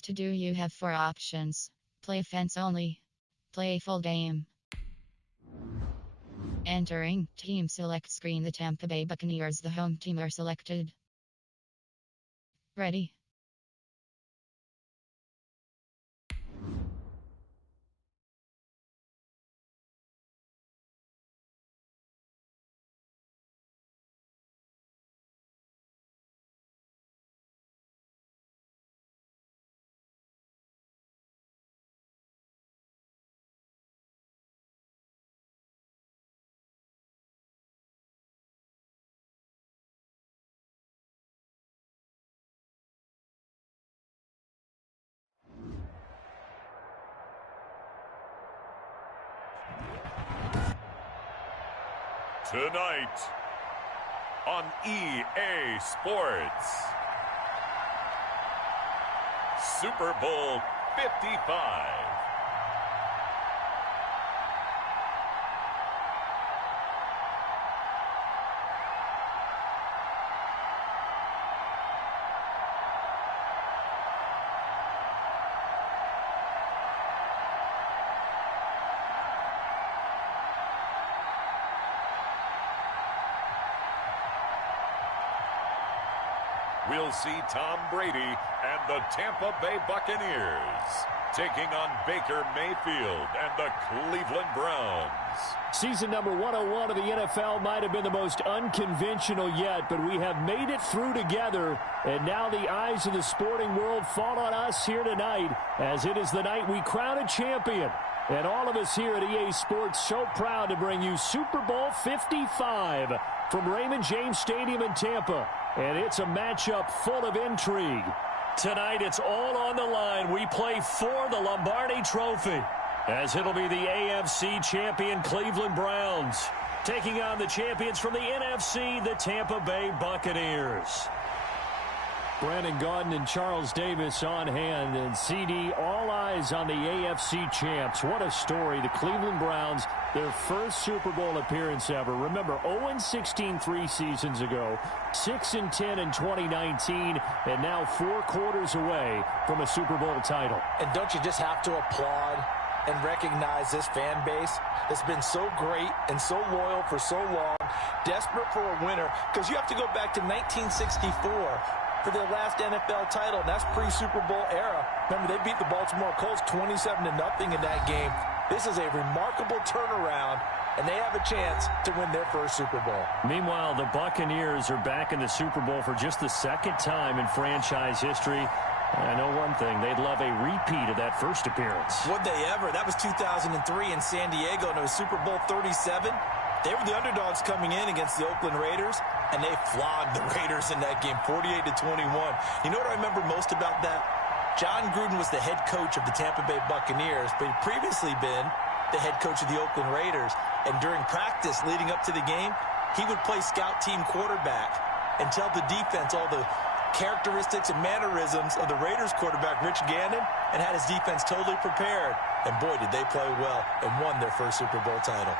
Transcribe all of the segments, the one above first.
To do you have four options. Play fence only. Play full game. Entering team select screen. The Tampa Bay Buccaneers, the home team, are selected. Ready. Tonight on EA Sports, Super Bowl 55. We'll see Tom Brady and the Tampa Bay Buccaneers taking on Baker Mayfield and the Cleveland Browns. Season number 101 of the NFL might have been the most unconventional yet, but we have made it through together, and now the eyes of the sporting world fall on us here tonight, as it is the night we crown a champion. And all of us here at EA Sports so proud to bring you Super Bowl 55 from Raymond James Stadium in Tampa. And it's a matchup full of intrigue. Tonight, it's all on the line. We play for the Lombardi Trophy, as it'll be the AFC champion Cleveland Browns taking on the champions from the NFC, the Tampa Bay Buccaneers. Brandon Gaudin and Charles Davis on hand, and CD, all eyes on the AFC champs. What a story. The Cleveland Browns, their first Super Bowl appearance ever. Remember, 0-16 3 seasons ago, 6-10 in 2019, and now 4 quarters away from a Super Bowl title. And don't you just have to applaud and recognize this fan base that's been so great and so loyal for so long, desperate for a winner, because you have to go back to 1964 for their last NFL title, and that's pre-Super Bowl era. Remember, they beat the Baltimore Colts 27-0 in that game. This is a remarkable turnaround, and they have a chance to win their first Super Bowl. Meanwhile, the Buccaneers are back in the Super Bowl for just the second time in franchise history. I know one thing, they'd love a repeat of that first appearance. Would they ever? That was 2003 in San Diego, and it was Super Bowl 37. They were the underdogs coming in against the Oakland Raiders, and they flogged the Raiders in that game, 48-21. You know what I remember most about that? John Gruden was the head coach of the Tampa Bay Buccaneers, but he'd previously been the head coach of the Oakland Raiders. And during practice leading up to the game, he would play scout team quarterback and tell the defense all the characteristics and mannerisms of the Raiders quarterback, Rich Gannon, and had his defense totally prepared. And boy, did they play well and won their first Super Bowl title.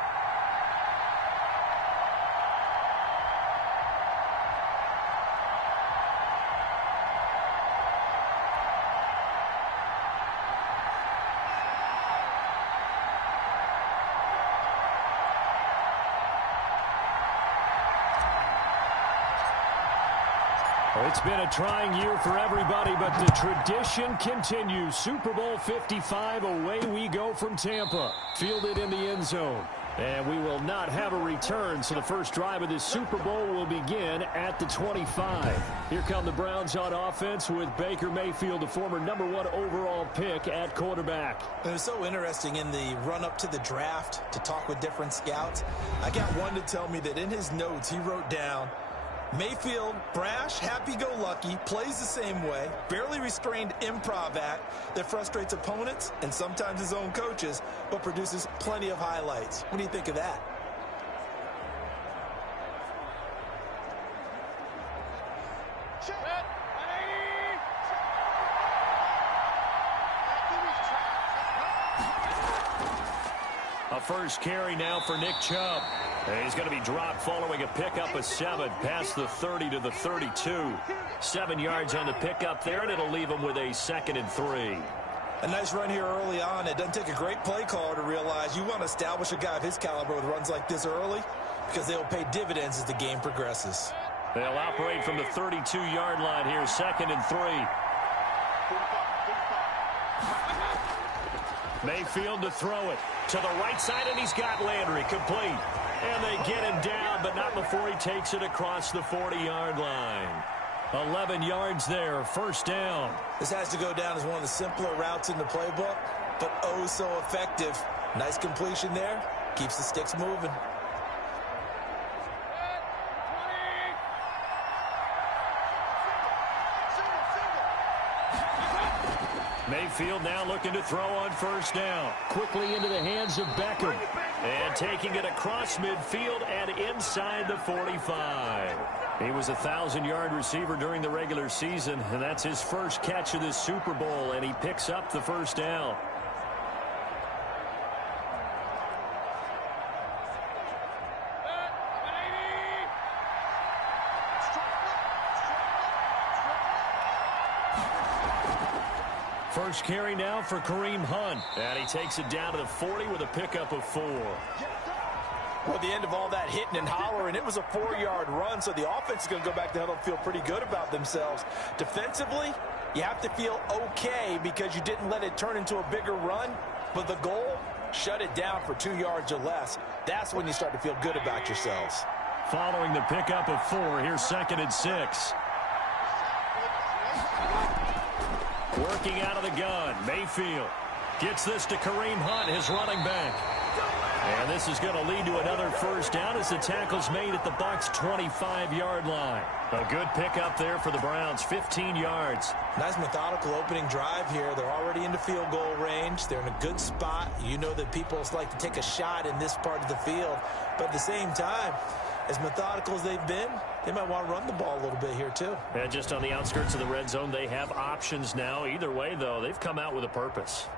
It's been a trying year for everybody, but the tradition continues. Super Bowl 55, away we go from Tampa. Fielded in the end zone. And we will not have a return, so the first drive of this Super Bowl will begin at the 25. Here come the Browns on offense with Baker Mayfield, the former #1 overall pick at quarterback. It was so interesting in the run-up to the draft to talk with different scouts. I got one to tell me that in his notes he wrote down, Mayfield, brash, happy-go-lucky, plays the same way, barely restrained improv act that frustrates opponents and sometimes his own coaches, but produces plenty of highlights. What do you think of that? A first carry now for Nick Chubb. And he's going to be dropped following a pickup of 7 past the 30 to the 32. 7 yards on the pickup there, and it'll leave him with a 2nd and 3. A nice run here early on. It doesn't take a great play caller to realize you want to establish a guy of his caliber with runs like this early because they'll pay dividends as the game progresses. They'll operate from the 32-yard line here, 2nd and 3. Mayfield to throw it to the right side, and he's got Landry complete. And they get him down, but not before he takes it across the 40-yard line. 11 yards there, 1st down. This has to go down as one of the simpler routes in the playbook, but oh so effective. Nice completion there. Keeps the sticks moving. Mayfield now looking to throw on 1st down. Quickly into the hands of Beckham. And taking it across midfield and inside the 45. He was a 1,000-yard receiver during the regular season, and that's his first catch of this Super Bowl, and he picks up the 1st down. First carry now for Kareem Hunt. And he takes it down to the 40 with a pickup of 4. Well, at the end of all that hitting and hollering, it was a 4-yard run, so the offense is going to go back to huddle and feel pretty good about themselves. Defensively, you have to feel okay because you didn't let it turn into a bigger run, but the goal, shut it down for 2 yards or less. That's when you start to feel good about yourselves. Following the pickup of 4, here's 2nd and 6. Working out of the gun, Mayfield gets this to Kareem Hunt, his running back. And this is going to lead to another 1st down as the tackle's made at the Bucs' 25-yard line. A good pickup there for the Browns, 15 yards. Nice methodical opening drive here. They're already into field goal range. They're in a good spot. You know that people like to take a shot in this part of the field. But at the same time, as methodical as they've been, they might want to run the ball a little bit here too. And just on the outskirts of the red zone, they have options now. Either way, though, they've come out with a purpose.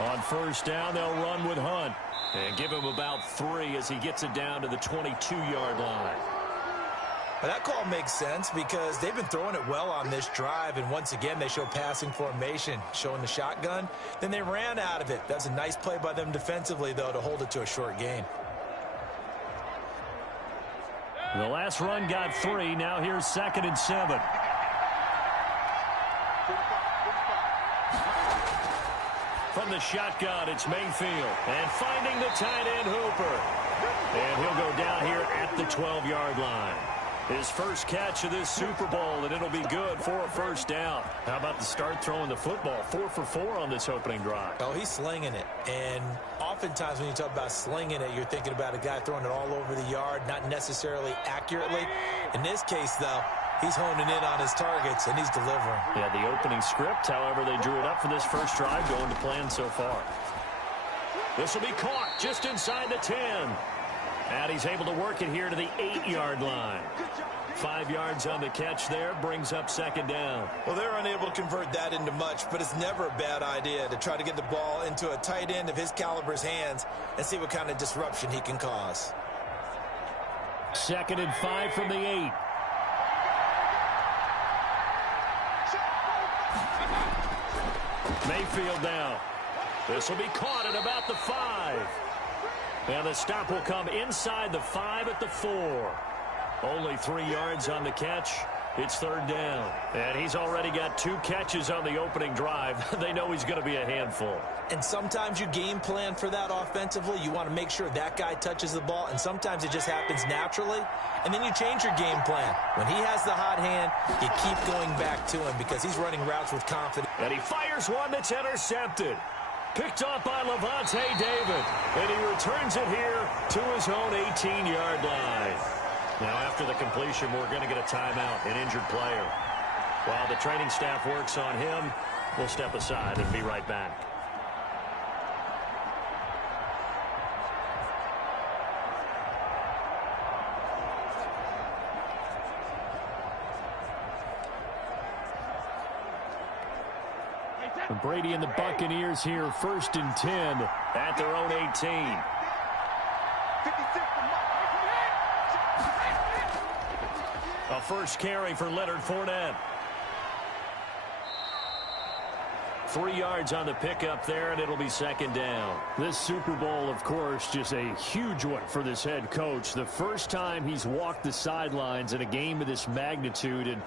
On 1st down, they'll run with Hunt and give him about 3 as he gets it down to the 22-yard line. Well, that call makes sense because they've been throwing it well on this drive, and once again, they show passing formation, showing the shotgun. Then they ran out of it. That's a nice play by them defensively, though, to hold it to a short gain. The last run got 3. Now here's 2nd and 7. From the shotgun, it's Mayfield. And finding the tight end, Hooper. And he'll go down here at the 12-yard line. His first catch of this Super Bowl, and it'll be good for a 1st down. How about the start throwing the football? 4 for 4 on this opening drive. Oh, he's slinging it. And oftentimes when you talk about slinging it, you're thinking about a guy throwing it all over the yard, not necessarily accurately. In this case, though, he's honing in on his targets, and he's delivering. Yeah, the opening script, however, they drew it up for this first drive, going to plan so far. This will be caught just inside the 10. And he's able to work it here to the 8-yard line. 5 yards on the catch there, brings up 2nd down. Well, they're unable to convert that into much, but it's never a bad idea to try to get the ball into a tight end of his caliber's hands and see what kind of disruption he can cause. 2nd and 5 from the 8. Mayfield now. This will be caught at about the 5. And the stop will come inside the 5 at the 4. Only 3 yards on the catch. It's 3rd down. And he's already got 2 catches on the opening drive. They know he's going to be a handful. And sometimes you game plan for that offensively. You want to make sure that guy touches the ball. And sometimes it just happens naturally. And then you change your game plan. When he has the hot hand, you keep going back to him because he's running routes with confidence. And he fires one that's intercepted. Picked up by Levante David. And he returns it here to his own 18-yard line. Now, after the completion, we're going to get a timeout, an injured player. While the training staff works on him, we'll step aside and be right back. And Brady and the Buccaneers here, 1st and 10 at their own 18. A first carry for Leonard Fournette. 3 yards on the pickup there, and it'll be 2nd down. This Super Bowl, of course, just a huge one for this head coach. The first time he's walked the sidelines in a game of this magnitude. And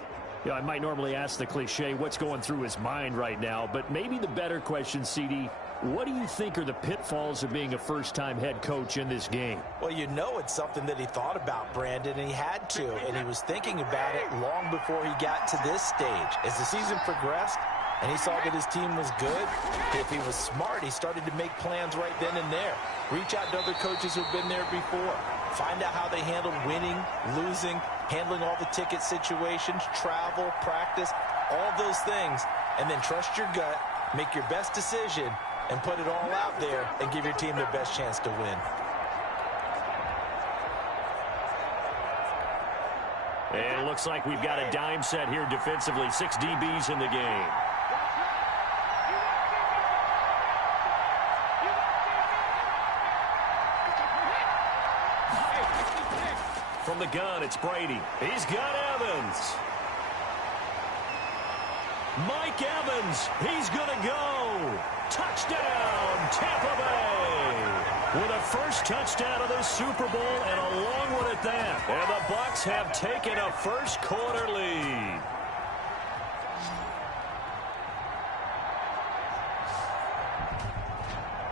you know, I might normally ask the cliche, what's going through his mind right now? But maybe the better question, CD, what do you think are the pitfalls of being a first-time head coach in this game? Well, you know it's something that he thought about, Brandon, and he had to. And he was thinking about it long before he got to this stage. As the season progressed, and he saw that his team was good, if he was smart, he started to make plans right then and there. Reach out to other coaches who've been there before. Find out how they handled winning, losing, handling all the ticket situations, travel, practice, all those things. And then trust your gut, make your best decision, and put it all out there and give your team their best chance to win. And it looks like we've got a dime set here defensively. 6 DBs in the game. From the gun, it's Brady. He's got Evans. Mike Evans, he's going to go. Touchdown, Tampa Bay. With a first touchdown of the Super Bowl and a long one at that. And the Bucs have taken a first quarter lead.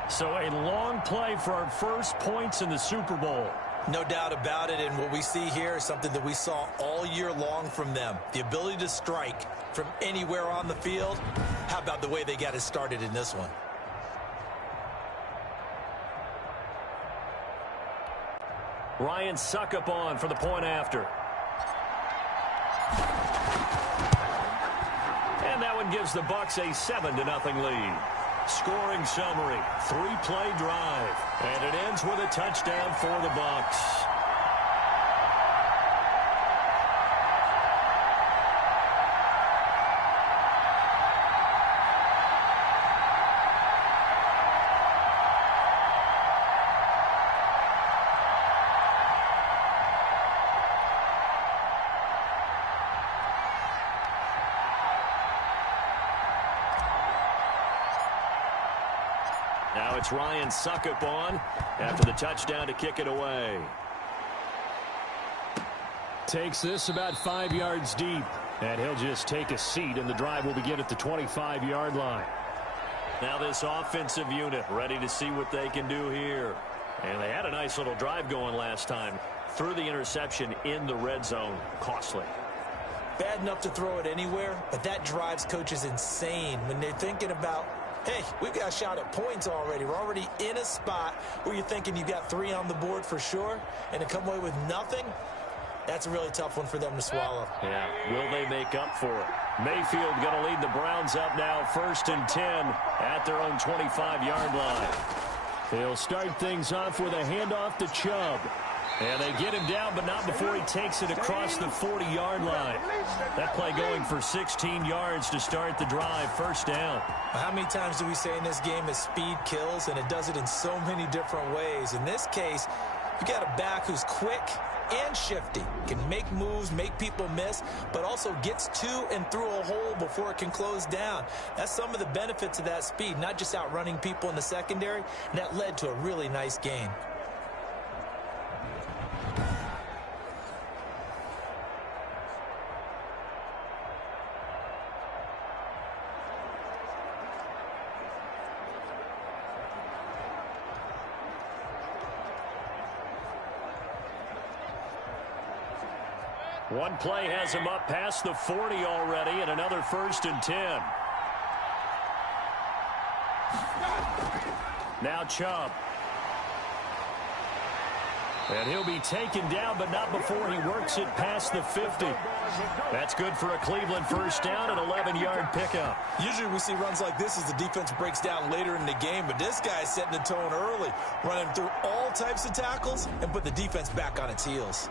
So a long play for our first points in the Super Bowl. No doubt about it, and what we see here is something that we saw all year long from them. The ability to strike from anywhere on the field. How about the way they got it started in this one? Ryan Suckup on for the point after. And that one gives the Bucs a 7-0 lead. Scoring summary, 3-play drive, and it ends with a touchdown for the Bucs. Now it's Ryan Suckup on after the touchdown to kick it away. Takes this about 5 yards deep, and he'll just take a seat, and the drive will begin at the 25-yard line. Now this offensive unit ready to see what they can do here. And they had a nice little drive going last time. Threw the interception in the red zone. Costly. Bad enough to throw it anywhere, but that drives coaches insane when they're thinking about, hey, we've got a shot at points already. We're already in a spot where you're thinking you've got 3 on the board for sure, and to come away with nothing, that's a really tough one for them to swallow. Yeah, will they make up for it? Mayfield going to lead the Browns up now, 1st and 10 at their own 25-yard line. They'll start things off with a handoff to Chubb. And they get him down, but not before he takes it across the 40-yard line. That play going for 16 yards to start the drive. 1st down. How many times do we say in this game that speed kills, and it does it in so many different ways? In this case, you got a back who's quick and shifty, can make moves, make people miss, but also gets to and through a hole before it can close down. That's some of the benefits of that speed, not just outrunning people in the secondary, and that led to a really nice gain. One play has him up past the 40 already, and another 1st and 10. Now Chubb. And he'll be taken down, but not before he works it past the 50. That's good for a Cleveland 1st down, an 11-yard pickup. Usually we see runs like this as the defense breaks down later in the game, but this guy's setting the tone early, running through all types of tackles and put the defense back on its heels.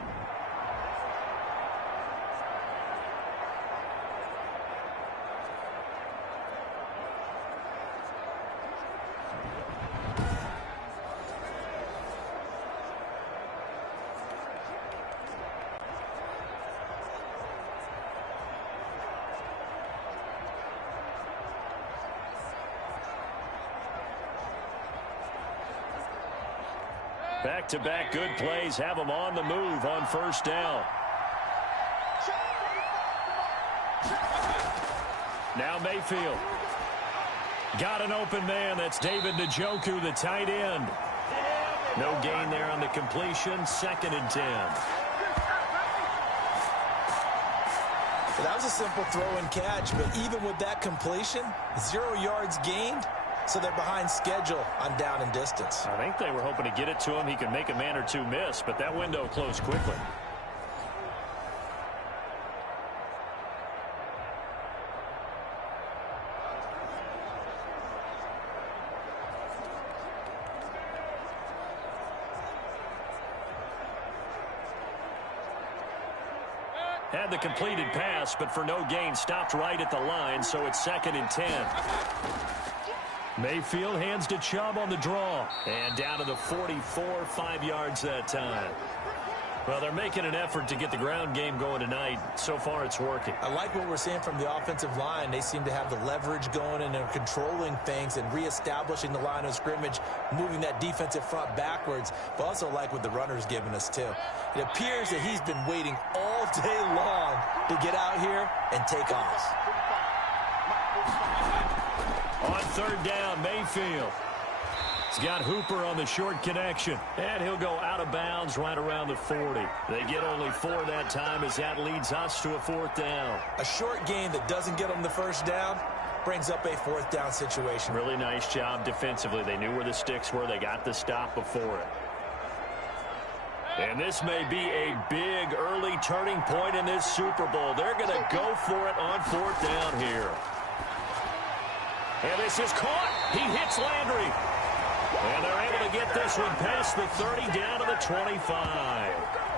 Back-to-back good plays have them on the move on first down. Now Mayfield. Got an open man. That's David Njoku, the tight end. No gain there on the completion. 2nd and 10. Well, that was a simple throw and catch, but even with that completion, 0 yards gained, so they're behind schedule on down and distance. I think they were hoping to get it to him. He could make a man or two miss, but that window closed quickly. Had the completed pass, but for no gain, stopped right at the line, so it's 2nd and 10. Mayfield hands to Chubb on the draw. And down to the 44, 5 yards that time. Well, they're making an effort to get the ground game going tonight. So far, it's working. I like what we're seeing from the offensive line. They seem to have the leverage going, and they're controlling things and reestablishing the line of scrimmage, moving that defensive front backwards. But also like what the runner's giving us, too. It appears that he's been waiting all day long to get out here and take off. On 3rd down, Mayfield. He's got Hooper on the short connection. And he'll go out of bounds right around the 40. They get only 4 that time as that leads us to a 4th down. A short gain that doesn't get them the 1st down brings up a 4th down situation. Really nice job defensively. They knew where the sticks were. They got the stop before it. And this may be a big early turning point in this Super Bowl. They're going to go for it on 4th down here. And this is caught. He hits Landry. And they're able to get this one past the 30 down to the 25.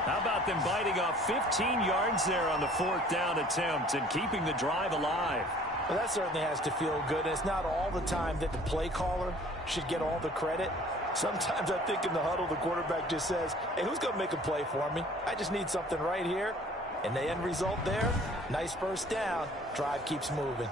How about them biting off 15 yards there on the 4th down attempt and keeping the drive alive? Well, that certainly has to feel good. It's not all the time that the play caller should get all the credit. Sometimes I think in the huddle, the quarterback just says, hey, who's going to make a play for me? I just need something right here. And the end result there, nice 1st down. Drive keeps moving.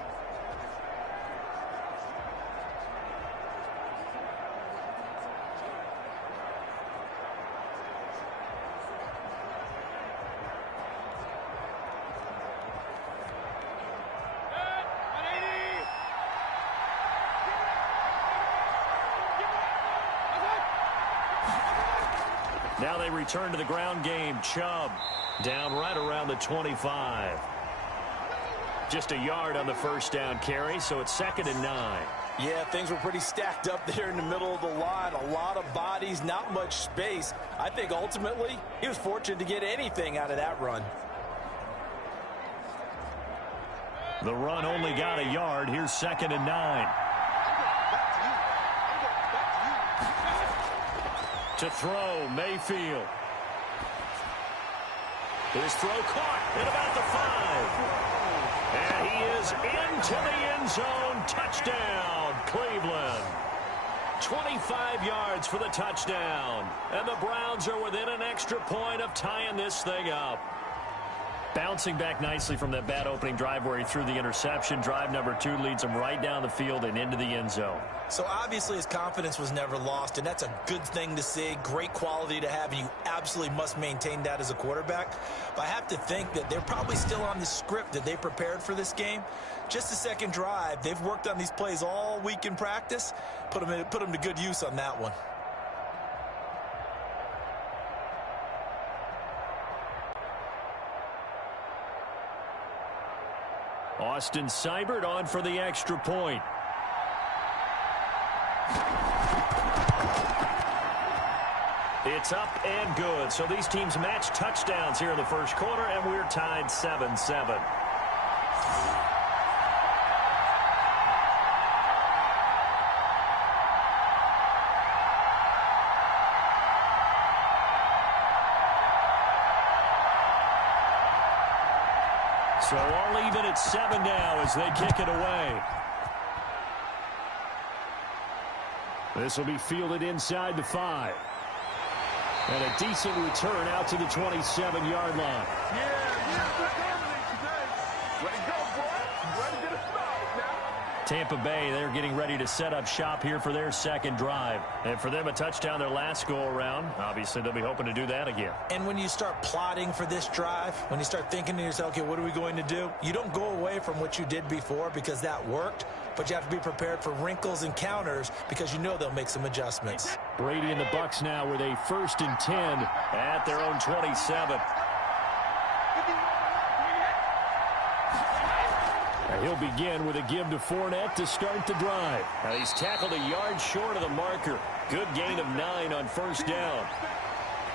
Now they return to the ground game. Chubb down right around the 25. Just a yard on the 1st down carry, so it's 2nd and 9. Yeah, things were pretty stacked up there in the middle of the line. A lot of bodies, not much space. I think ultimately he was fortunate to get anything out of that run. The run only got a yard. Here's 2nd and 9. To throw, Mayfield. His throw caught at about the 5. And he is into the end zone. Touchdown, Cleveland. 25 yards for the touchdown. And the Browns are within an extra point of tying this thing up. Bouncing back nicely from that bad opening drive where he threw the interception. Drive number 2 leads him right down the field and into the end zone. So obviously his confidence was never lost, and that's a good thing to see. Great quality to have, and you absolutely must maintain that as a quarterback. But I have to think that they're probably still on the script that they prepared for this game. Just the second drive. They've worked on these plays all week in practice. Put them to good use on that one. Austin Seibert on for the extra point. It's up and good. So these teams match touchdowns here in the 1st quarter, and we're tied 7-7. So all even at 7 now as they kick it away. This will be fielded inside the 5. And a decent return out to the 27-yard line. Tampa Bay, they're getting ready to set up shop here for their second drive. And for them, a touchdown their last go-around. Obviously, they'll be hoping to do that again. And when you start plotting for this drive, when you start thinking to yourself, okay, what are we going to do? You don't go away from what you did before because that worked, but you have to be prepared for wrinkles and counters because you know they'll make some adjustments. Brady and the Bucs now with a 1st and 10 at their own 27. He'll begin with a give to Fournette to start the drive. Now he's tackled a yard short of the marker. Good gain of 9 on 1st down.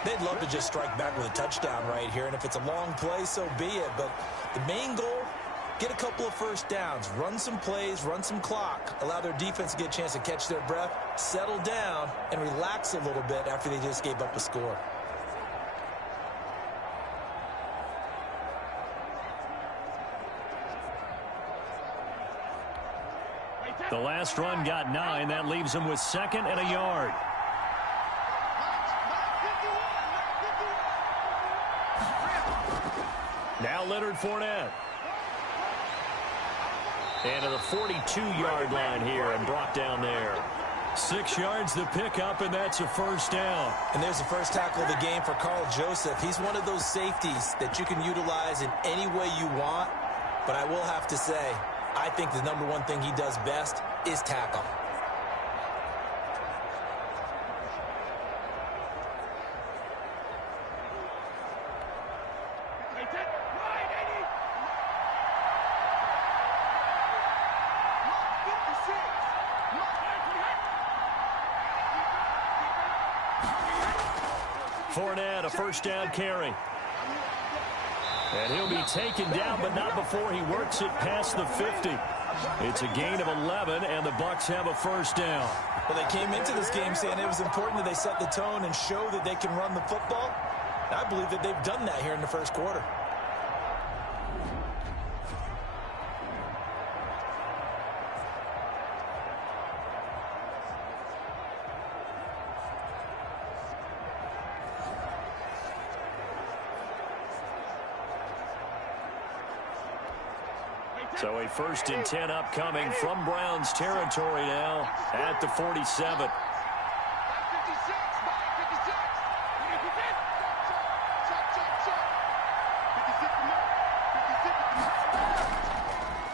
They'd love to just strike back with a touchdown right here, and if it's a long play, so be it. But the main goal, get a couple of 1st downs, run some plays, run some clock, allow their defense to get a chance to catch their breath, settle down, and relax a little bit after they just gave up a score. The last run got 9. That leaves him with 2nd and a yard. Now Leonard Fournette. And to the 42-yard line here and brought down there. 6 yards the pickup, and that's a 1st down. And there's the first tackle of the game for Carl Joseph. He's one of those safeties that you can utilize in any way you want. But I will have to say, I think the number one thing he does best is tackle. Fournette, a 1st down carry. And he'll be taken down, but not before he works it past the 50. It's a gain of 11, and the Bucs have a 1st down. Well, they came into this game saying it was important that they set the tone and show that they can run the football. And I believe that they've done that here in the 1st quarter. So a 1st and 10 upcoming from Browns territory now at the 47.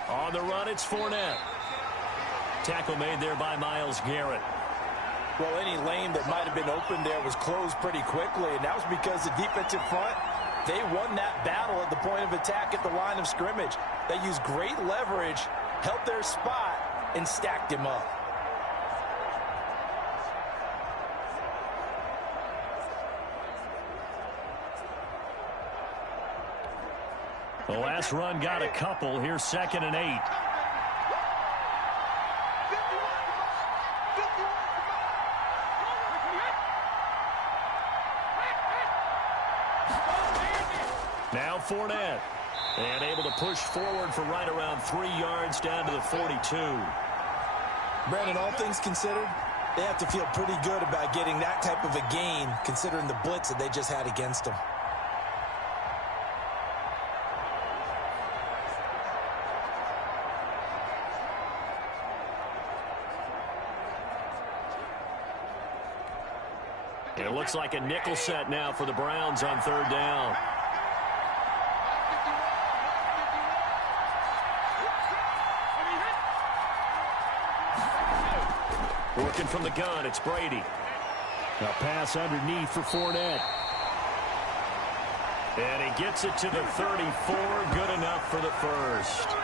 On the run, it's Fournette. Tackle made there by Myles Garrett. Well, any lane that might have been open there was closed pretty quickly, and that was because the defensive front, they won that battle at the point of attack at the line of scrimmage. They used great leverage, held their spot, and stacked him up. The last run got a couple. Here's 2nd and 8. Now Fournette. And able to push forward for right around 3 yards down to the 42. Brandon, all things considered, they have to feel pretty good about getting that type of a gain, considering the blitz that they just had against them. And it looks like a nickel set now for the Browns on 3rd down. Working from the gun, it's Brady. A pass underneath for Fournette. And he gets it to the 34. Good enough for the 1st.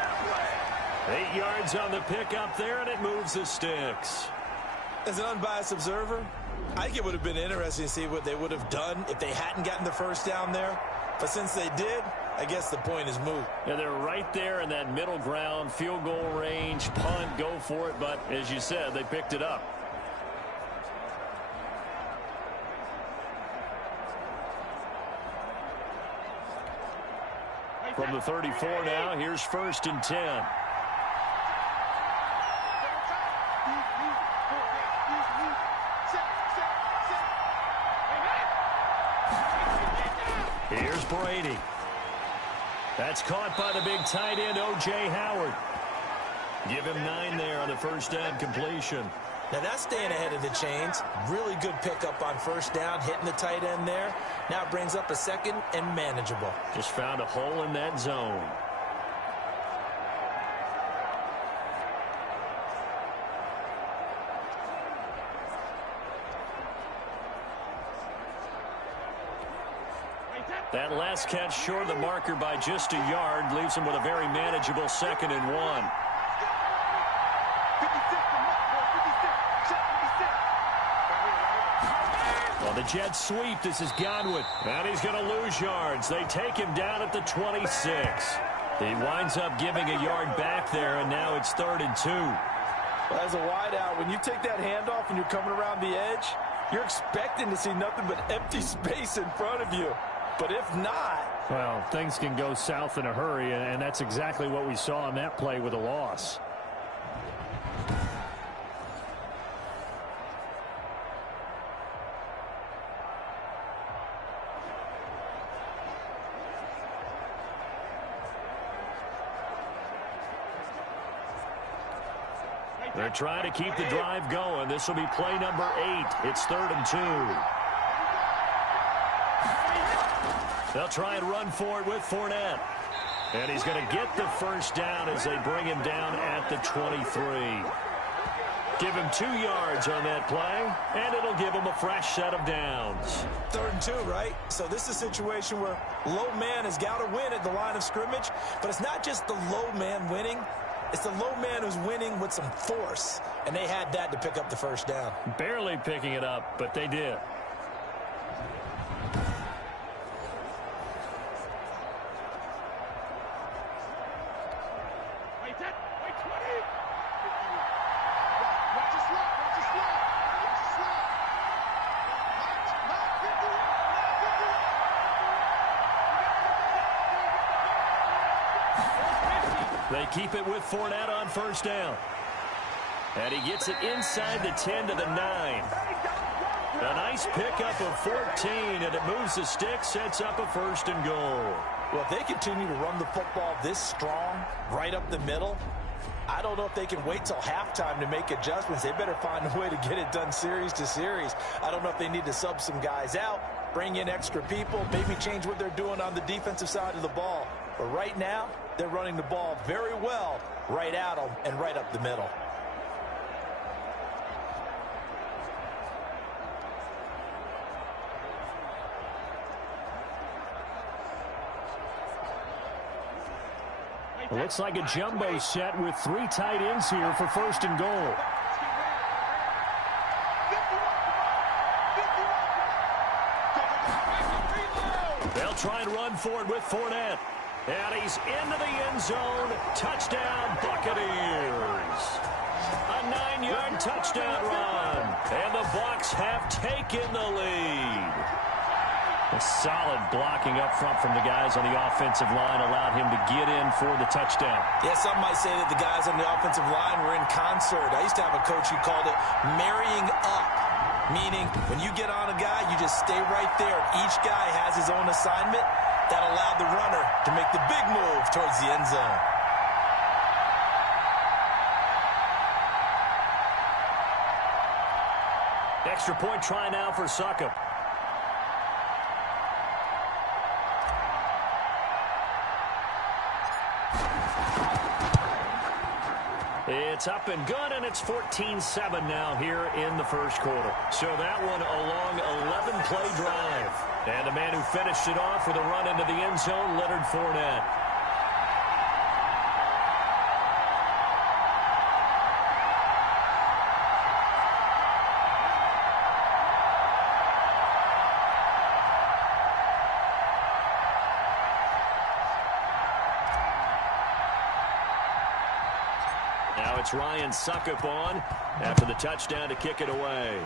8 yards on the pickup there, and it moves the sticks. As an unbiased observer, I think it would have been interesting to see what they would have done if they hadn't gotten the 1st down there. But since they did, I guess the point is moot. Yeah, they're right there in that middle ground, field goal range, punt, go for it. But as you said, they picked it up. From the 34 now, here's 1st and 10. Here's Brady. That's caught by the big tight end, O.J. Howard. Give him 9 there on the first down completion. Now that's staying ahead of the chains. Really good pickup on first down, hitting the tight end there. Now it brings up a second and manageable. Just found a hole in that zone. That last catch short of the marker by just a yard leaves him with a very manageable 2nd and 1. Well, the Jets sweep. This is Godwin. And he's going to lose yards. They take him down at the 26. He winds up giving a yard back there, and now it's 3rd and 2. Well, as a wideout, when you take that handoff and you're coming around the edge, you're expecting to see nothing but empty space in front of you. But if not... Well, things can go south in a hurry, and that's exactly what we saw on that play with a loss. They're trying to keep the drive going. This will be play number 8. It's 3rd and 2. They'll try and run for it with Fournette. And he's going to get the first down as they bring him down at the 23. Give him 2 yards on that play, and it'll give him a fresh set of downs. 3rd and 2, right? So this is a situation where low man has got to win at the line of scrimmage, but it's not just the low man winning. It's the low man who's winning with some force, and they had that to pick up the first down. Barely picking it up, but they did. They keep it with Fournette on first down. And he gets it inside the 10 to the 9. A nice pickup of 14, and it moves the stick, sets up a 1st and goal. Well, if they continue to run the football this strong, right up the middle, I don't know if they can wait till halftime to make adjustments. They better find a way to get it done series to series. I don't know if they need to sub some guys out, bring in extra people, maybe change what they're doing on the defensive side of the ball. But right now, they're running the ball very well right at them and right up the middle. It looks like a jumbo set with 3 tight ends here for 1st and goal. They'll try and run for it with Fournette. And he's into the end zone. Touchdown, Buccaneers. A 9-yard touchdown run. And the Bucs have taken the lead. A solid blocking up front from the guys on the offensive line allowed him to get in for the touchdown. Yeah, some might say that the guys on the offensive line were in concert. I used to have a coach who called it marrying up, meaning when you get on a guy, you just stay right there. Each guy has his own assignment that allowed the runner to make the big move towards the end zone. Extra point try now for Succop. It's up and good, and it's 14-7 now here in the first quarter. So that one a long 11-play drive. And the man who finished it off with a run into the end zone, Leonard Fournette. Now it's Ryan Succop on after the touchdown to kick it away.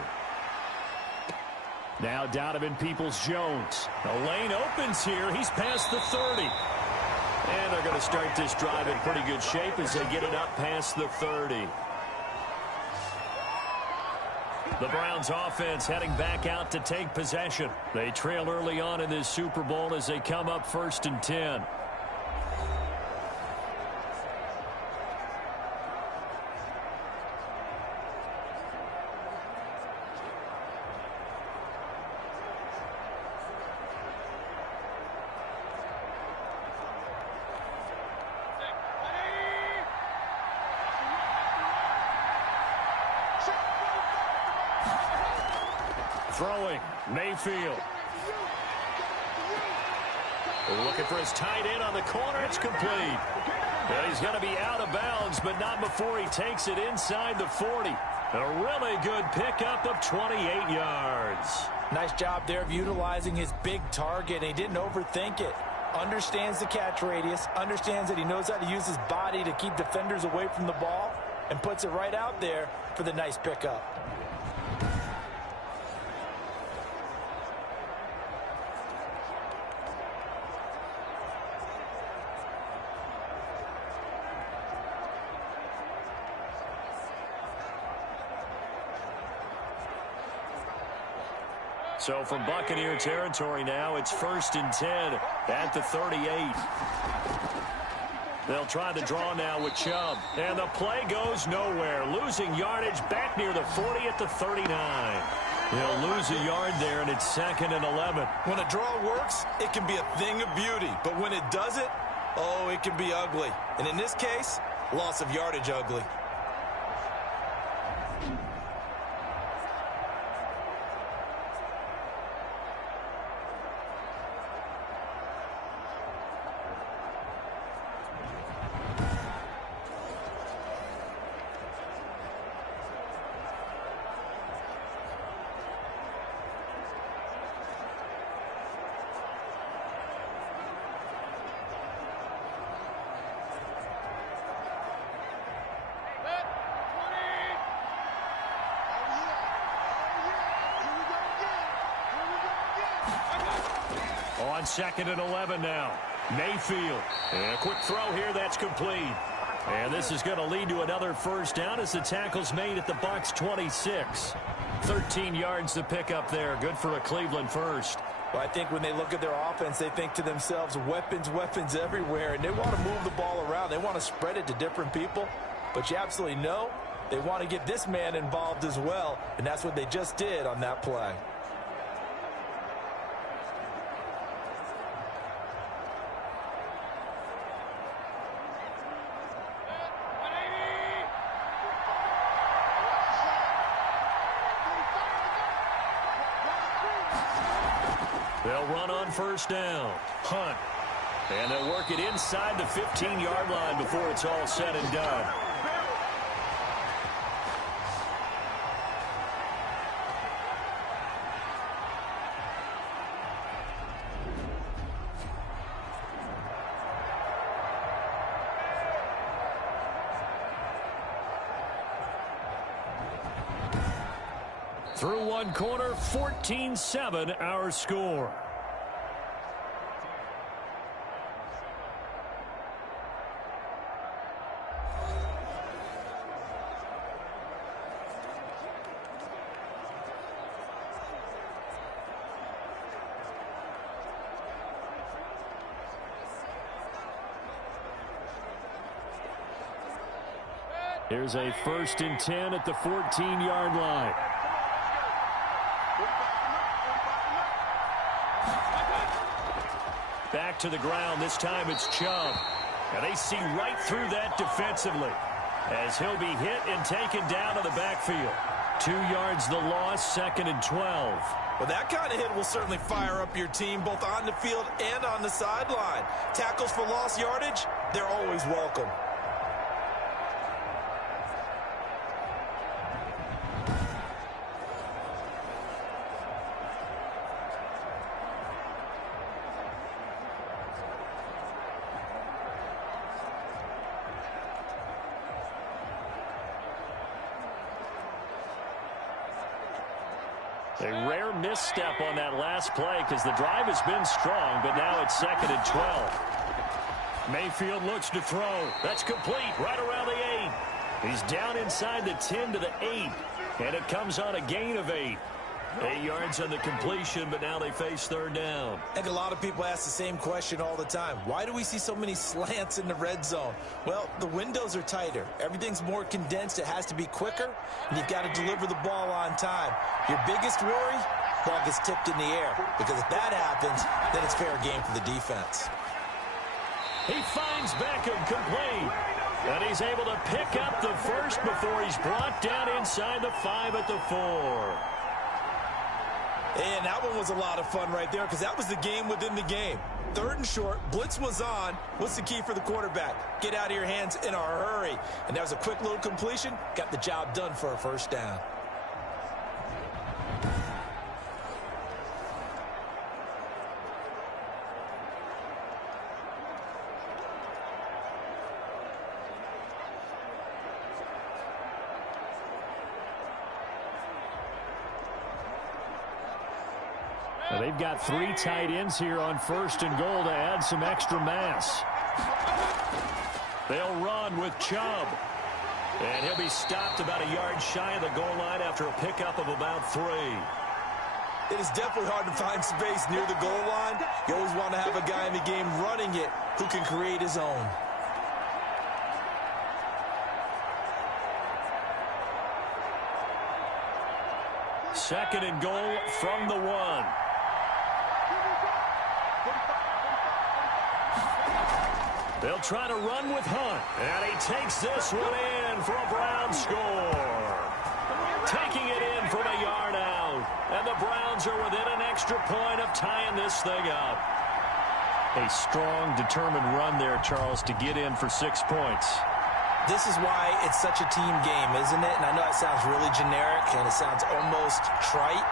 Now Donovan Peoples-Jones. The lane opens here. He's past the 30. And they're going to start this drive in pretty good shape as they get it up past the 30. The Browns offense heading back out to take possession. They trail early on in this Super Bowl as they come up 1st and 10. Throwing, Mayfield. Looking for his tight end on the corner. It's complete. And he's going to be out of bounds, but not before he takes it inside the 40. A really good pickup of 28 yards. Nice job there of utilizing his big target. He didn't overthink it. Understands the catch radius, understands that he knows how to use his body to keep defenders away from the ball, and puts it right out there for the nice pickup. So from Buccaneer territory now, it's 1st and 10 at the 38. They'll try the draw now with Chubb. And the play goes nowhere. Losing yardage back near the 40 at the 39. They'll lose a yard there, and it's 2nd and 11. When a draw works, it can be a thing of beauty. But when it doesn't, oh, it can be ugly. And in this case, loss of yardage ugly. On 2nd and 11 now. Mayfield. And a quick throw here. That's complete. And this is going to lead to another first down as the tackle's made at the Bucs 26. 13 yards to pick up there. Good for a Cleveland first. Well, I think when they look at their offense, they think to themselves, weapons, weapons everywhere. And they want to move the ball around. They want to spread it to different people. But you absolutely know they want to get this man involved as well. And that's what they just did on that play. They'll run on first down. Hunt. And they'll work it inside the 15-yard line before it's all said and done. Through one quarter, 14-7 our score. Here's a 1st and 10 at the 14-yard line. Back to the ground. This time it's Chubb. And they see right through that defensively as he'll be hit and taken down to the backfield. 2 yards the loss, 2nd and 12. Well, that kind of hit will certainly fire up your team both on the field and on the sideline. Tackles for lost yardage, they're always welcome. A rare misstep on that last play because the drive has been strong, but now it's 2nd and 12. Mayfield looks to throw. That's complete right around the 8. He's down inside the 10 to the 8, and it comes on a gain of 8. 8 yards on the completion, but now they face 3rd down. I think a lot of people ask the same question all the time. Why do we see so many slants in the red zone? Well, the windows are tighter. Everything's more condensed. It has to be quicker, and you've got to deliver the ball on time. Your biggest worry, ball gets tipped in the air, because if that happens, then it's fair game for the defense. He finds Beckham complete, and he's able to pick up the first before he's brought down inside the 5 at the 4. And that one was a lot of fun right there because that was the game within the game. 3rd and short, blitz was on. What's the key for the quarterback? Get out of your hands in a hurry. And that was a quick little completion. Got the job done for a first down. They've got 3 tight ends here on 1st and goal to add some extra mass. They'll run with Chubb. And he'll be stopped about a yard shy of the goal line after a pickup of about 3. It is definitely hard to find space near the goal line. You always want to have a guy in the game running it who can create his own. Second and goal from the 1. They'll try to run with Hunt. And he takes this one in for a Brown score. Taking it in from a yard out. And the Browns are within an extra point of tying this thing up. A strong, determined run there, Charles, to get in for 6 points. This is why it's such a team game, isn't it? And I know it sounds really generic and it sounds almost trite.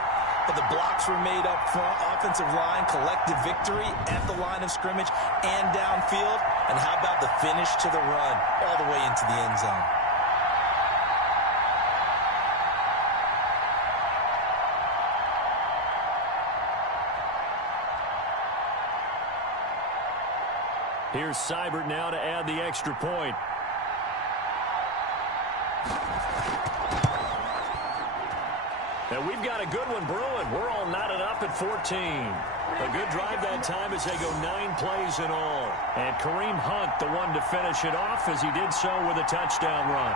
But the blocks were made up front, offensive line, collective victory at the line of scrimmage and downfield. And how about the finish to the run all the way into the end zone? Here's Seibert now to add the extra point. And we've got a good one brewing. We're all knotted up at 14. A good drive that time as they go 9 plays in all. And Kareem Hunt, the one to finish it off as he did so with a touchdown run.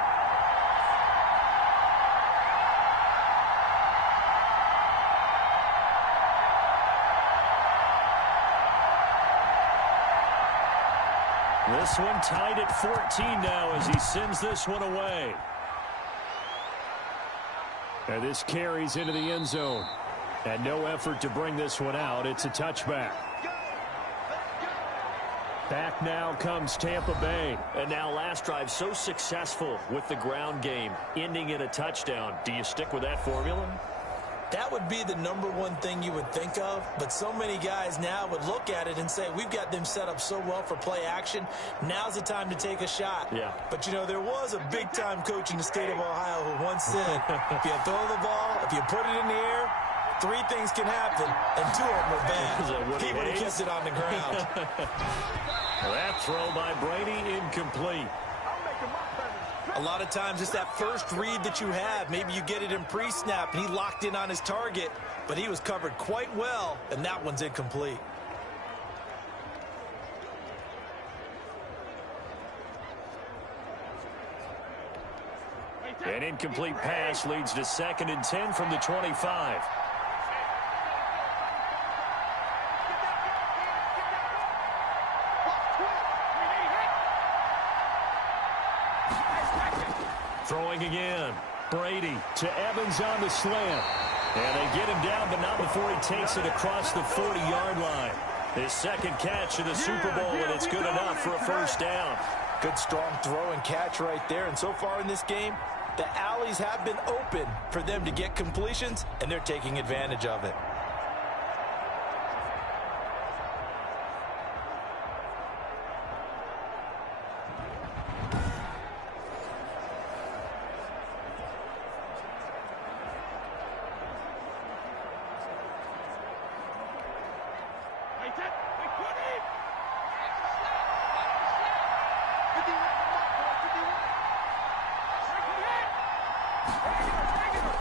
This one tied at 14 now as he sends this one away. And this carries into the end zone. And no effort to bring this one out. It's a touchback. Back now comes Tampa Bay. And now last drive so successful with the ground game, ending in a touchdown. Do you stick with that formula? That would be the #1 thing you would think of, but so many guys now would look at it and say, we've got them set up so well for play action. Now's the time to take a shot. Yeah. But, you know, there was a big-time coach in the state of Ohio who once said, if you throw the ball, if you put it in the air, 3 things can happen, and 2 of them are bad. He would have kept it on the ground. That throw by Brady incomplete. A lot of times it's that first read that you have. Maybe you get it in pre-snap, and he locked in on his target, but he was covered quite well, and that one's incomplete. An incomplete pass leads to 2nd and 10 from the 25. Throwing again. Brady to Evans on the slant. And they get him down, but not before he takes it across the 40-yard line. His 2nd catch of the Super Bowl, and it's good enough for a first down. Good, strong throw and catch right there. And so far in this game, the alleys have been open for them to get completions, and they're taking advantage of it.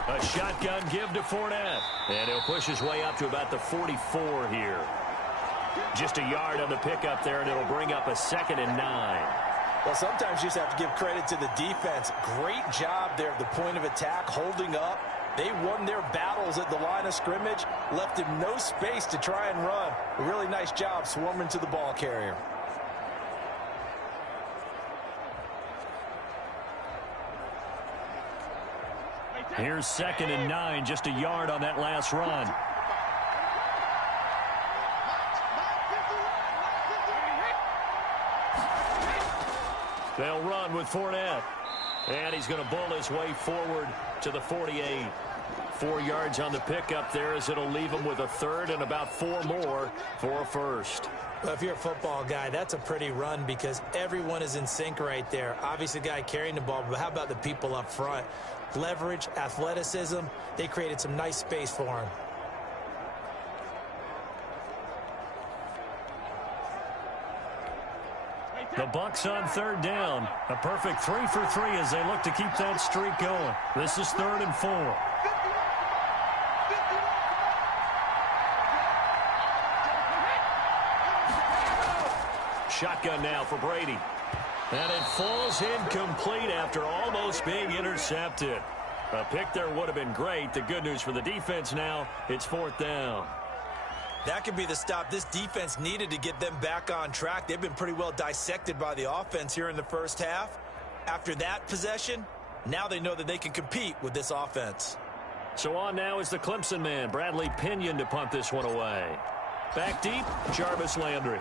A shotgun give to Fournette. And he'll push his way up to about the 44 here. Just a yard on the pickup there, and it'll bring up a 2nd and 9. Well, sometimes you just have to give credit to the defense. Great job there at the point of attack, holding up. They won their battles at the line of scrimmage, left him no space to try and run. A really nice job swarming to the ball carrier. Here's 2nd and 9, just a yard on that last run. They'll run with Fournette. And he's going to bull his way forward to the 48. 4 yards on the pickup there as it'll leave him with a third and about 4 more for a first. Well, if you're a football guy, that's a pretty run because everyone is in sync right there. Obviously, the guy carrying the ball, but how about the people up front? Leverage, athleticism, they created some nice space for him. The Bucs on third down. A perfect 3 for 3 as they look to keep that streak going. This is 3rd and 4. Shotgun now for Brady. And it falls incomplete after almost being intercepted. A pick there would have been great. The good news for the defense now, it's 4th down. That could be the stop this defense needed to get them back on track. They've been pretty well dissected by the offense here in the first half. After that possession, now they know that they can compete with this offense. So on now is the Clemson man, Bradley Pinion, to punt this one away. Back deep, Jarvis Landry.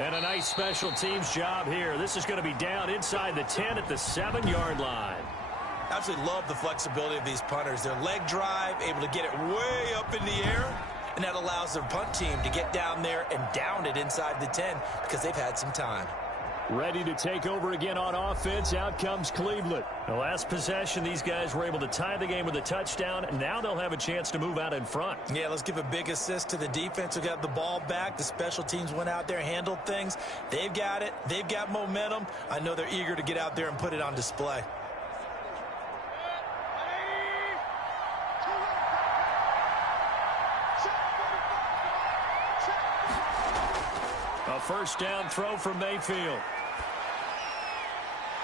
And a nice special teams job here. This is going to be down inside the 10 at the 7-yard line. Absolutely love the flexibility of these punters. Their leg drive, able to get it way up in the air, and that allows their punt team to get down there and down it inside the 10 because they've had some time. Ready to take over again on offense. Out comes Cleveland. The last possession, these guys were able to tie the game with a touchdown, and now they'll have a chance to move out in front. Yeah, let's give a big assist to the defense who got the ball back. The special teams went out there, handled things. They've got it. They've got momentum. I know they're eager to get out there and put it on display. A first down throw from Mayfield.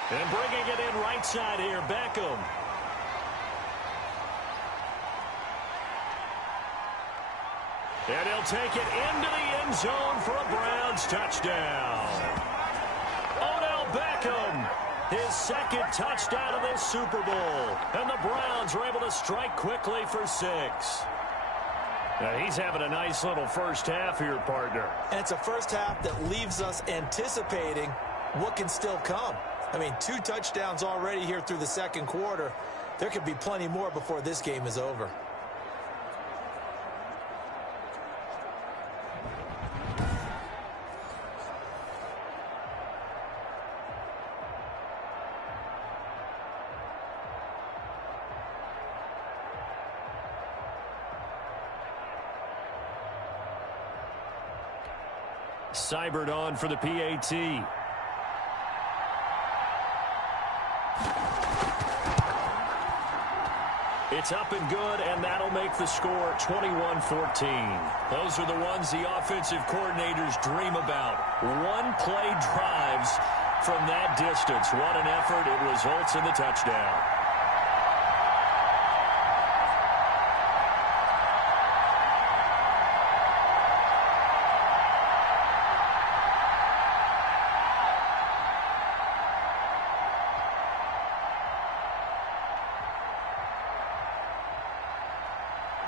And bringing it in right side here, Beckham. And he'll take it into the end zone for a Browns touchdown. Odell Beckham, his second touchdown of this Super Bowl. And the Browns are able to strike quickly for 6. Now he's having a nice little first half here, partner. And it's a first half that leaves us anticipating what can still come. I mean, 2 touchdowns already here through the second quarter. There could be plenty more before this game is over. Seibert on for the PAT. It's up and good, and that'll make the score 21-14. Those are the ones the offensive coordinators dream about. One-play drives from that distance. What an effort. It results in the touchdown.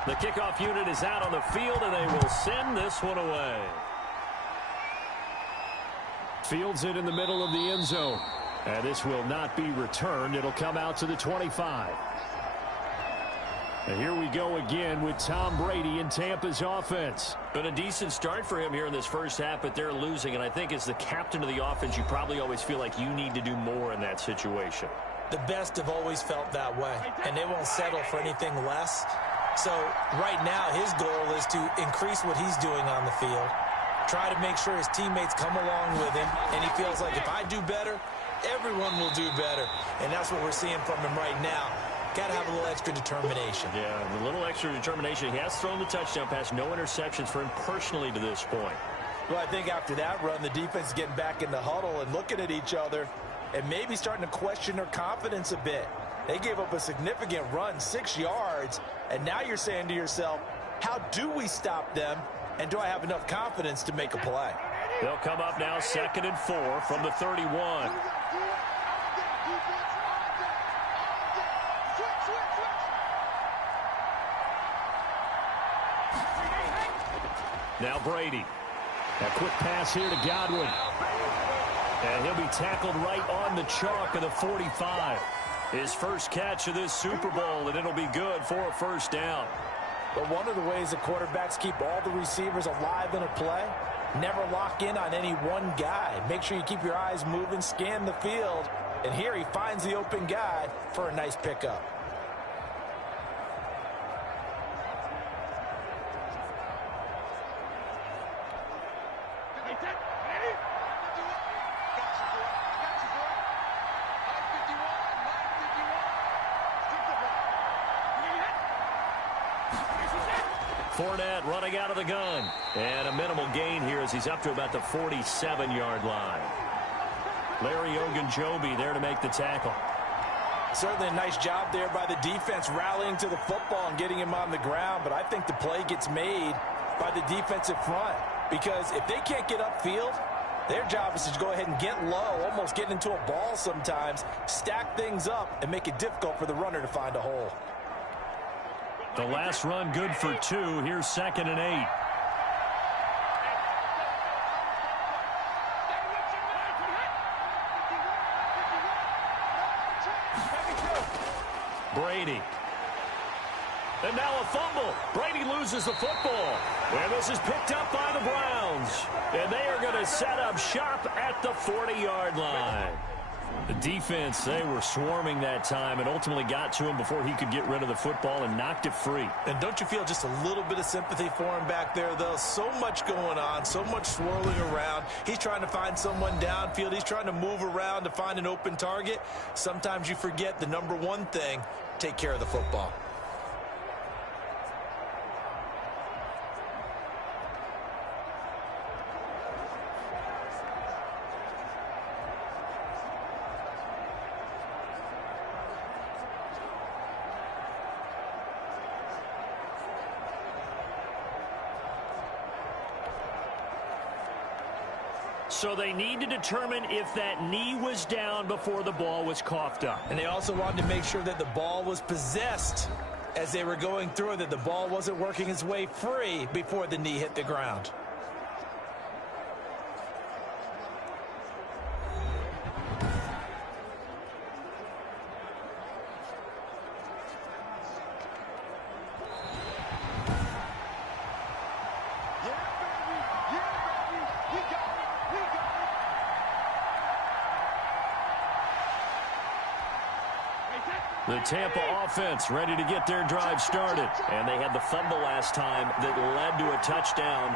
The kickoff unit is out on the field, and they will send this one away. Fields it in the middle of the end zone. And this will not be returned. It'll come out to the 25. And here we go again with Tom Brady in Tampa's offense. Been a decent start for him here in this first half, but they're losing. And I think as the captain of the offense, you probably always feel like you need to do more in that situation. The best have always felt that way, and they won't settle for anything less. So right now his goal is to increase what he's doing on the field, try to make sure his teammates come along with him, and he feels like if I do better, everyone will do better. And that's what we're seeing from him right now. Got to have a little extra determination. Yeah, a little extra determination. He has thrown the touchdown pass, no interceptions for him personally to this point. Well, I think after that run, the defense is getting back in the huddle and looking at each other and maybe starting to question their confidence a bit. They gave up a significant run, 6 yards, and now you're saying to yourself, how do we stop them, and do I have enough confidence to make a play? They'll come up now 2nd and 4 from the 31. Now Brady. A quick pass here to Godwin. And he'll be tackled right on the chalk of the 45. His first catch of this Super Bowl, and it'll be good for a first down. But one of the ways the quarterbacks keep all the receivers alive in a play, never lock in on any one guy. Make sure you keep your eyes moving, scan the field, and here he finds the open guy for a nice pickup. Fournette running out of the gun. And a minimal gain here as he's up to about the 47-yard line. Larry Ogunjobi there to make the tackle. Certainly a nice job there by the defense rallying to the football and getting him on the ground. But I think the play gets made by the defensive front. Because if they can't get upfield, their job is to go ahead and get low, almost get into a ball sometimes, stack things up, and make it difficult for the runner to find a hole. The last run good for 2. Here's 2nd and 8. Brady. And now a fumble. Brady loses the football. And this is picked up by the Browns. And they are going to set up shop at the 40-yard line. The defense, they were swarming that time and ultimately got to him before he could get rid of the football and knocked it free. And don't you feel just a little bit of sympathy for him back there, though? So much going on, so much swirling around. He's trying to find someone downfield. He's trying to move around to find an open target. Sometimes you forget the number one thing, take care of the football. So they need to determine if that knee was down before the ball was coughed up. And they also wanted to make sure that the ball was possessed as they were going through, that the ball wasn't working its way free before the knee hit the ground. The Tampa offense ready to get their drive started. And they had the fumble last time that led to a touchdown.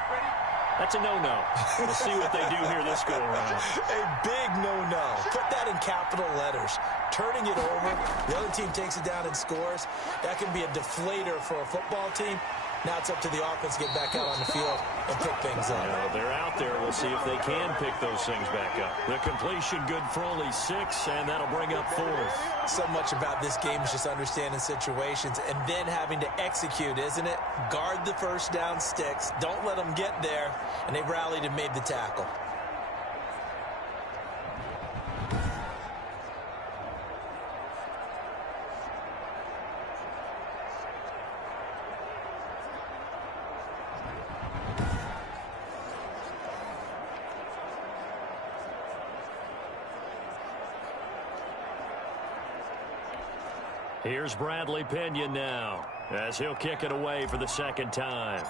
That's a no-no. We'll see what they do here this go-around. A big no-no. Put that in capital letters. Turning it over, the other team takes it down and scores. That can be a deflator for a football team. Now it's up to the offense to get back out on the field and pick things up. They're out there. We'll see if they can pick those things back up. The completion good for only 6, and that'll bring up 4th. So much about this game is just understanding situations and then having to execute, isn't it? Guard the first down sticks. Don't let them get there. And they rallied and made the tackle. Here's Bradley Pinion now as he'll kick it away for the second time.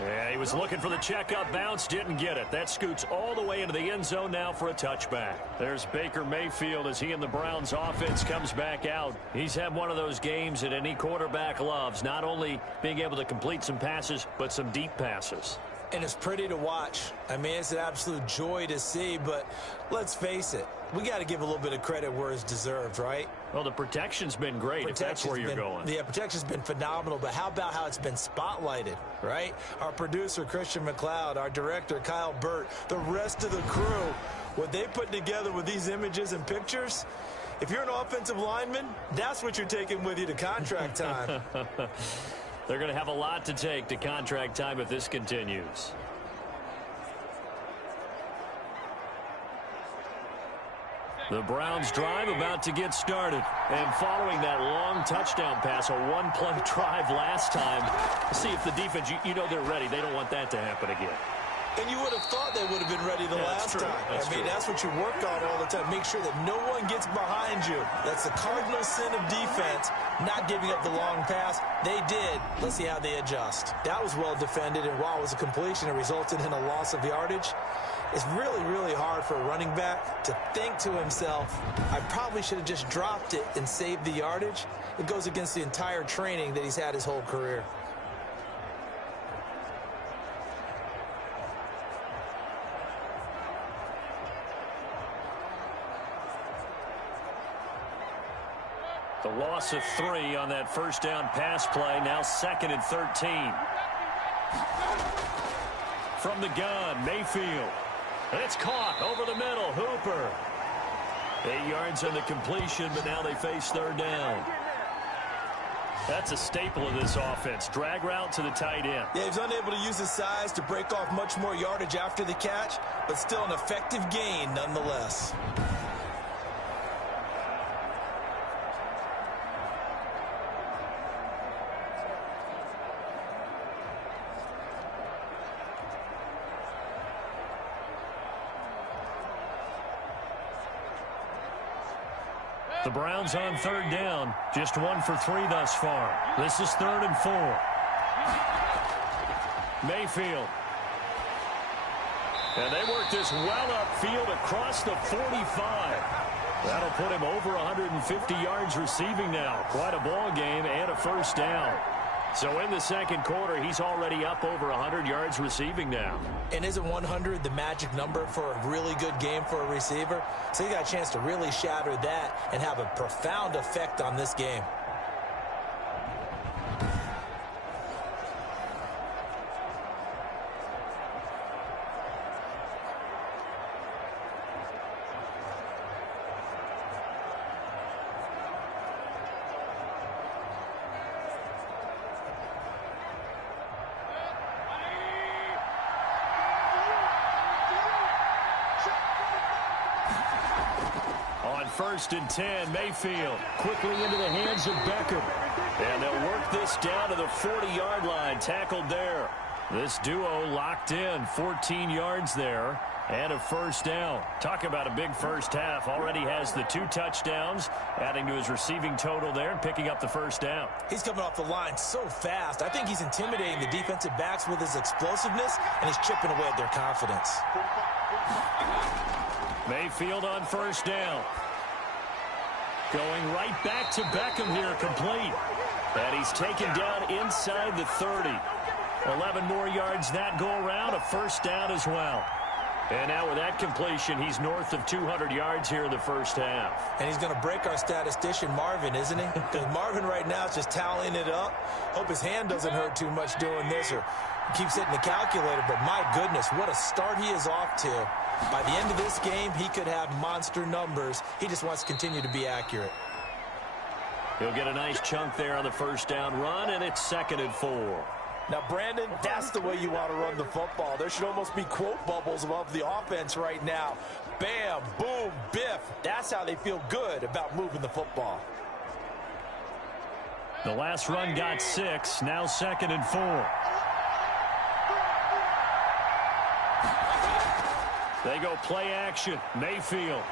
Yeah, he was looking for the checkup bounce, didn't get it. That scoots all the way into the end zone now for a touchback. There's Baker Mayfield as he and the Browns offense comes back out. He's had one of those games that any quarterback loves, not only being able to complete some passes, but some deep passes. And it's pretty to watch. I mean, it's an absolute joy to see, but let's face it, we got to give a little bit of credit where it's deserved, right? Well, the protection's been great, if that's where you're going. Yeah, protection's been phenomenal, but how about how it's been spotlighted, right? Our producer, Christian McLeod, our director, Kyle Burt, the rest of the crew, what they put together with these images and pictures, if you're an offensive lineman, that's what you're taking with you to contract time. They're going to have a lot to take to contract time if this continues. The Browns drive about to get started. And following that long touchdown pass, a one-play drive last time, see if the defense, you know they're ready. They don't want that to happen again. And you would have thought they would have been ready the last time. That's what you work on all the time. Make sure that no one gets behind you. That's the cardinal sin of defense, not giving up the long pass. They did. Let's see how they adjust. That was well defended, and while it was a completion, it resulted in a loss of yardage. It's really, really hard for a running back to think to himself, I probably should have just dropped it and saved the yardage. It goes against the entire training that he's had his whole career. The loss of 3 on that first down pass play. Now 2nd and 13. From the gun, Mayfield. It's caught over the middle. Hooper. 8 yards on the completion, but now they face 3rd down. That's a staple of this offense. Drag route to the tight end. Yeah, he's unable to use his size to break off much more yardage after the catch, but still an effective gain nonetheless. The Browns on 3rd down. Just 1 for 3 thus far. This is 3rd and 4. Mayfield. And they work this well upfield across the 45. That'll put him over 150 yards receiving now. Quite a ball game and a first down. So in the second quarter, he's already up over 100 yards receiving now. And isn't 100 the magic number for a really good game for a receiver? So he got a chance to really shatter that and have a profound effect on this game. On 1st and 10, Mayfield quickly into the hands of Beckham. And they'll work this down to the 40-yard line. Tackled there. This duo locked in. 14 yards there and a first down. Talk about a big first half. Already has the 2 touchdowns, adding to his receiving total there and picking up the first down. He's coming off the line so fast. I think he's intimidating the defensive backs with his explosiveness, and he's chipping away at their confidence. Mayfield on first down. Going right back to Beckham here, complete. And he's taken down inside the 30. 11 more yards that go around, a first down as well. And now with that completion, he's north of 200 yards here in the first half. And he's going to break our statistician Marvin, isn't he? Because Marvin right now is just tallying it up. Hope his hand doesn't hurt too much doing this or keeps hitting the calculator. But my goodness, what a start he is off to. By the end of this game, he could have monster numbers. He just wants to continue to be accurate. He'll get a nice chunk there on the first down run, and it's 2nd and 4. Now, Brandon, that's the way you want to run the football. There should almost be quote bubbles above the offense right now. Bam, boom, biff. That's how they feel good about moving the football. The last run got 6, now 2nd and 4. They go play action. Mayfield.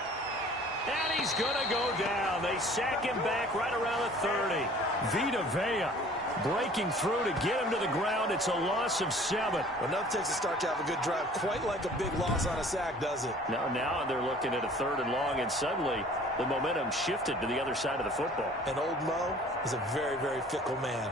And he's going to go down. They sack him back right around the 30. Vita Vea breaking through to get him to the ground. It's a loss of 7. Enough takes a start to have a good drive. Quite like a big loss on a sack, does it? Now they're looking at a 3rd and long, and suddenly the momentum shifted to the other side of the football. And old Mo is a very, very fickle man.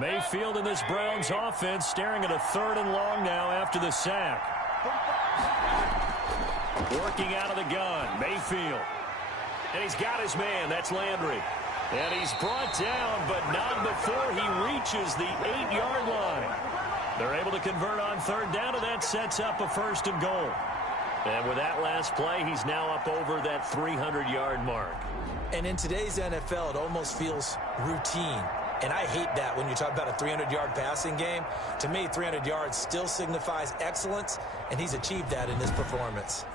Mayfield in this Browns offense staring at a 3rd and long now after the sack. Working out of the gun, Mayfield. And he's got his man, that's Landry. And he's brought down, but not before he reaches the 8-yard line. They're able to convert on third down, and that sets up a 1st and goal. And with that last play, he's now up over that 300-yard mark. And in today's NFL, it almost feels routine. And I hate that when you talk about a 300-yard passing game. To me, 300 yards still signifies excellence, and he's achieved that in this performance.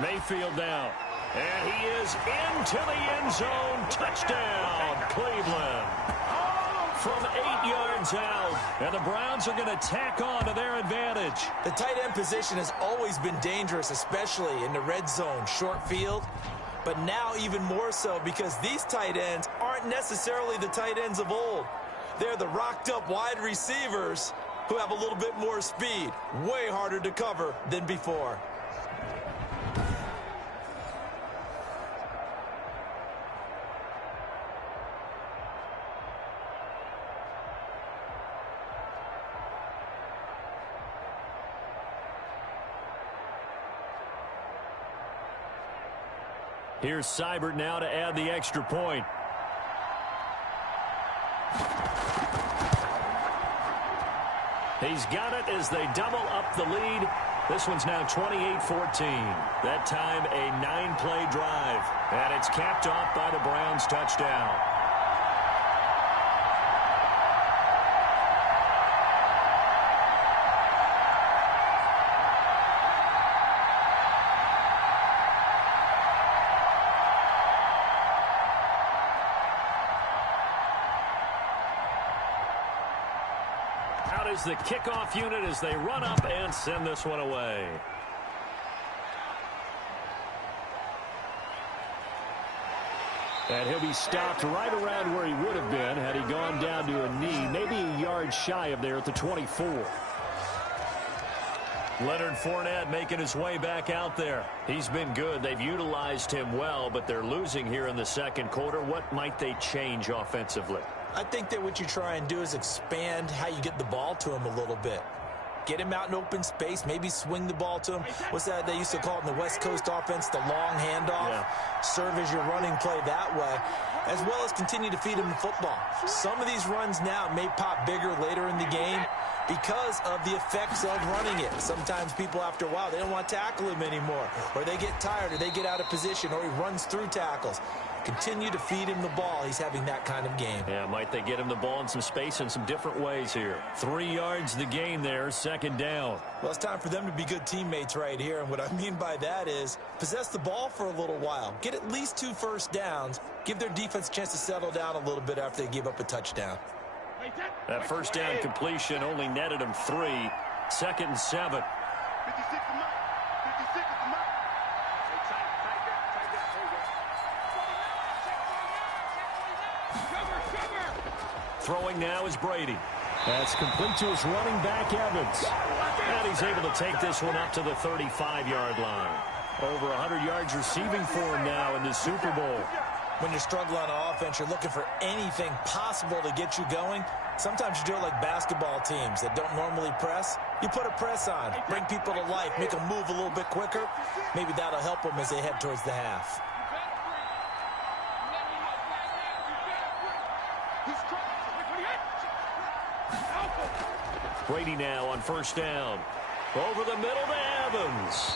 Mayfield now. And he is into the end zone. Touchdown, Cleveland. From 8 yards out. And the Browns are going to tack on to their advantage. The tight end position has always been dangerous, especially in the red zone, short field. But now even more so because these tight ends aren't necessarily the tight ends of old. They're the rocked-up wide receivers who have a little bit more speed. Way harder to cover than before. Here's Seibert now to add the extra point. He's got it as they double up the lead. This one's now 28-14. That time a 9-play drive. And it's capped off by the Browns touchdown. Is the kickoff unit as they run up and send this one away. And he'll be stopped right around where he would have been had he gone down to a knee, maybe a yard shy of there at the 24. Leonard Fournette making his way back out there. He's been good. They've utilized him well, but they're losing here in the second quarter. What might they change offensively? I think that what you try and do is expand how you get the ball to him a little bit. Get him out in open space, maybe swing the ball to him. What's that they used to call it in the West Coast offense, the long handoff? Yeah. Serve as your running play that way, as well as continue to feed him the football. Some of these runs now may pop bigger later in the game because of the effects of running it. Sometimes people, after a while, they don't want to tackle him anymore, or they get tired, or they get out of position, or he runs through tackles. Continue to feed him the ball. He's having that kind of game. Yeah, might they get him the ball in some space in some different ways here. 3 yards the gain there, second down. Well, it's time for them to be good teammates right here. And what I mean by that is possess the ball for a little while. Get at least 2 first downs. Give their defense a chance to settle down a little bit after they give up a touchdown. That first down completion only netted him 3. 2nd and 7. Throwing now is Brady. That's complete to his running back, Evans. And he's able to take this one up to the 35-yard line. Over 100 yards receiving for him now in the Super Bowl. When you're struggling on offense, you're looking for anything possible to get you going. Sometimes you do it like basketball teams that don't normally press. You put a press on, bring people to life, make them move a little bit quicker. Maybe that'll help them as they head towards the half. Brady now on first down. Over the middle to Evans.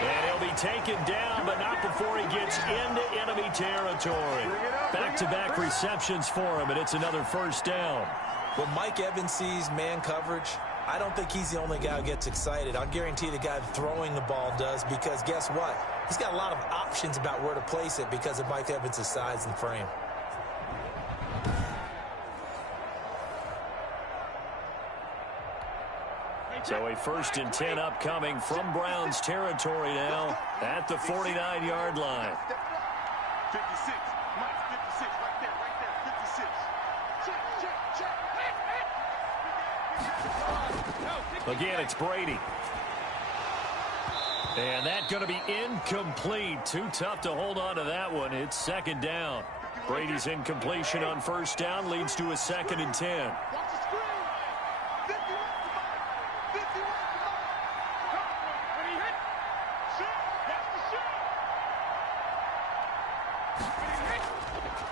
And he'll be taken down, but not before he gets into enemy territory. Back-to-back receptions for him, and it's another first down. When Mike Evans sees man coverage, I don't think he's the only guy who gets excited. I'll guarantee the guy throwing the ball does, because guess what? He's got a lot of options about where to place it because of Mike Evans' size and frame. So a 1st and 10 upcoming from Browns territory now at the 49-yard line. 56. Mike, 56. Right there. 56. Check. Again, it's Brady. And that's going to be incomplete. Too tough to hold on to that one. It's second down. Brady's incompletion on first down leads to a 2nd and 10.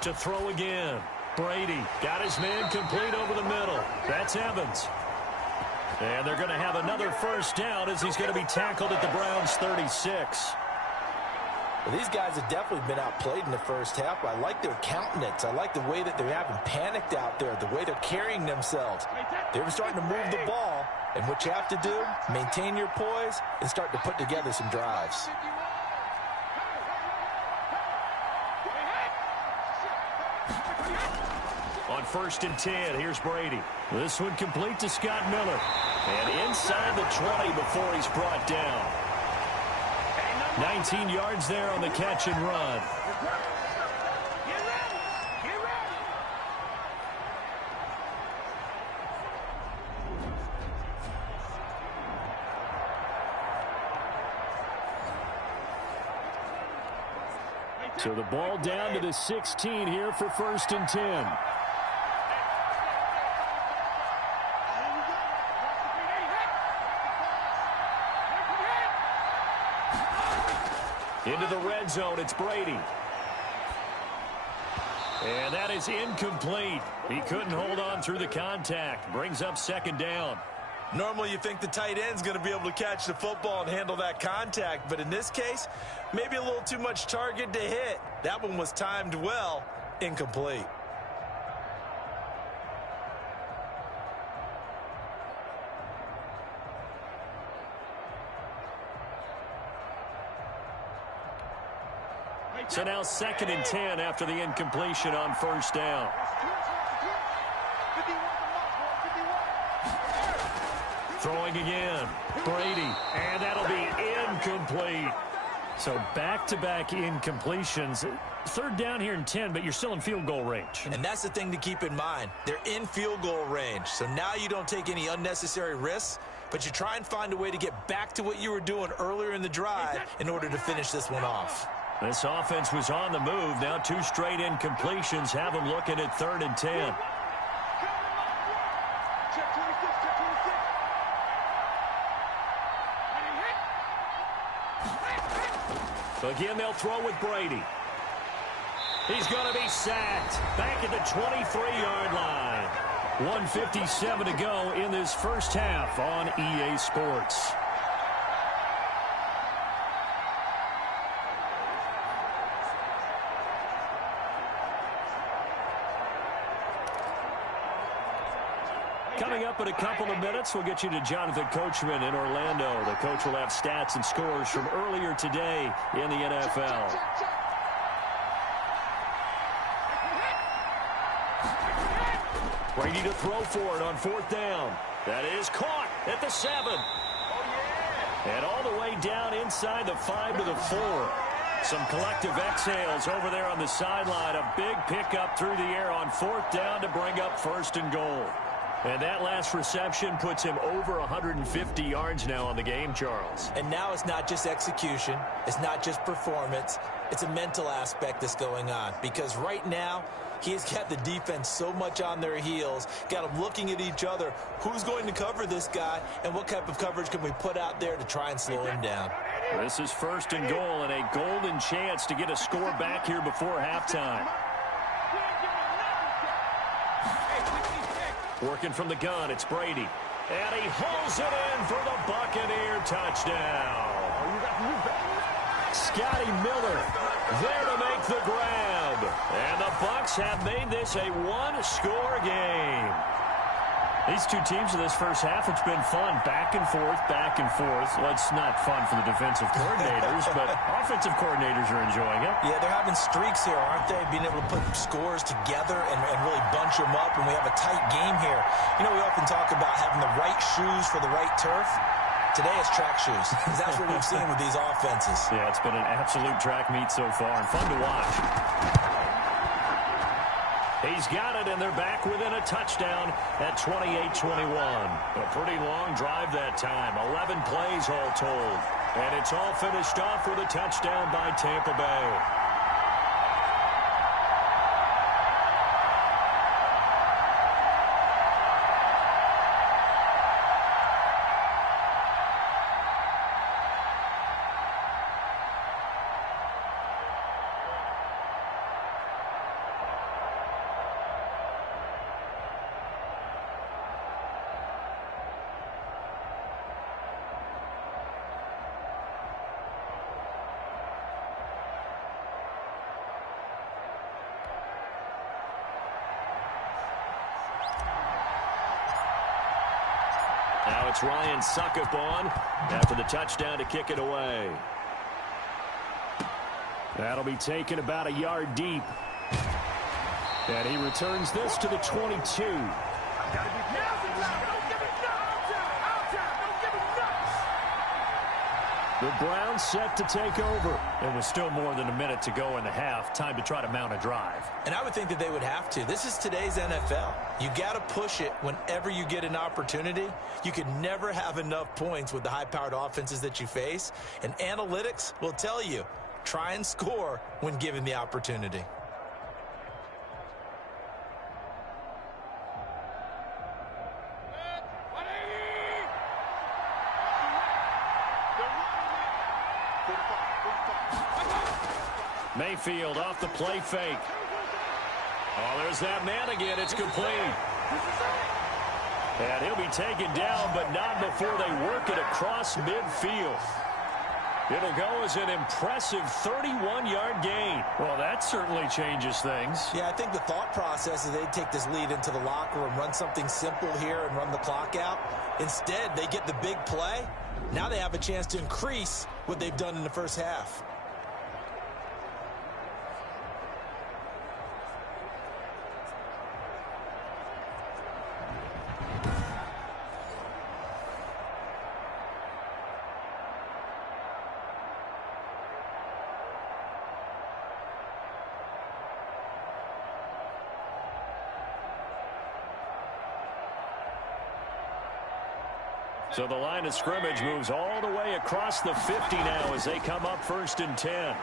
To throw again. Brady got his man complete over the middle. That's Evans. And they're going to have another first down as he's going to be tackled at the Browns' 36. Well, these guys have definitely been outplayed in the first half. I like their countenance. I like the way that they're having panicked out there, the way they're carrying themselves. They were starting to move the ball, and what you have to do, maintain your poise and start to put together some drives. On 1st and 10, here's Brady. This one complete to Scott Miller. And inside the 20 before he's brought down. 19 yards there on the catch and run. So the ball down to the 16 here for 1st and 10. Into the red zone, it's Brady. And that is incomplete. He couldn't hold on through the contact. Brings up 2nd down. Normally you think the tight end's going to be able to catch the football and handle that contact, but in this case, maybe a little too much target to hit. That one was timed well, incomplete. So now 2nd and 10 after the incompletion on first down. Throwing again. Brady. And that'll be incomplete. So back-to-back incompletions. 3rd down here and 10, but you're still in field goal range. And that's the thing to keep in mind. They're in field goal range. So now you don't take any unnecessary risks, but you try and find a way to get back to what you were doing earlier in the drive in order to finish this one off. This offense was on the move. Now 2 straight incompletions have them looking at 3rd and 10. Again, they'll throw with Brady. He's going to be sacked back at the 23-yard line. 1:57 to go in this first half on EA Sports. Coming up in a couple of minutes, we'll get you to Jonathan Coachman in Orlando. The coach will have stats and scores from earlier today in the NFL. Brady to throw for it on 4th down. That is caught at the 7. And all the way down inside the 5 to the 4. Some collective exhales over there on the sideline. A big pickup through the air on 4th down to bring up 1st and goal. And that last reception puts him over 150 yards now on the game, Charles. And now it's not just execution. It's not just performance. It's a mental aspect that's going on. Because right now, he's got the defense so much on their heels, got them looking at each other. Who's going to cover this guy, and what type of coverage can we put out there to try and slow him down? This is 1st and goal and a golden chance to get a score back here before halftime. Working from the gun, it's Brady. And he hauls it in for the Buccaneer touchdown. Scotty Miller there to make the grab. And the Bucs have made this a 1-score game. These two teams in this first half, it's been fun. Back and forth, back and forth. Well, it's not fun for the defensive coordinators, but offensive coordinators are enjoying it. Yeah, they're having streaks here, aren't they? Being able to put scores together and really bunch them up, and we have a tight game here. You know, we often talk about having the right shoes for the right turf. Today it's track shoes. That's what we've seen with these offenses. Yeah, it's been an absolute track meet so far and fun to watch. He's got it, and they're back within a touchdown at 28-21. A pretty long drive that time, 11 plays all told. And it's all finished off with a touchdown by Tampa Bay. Now it's Ryan Suckup on after the touchdown to kick it away. That'll be taken about a yard deep. And he returns this to the 22. The Browns set to take over. It was still more than a minute to go in the half. Time to try to mount a drive. And I would think that they would have to. This is today's NFL. You got to push it whenever you get an opportunity. You can never have enough points with the high-powered offenses that you face. And analytics will tell you, try and score when given the opportunity. Mayfield off the play fake. Oh, there's that man again. It's complete. And he'll be taken down, but not before they work it across midfield. It'll go as an impressive 31-yard gain. Well, that certainly changes things. Yeah, I think the thought process is they'd take this lead into the locker room, run something simple here and run the clock out. Instead, they get the big play. Now they have a chance to increase what they've done in the first half. So the line of scrimmage moves all the way across the 50 now as they come up 1st and 10.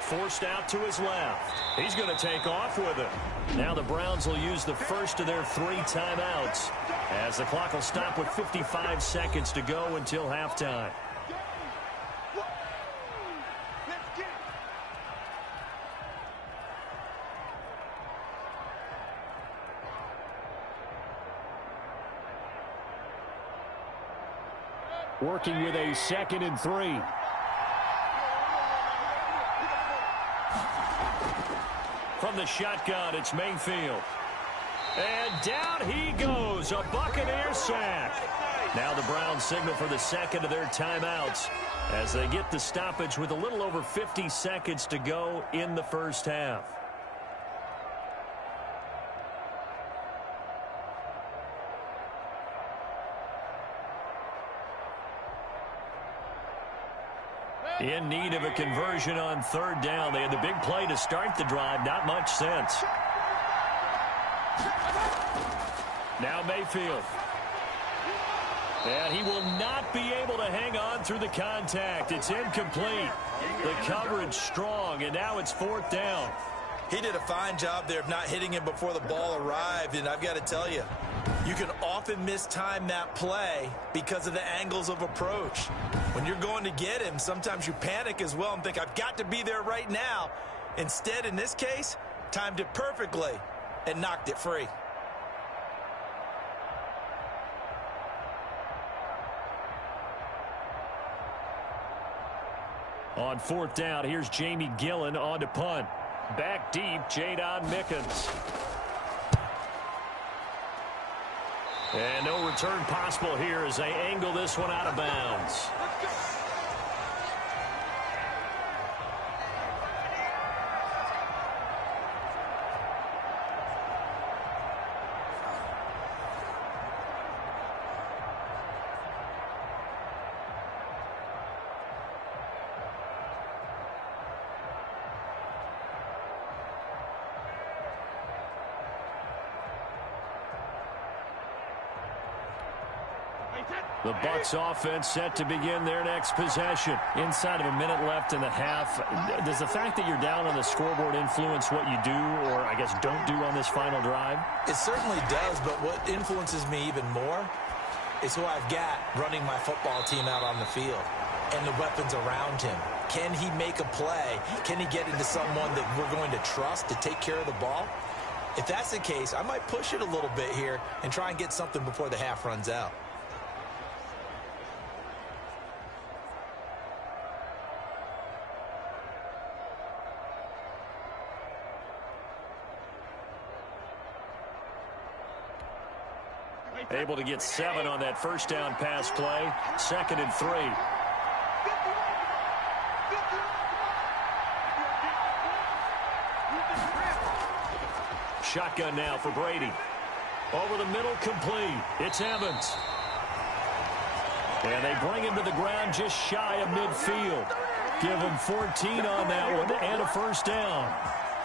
Forced out to his left. He's going to take off with it. Now the Browns will use the first of their 3 timeouts as the clock will stop with 55 seconds to go until halftime. Working with a 2nd and 3. From the shotgun, it's Mayfield. And down he goes, a Buccaneer sack. Now the Browns signal for the 2nd of their timeouts as they get the stoppage with a little over 50 seconds to go in the first half. In need of a conversion on 3rd down. They had the big play to start the drive. Not much sense. Now Mayfield. And he will not be able to hang on through the contact. It's incomplete. The coverage strong, and now it's 4th down. He did a fine job there of not hitting him before the ball arrived, and I've got to tell you, you can often mistime that play because of the angles of approach. When you're going to get him, sometimes you panic as well and think, I've got to be there right now. Instead, in this case, timed it perfectly and knocked it free. On 4th down, here's Jamie Gillen on to punt. Back deep, Jadon Mickens. And no return possible here as they angle this one out of bounds. The Bucs offense set to begin their next possession. Inside of a minute left in the half, does the fact that you're down on the scoreboard influence what you do, or I guess don't do on this final drive? It certainly does, but what influences me even more is who I've got running my football team out on the field and the weapons around him. Can he make a play? Can he get into someone that we're going to trust to take care of the ball? If that's the case, I might push it a little bit here and try and get something before the half runs out. Able to get 7 on that first down pass play. 2nd and 3. Shotgun now for Brady. Over the middle, complete. It's Evans. And they bring him to the ground just shy of midfield. Give him 14 on that one and a first down.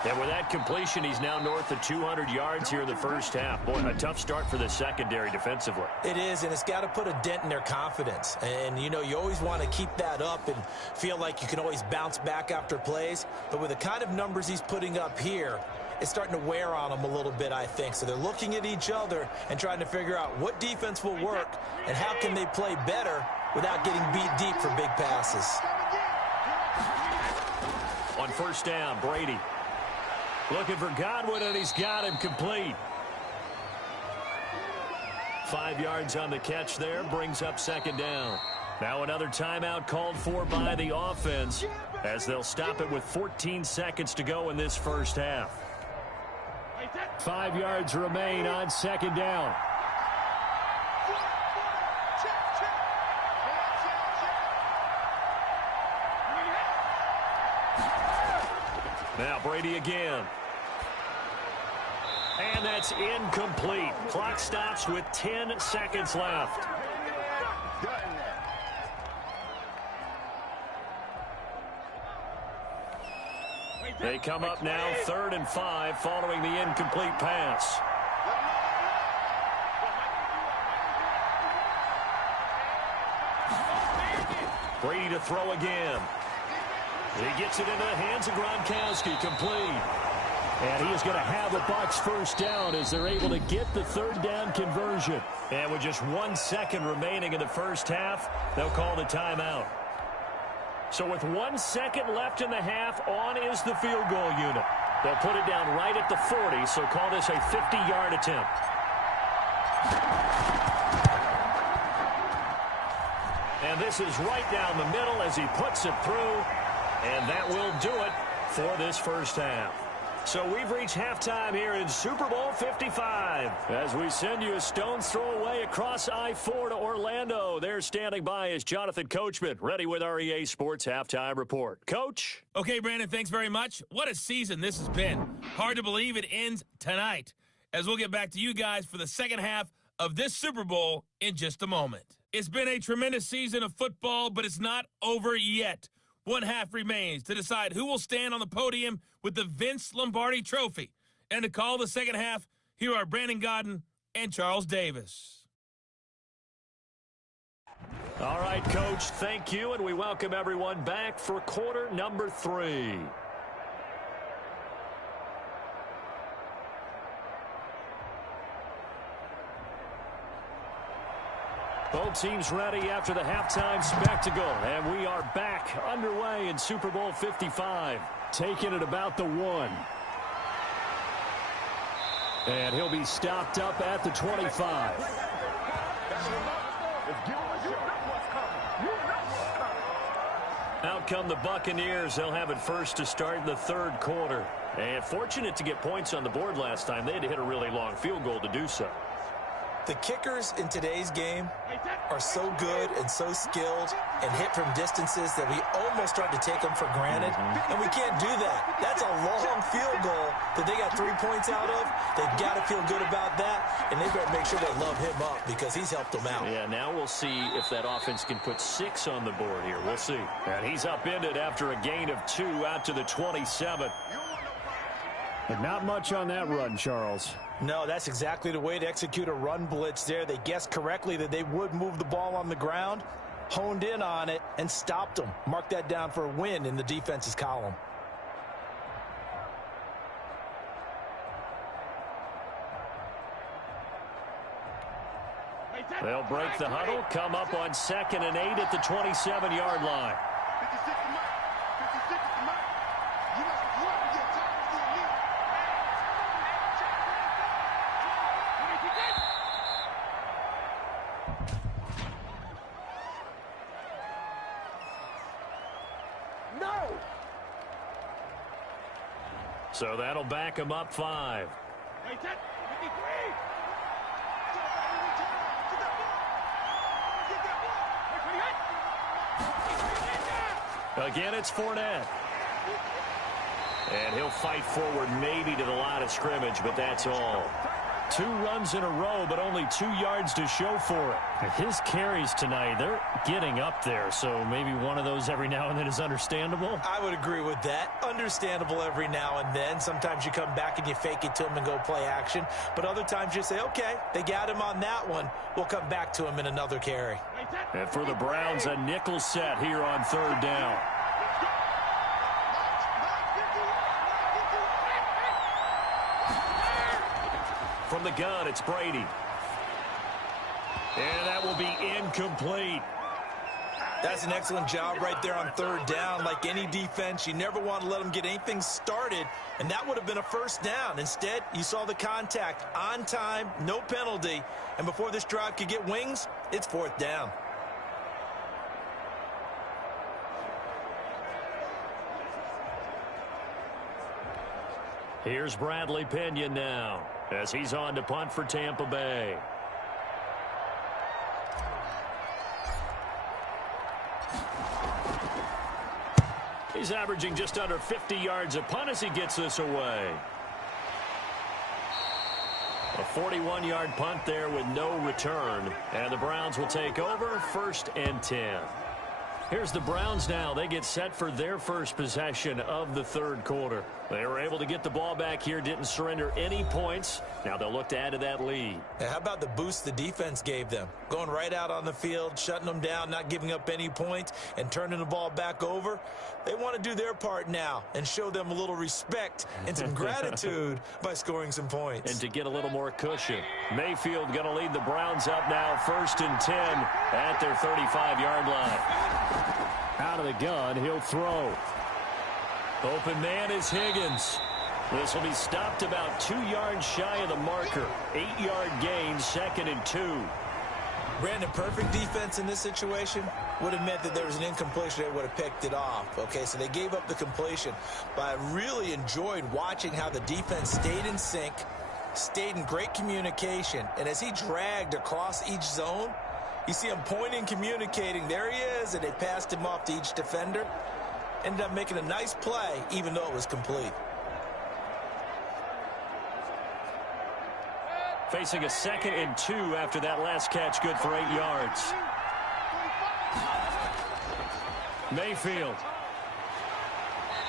And with that completion, he's now north of 200 yards here in the first half. Boy, a tough start for the secondary defensively. It is, and it's got to put a dent in their confidence. And, you know, you always want to keep that up and feel like you can always bounce back after plays. But with the kind of numbers he's putting up here, it's starting to wear on them a little bit, I think. So they're looking at each other and trying to figure out what defense will work and how can they play better without getting beat deep for big passes. On first down, Brady. Looking for Godwin, and he's got him complete. 5 yards on the catch there, brings up 2nd down. Now another timeout called for by the offense as they'll stop it with 14 seconds to go in this first half. 5 yards remain on 2nd down. Now Brady again. And that's incomplete. Clock stops with 10 seconds left. They come up now 3rd and 5 following the incomplete pass. Brady to throw again. He gets it into the hands of Gronkowski, complete. And he is going to have a Bucs first down as they're able to get the 3rd down conversion. And with just 1 second remaining in the first half, they'll call the timeout. So with 1 second left in the half, on is the field goal unit. They'll put it down right at the 40, so call this a 50-yard attempt. And this is right down the middle as he puts it through. And that will do it for this first half. So we've reached halftime here in Super Bowl 55. As we send you a stone's throw away across I-4 to Orlando. There standing by is Jonathan Coachman, ready with our EA Sports Halftime Report. Coach? Okay, Brandon, thanks very much. What a season this has been. Hard to believe it ends tonight, as we'll get back to you guys for the second half of this Super Bowl in just a moment. It's been a tremendous season of football, but it's not over yet. One half remains to decide who will stand on the podium with the Vince Lombardi Trophy. And to call the second half, here are Brandon Godden and Charles Davis. All right, Coach, thank you, and we welcome everyone back for quarter number 3. Both teams ready after the halftime spectacle, and we are back underway in Super Bowl 55. Taking it about the 1. And he'll be stopped up at the 25. Out come the Buccaneers. They'll have it first to start in the 3rd quarter. And fortunate to get points on the board last time. They had to hit a really long field goal to do so. The kickers in today's game are so good and so skilled and hit from distances that we almost start to take them for granted. And we can't do that. That's a long field goal that they got 3 points out of. They've got to feel good about that, and they better make sure they love him up because he's helped them out. Yeah, now we'll see if that offense can put 6 on the board here. We'll see. And he's upended after a gain of 2 out to the 27. And not much on that run, Charles. No, that's exactly the way to execute a run blitz there. They guessed correctly that they would move the ball on the ground, honed in on it, and stopped them. Mark that down for a win in the defense's column. They'll break the huddle, come up on 2nd and 8 at the 27-yard line. 56 to Mike. 56 to Mike. You must run to get time to the lead. No! So that'll back him up 5. Hey, 53! Again, it's Fournette. And he'll fight forward maybe to the line of scrimmage, but that's all. 2 runs in a row, but only 2 yards to show for it. His carries tonight, they're getting up there, so maybe one of those every now and then is understandable. I would agree with that. Understandable every now and then. Sometimes you come back and you fake it to him and go play action. But other times you say, okay, they got him on that one. We'll come back to him in another carry. And for the Browns, a nickel set here on 3rd down. From the gun, it's Brady. And that will be incomplete. That's an excellent job right there on 3rd down. Like any defense, you never want to let them get anything started, and that would have been a 1st down. Instead, you saw the contact on time, no penalty, and before this drive could get wings, it's 4th down. Here's Bradley Pinion now as he's on to punt for Tampa Bay. He's averaging just under 50 yards a punt as he gets this away. A 41-yard punt there with no return. And the Browns will take over 1st and 10. Here's the Browns now. They get set for their first possession of the 3rd quarter. They were able to get the ball back here, didn't surrender any points. Now they'll look to add to that lead. And how about the boost the defense gave them? Going right out on the field, shutting them down, not giving up any points, and turning the ball back over. They want to do their part now and show them a little respect and some gratitude by scoring some points. And to get a little more cushion. Mayfield going to lead the Browns up now 1st and 10 at their 35-yard line. Out of the gun, he'll throw. Open man is Higgins. This will be stopped about 2 yards shy of the marker. 8-yard gain, 2nd and 2. Brandon, perfect defense in this situation would have meant that there was an incompletion. They would have picked it off. Okay, so they gave up the completion. But I really enjoyed watching how the defense stayed in sync, stayed in great communication. And as he dragged across each zone, you see him pointing, communicating. There he is, and they passed him off to each defender. Ended up making a nice play, even though it was complete. Facing a 2nd and 2 after that last catch, good for 8 yards. Mayfield.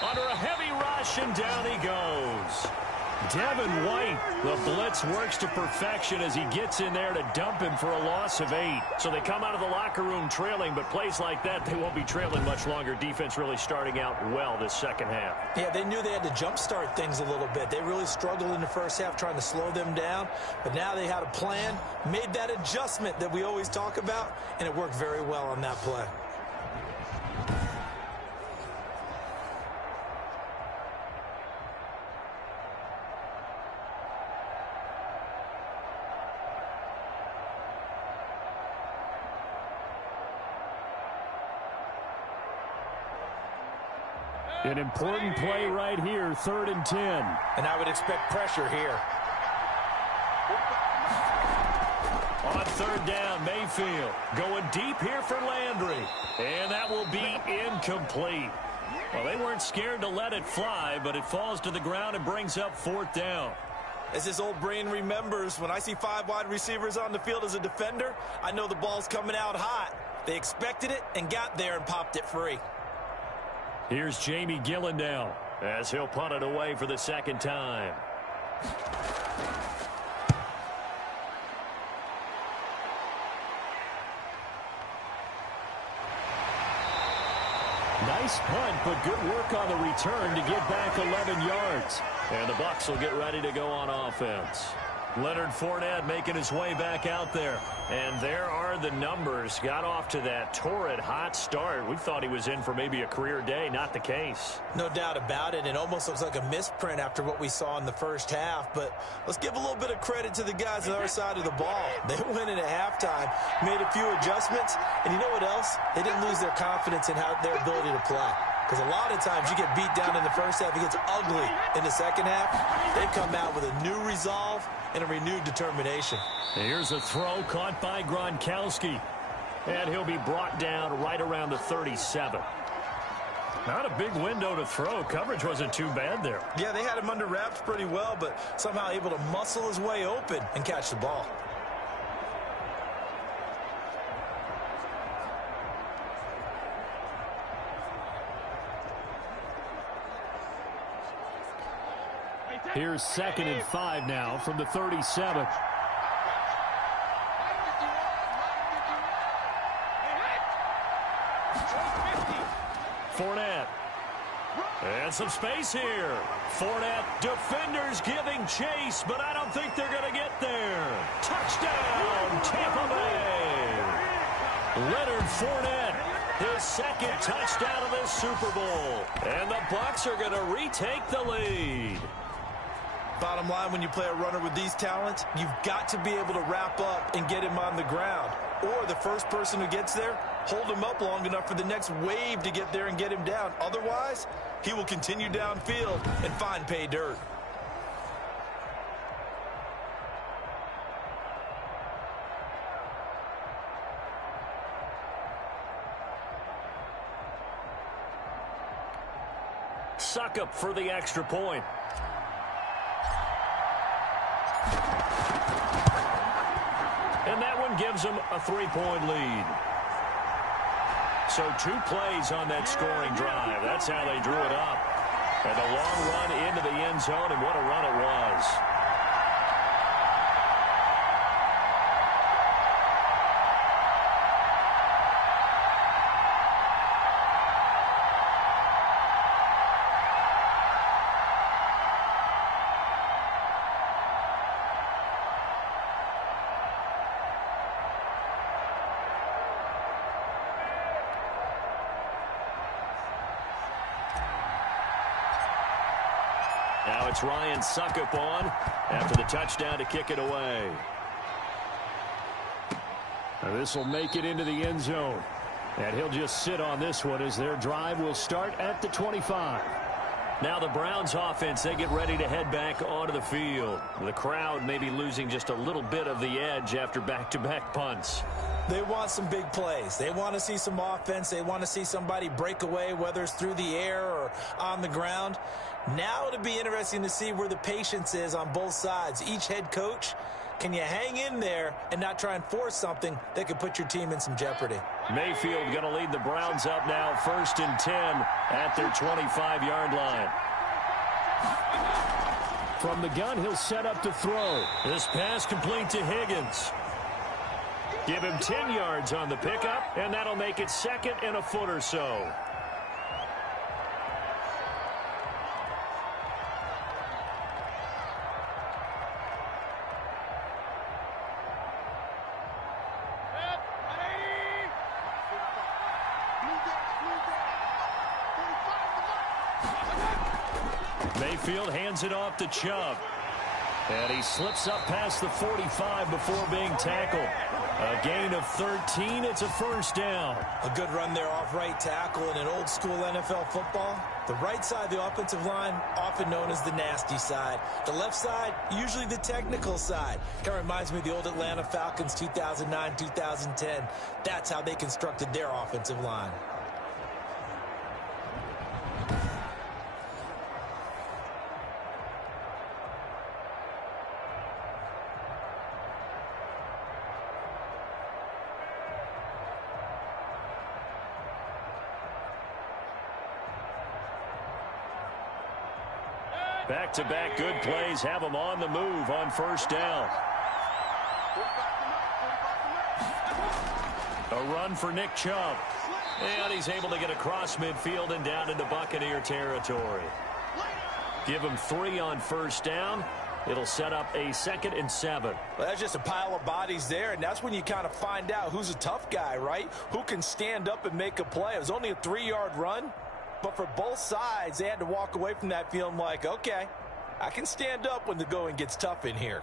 Under a heavy rush, and down he goes. Devin White, the blitz works to perfection as he gets in there to dump him for a loss of 8. So they come out of the locker room trailing, but plays like that, they won't be trailing much longer. Defense really starting out well this 2nd half. Yeah, they knew they had to jumpstart things a little bit. They really struggled in the 1st half trying to slow them down, but now they had a plan, made that adjustment that we always talk about, and it worked very well on that play. An important play right here, 3rd and 10. And I would expect pressure here. On 3rd down, Mayfield going deep here for Landry. And that will be incomplete. Well, they weren't scared to let it fly, but it falls to the ground and brings up 4th down. As his old brain remembers, when I see 5 wide receivers on the field as a defender, I know the ball's coming out hot. They expected it and got there and popped it free. Here's Jamie Gillen now as he'll punt it away for the second time. Nice punt, but good work on the return to get back 11 yards. And the Bucs will get ready to go on offense. Leonard Fournette making his way back out there. And there are the numbers. Got off to that torrid hot start. We thought he was in for maybe a career day. Not the case. No doubt about it. It almost looks like a misprint after what we saw in the first half. But let's give a little bit of credit to the guys on our side of the ball. They went in at halftime, made a few adjustments. And you know what else? They didn't lose their confidence in their ability to play. Because a lot of times you get beat down in the first half, it gets ugly in the second half. They come out with a new resolve and a renewed determination. Here's a throw caught by Gronkowski. And he'll be brought down right around the 37. Not a big window to throw. Coverage wasn't too bad there. Yeah, they had him under wraps pretty well, but somehow able to muscle his way open and catch the ball. Here's 2nd and 5 now from the 37. Fournette. And some space here. Fournette, defenders giving chase, but I don't think they're going to get there. Touchdown, Tampa Bay. Leonard Fournette, his second touchdown of this Super Bowl. And the Bucs are going to retake the lead. Bottom line, when you play a runner with these talents, you've got to be able to wrap up and get him on the ground. Or the first person who gets there, hold him up long enough for the next wave to get there and get him down. Otherwise, he will continue downfield and find pay dirt. Suckup for the extra point. And that one gives them a 3-point lead. So 2 plays on that scoring drive. That's how they drew it up. And a long run into the end zone, and what a run it was. Now it's Ryan Suckup on after the touchdown to kick it away. This will make it into the end zone. And he'll just sit on this one as their drive will start at the 25. Now the Browns offense, they get ready to head back onto the field. The crowd may be losing just a little bit of the edge after back-to-back punts. They want some big plays. They want to see some offense. They want to see somebody break away, whether it's through the air or on the ground. Now it'll be interesting to see where the patience is on both sides. Each head coach, can you hang in there and not try and force something that could put your team in some jeopardy? Mayfield going to lead the Browns up now 1st and 10 at their 25-yard line. From the gun, he'll set up to throw. This pass complete to Higgins. Give him 10 yards on the pickup, and that'll make it 2nd and a foot or so. Mayfield hands it off to Chubb. And he slips up past the 45 before being tackled. A gain of 13. It's a first down. A good run there off right tackle in an old school NFL football. The right side of the offensive line, often known as the nasty side. The left side, usually the technical side. Kind of reminds me of the old Atlanta Falcons 2009, 2010. That's how they constructed their offensive line. Back-to-back good plays have them on the move on first down. A run for Nick Chubb. And he's able to get across midfield and down into Buccaneer territory. Give him 3 on first down. It'll set up a 2nd and 7. Well, that's just a pile of bodies there, and that's when you kind of find out who's a tough guy, right? Who can stand up and make a play. It was only a 3-yard run, but for both sides, they had to walk away from that feeling like, okay, I can stand up when the going gets tough in here.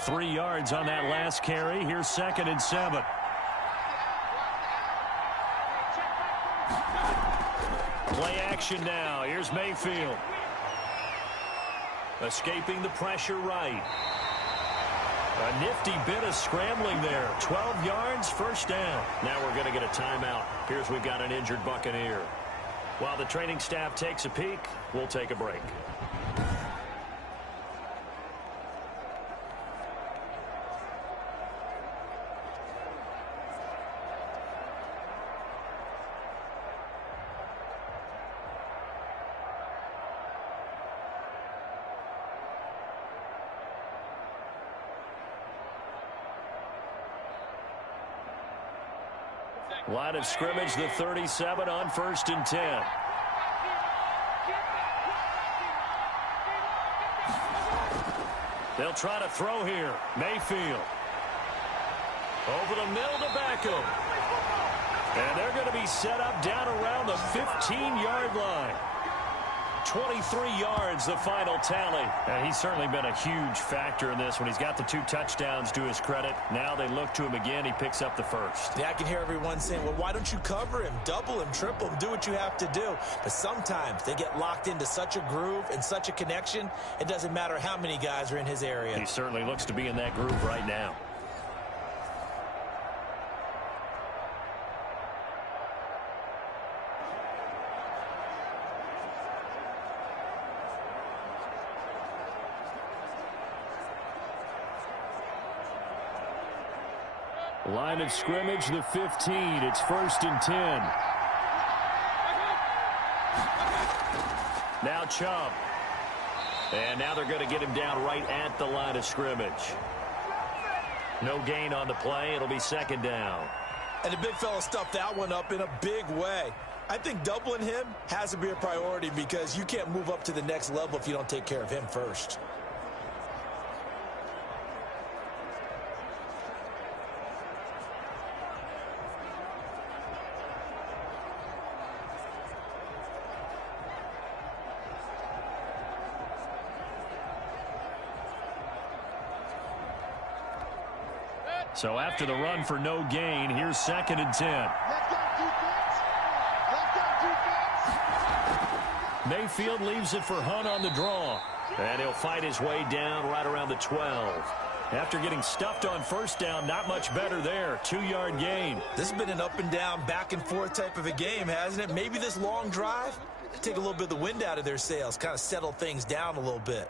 3 yards on that last carry. Here's 2nd and 7. Play action now. Here's Mayfield. Escaping the pressure right. A nifty bit of scrambling there. 12 yards, first down. Now we're going to get a timeout. Here's we've got an injured Buccaneer. While the training staff takes a peek, we'll take a break. Line of scrimmage, the 37 on 1st and 10. They'll try to throw here. Mayfield. Over the middle to Beckham. And they're going to be set up down around the 15-yard line. 23 yards, the final tally. And he's certainly been a huge factor in this when he's got the 2 touchdowns to his credit. Now they look to him again. He picks up the first. Yeah, I can hear everyone saying, well, why don't you cover him, double him, triple him, do what you have to do. But sometimes they get locked into such a groove and such a connection, it doesn't matter how many guys are in his area. He certainly looks to be in that groove right now. Line of scrimmage, the 15. It's 1st and 10. Now Chubb. And now they're going to get him down right at the line of scrimmage. No gain on the play. It'll be 2nd down. And the big fella stuffed that one up in a big way. I think doubling him has to be a priority because you can't move up to the next level if you don't take care of him first. So after the run for no gain, here's 2nd and 10. Mayfield leaves it for Hunt on the draw. And he'll fight his way down right around the 12. After getting stuffed on first down, not much better there. 2-yard gain. This has been an up and down, back and forth type of a game, hasn't it? Maybe this long drive, take a little bit of the wind out of their sails, kind of settle things down a little bit.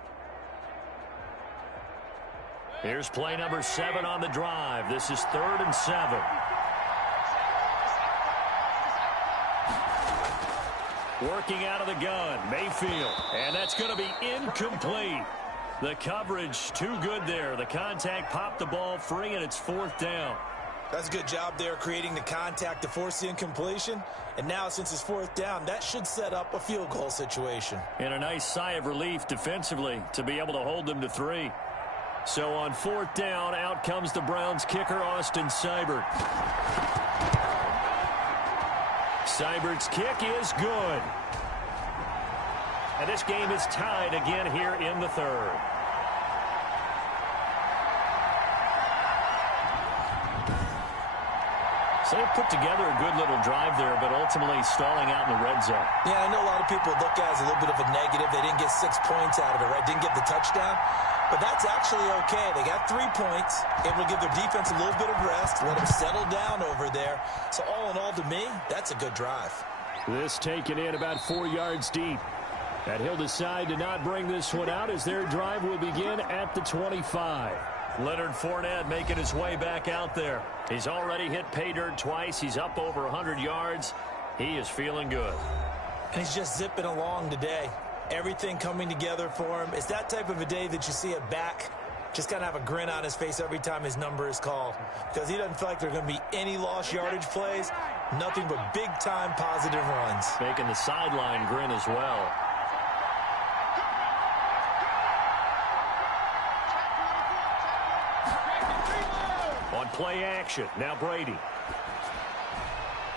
Here's play number 7 on the drive. This is 3rd and 7. Working out of the gun, Mayfield. And that's going to be incomplete. The coverage too good there. The contact popped the ball free, and it's 4th down. That's a good job there creating the contact to force the incompletion. And now since it's 4th down, that should set up a field goal situation. And a nice sigh of relief defensively to be able to hold them to 3. So on 4th down, out comes the Browns kicker, Austin Seibert. Seibert's kick is good. And this game is tied again here in the 3rd. So they put together a good little drive there, but ultimately stalling out in the red zone. Yeah, I know a lot of people look at it as a little bit of a negative. They didn't get 6 points out of it, right? Didn't get the touchdown. But that's actually okay. They got 3 points, able to give their defense a little bit of rest, let them settle down over there. So all in all, to me, that's a good drive. This taken in about 4 yards deep. And he'll decide to not bring this one out as their drive will begin at the 25. Leonard Fournette making his way back out there. He's already hit pay dirt twice. He's up over 100 yards. He is feeling good. And he's just zipping along today. Everything coming together for him. It's that type of a day that you see a back just kind of have a grin on his face every time his number is called, because he doesn't feel like there are going to be any lost yardage plays, nothing but big-time positive runs. Making the sideline grin as well. On play action, now Brady.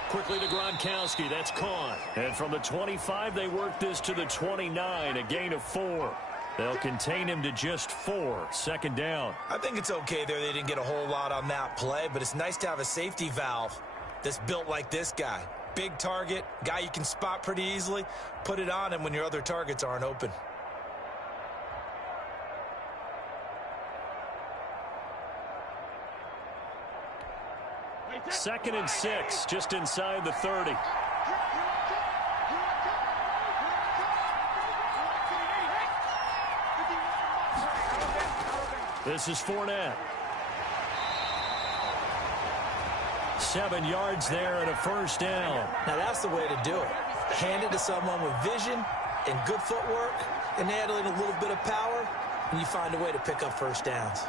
Quickly to Gronkowski, that's caught. And from the 25, they work this to the 29, a gain of 4. They'll contain him to just 4, second down. I think it's okay there. They didn't get a whole lot on that play, but it's nice to have a safety valve that's built like this guy. Big target, guy you can spot pretty easily. Put it on him when your other targets aren't open. Second and 6, just inside the 30. This is Fournette. 7 yards there and a first down. Now that's the way to do it. Hand it to someone with vision and good footwork, and add in a little bit of power, and you find a way to pick up first downs.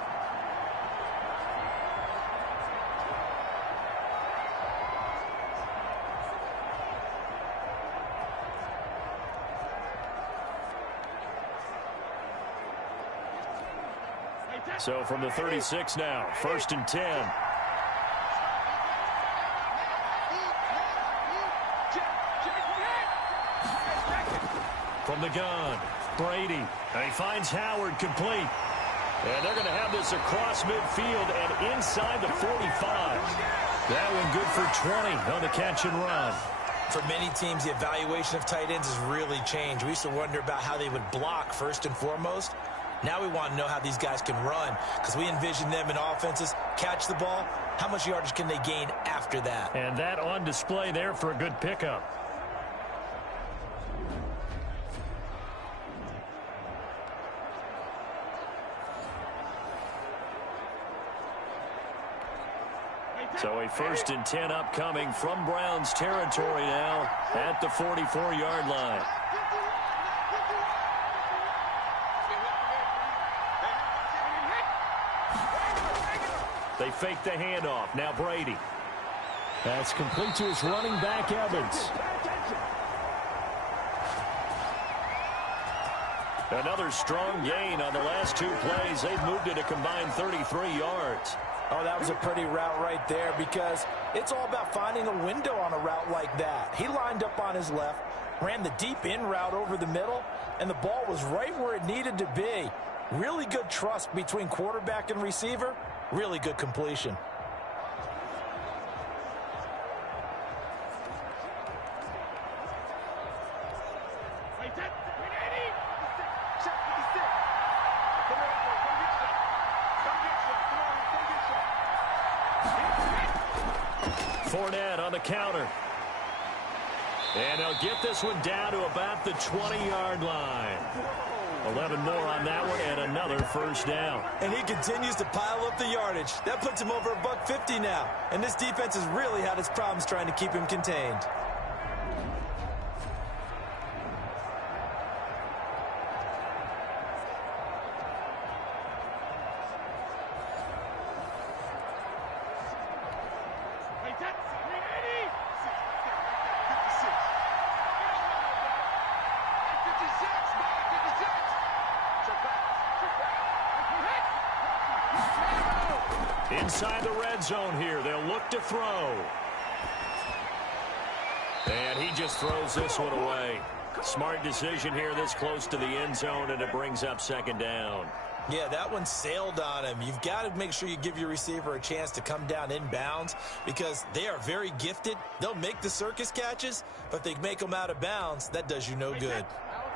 So from the 36 now, first and 10. From the gun, Brady. And he finds Howard complete. And they're going to have this across midfield and inside the 45. That one good for 20 on the catch and run. For many teams, the evaluation of tight ends has really changed. We used to wonder about how they would block first and foremost. Now we want to know how these guys can run, because we envision them in offenses catch the ball. How much yardage can they gain after that? And that on display there for a good pickup. So a first and 10 upcoming from Browns territory now at the 44-yard line. They fake the handoff. Now Brady. That's complete to his running back, Evans. Another strong gain on the last 2 plays. They've moved it a combined 33 yards. Oh, that was a pretty route right there, because it's all about finding a window on a route like that. He lined up on his left, ran the deep in route over the middle, and the ball was right where it needed to be. Really good trust between quarterback and receiver. Really good completion. Fournette on the counter. And they'll get this one down to about the 20-yard line. 11 more on that one and another first down. And he continues to pile up the yardage. That puts him over $150 now. And this defense has really had its problems trying to keep him contained. Inside the red zone here, they'll look to throw. And he just throws this one away. Smart decision here this close to the end zone, and it brings up second down. Yeah, that one sailed on him. You've got to make sure you give your receiver a chance to come down inbounds, because they are very gifted. They'll make the circus catches, but if they make them out of bounds, that does you no good.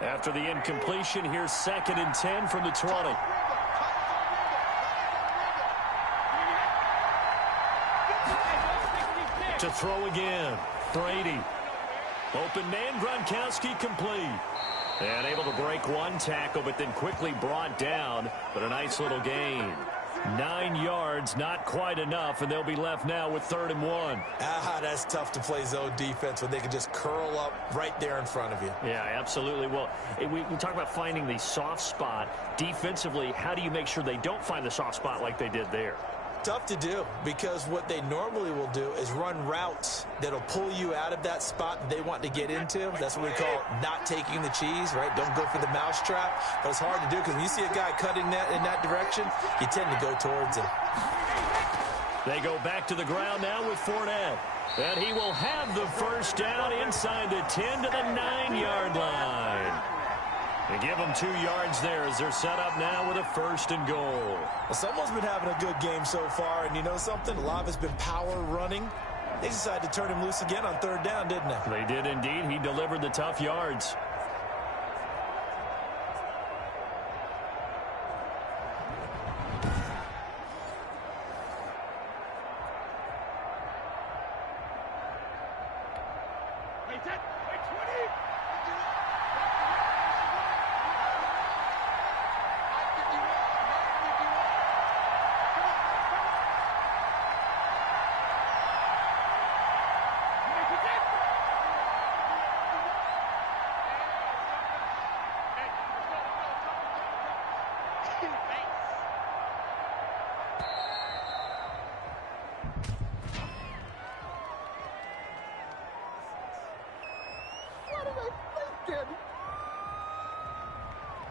After the incompletion, here's second and 10 from the 20. To throw again, Brady. Open man, Gronkowski complete. And able to break one tackle, but then quickly brought down, but a nice little gain. 9 yards, not quite enough, and they'll be left now with 3rd and 1. That's tough to play zone defense when they can just curl up right there in front of you. Yeah, absolutely. Well, we talk about finding the soft spot. Defensively, how do you make sure they don't find the soft spot like they did there? Tough to do, because what they normally will do is run routes that'll pull you out of that spot that they want to get into. That's what we call not taking the cheese, right? Don't go for the mousetrap. But it's hard to do because when you see a guy cutting that in that direction, you tend to go towards him. They go back to the ground now with Fournette. And he will have the first down inside the 10 to the 9-yard line. They give them 2 yards there as they're set up now with a 1st and goal. Well, someone's been having a good game so far, and you know something? A lot of it's been power running. They decided to turn him loose again on 3rd down, didn't they? They did indeed. He delivered the tough yards.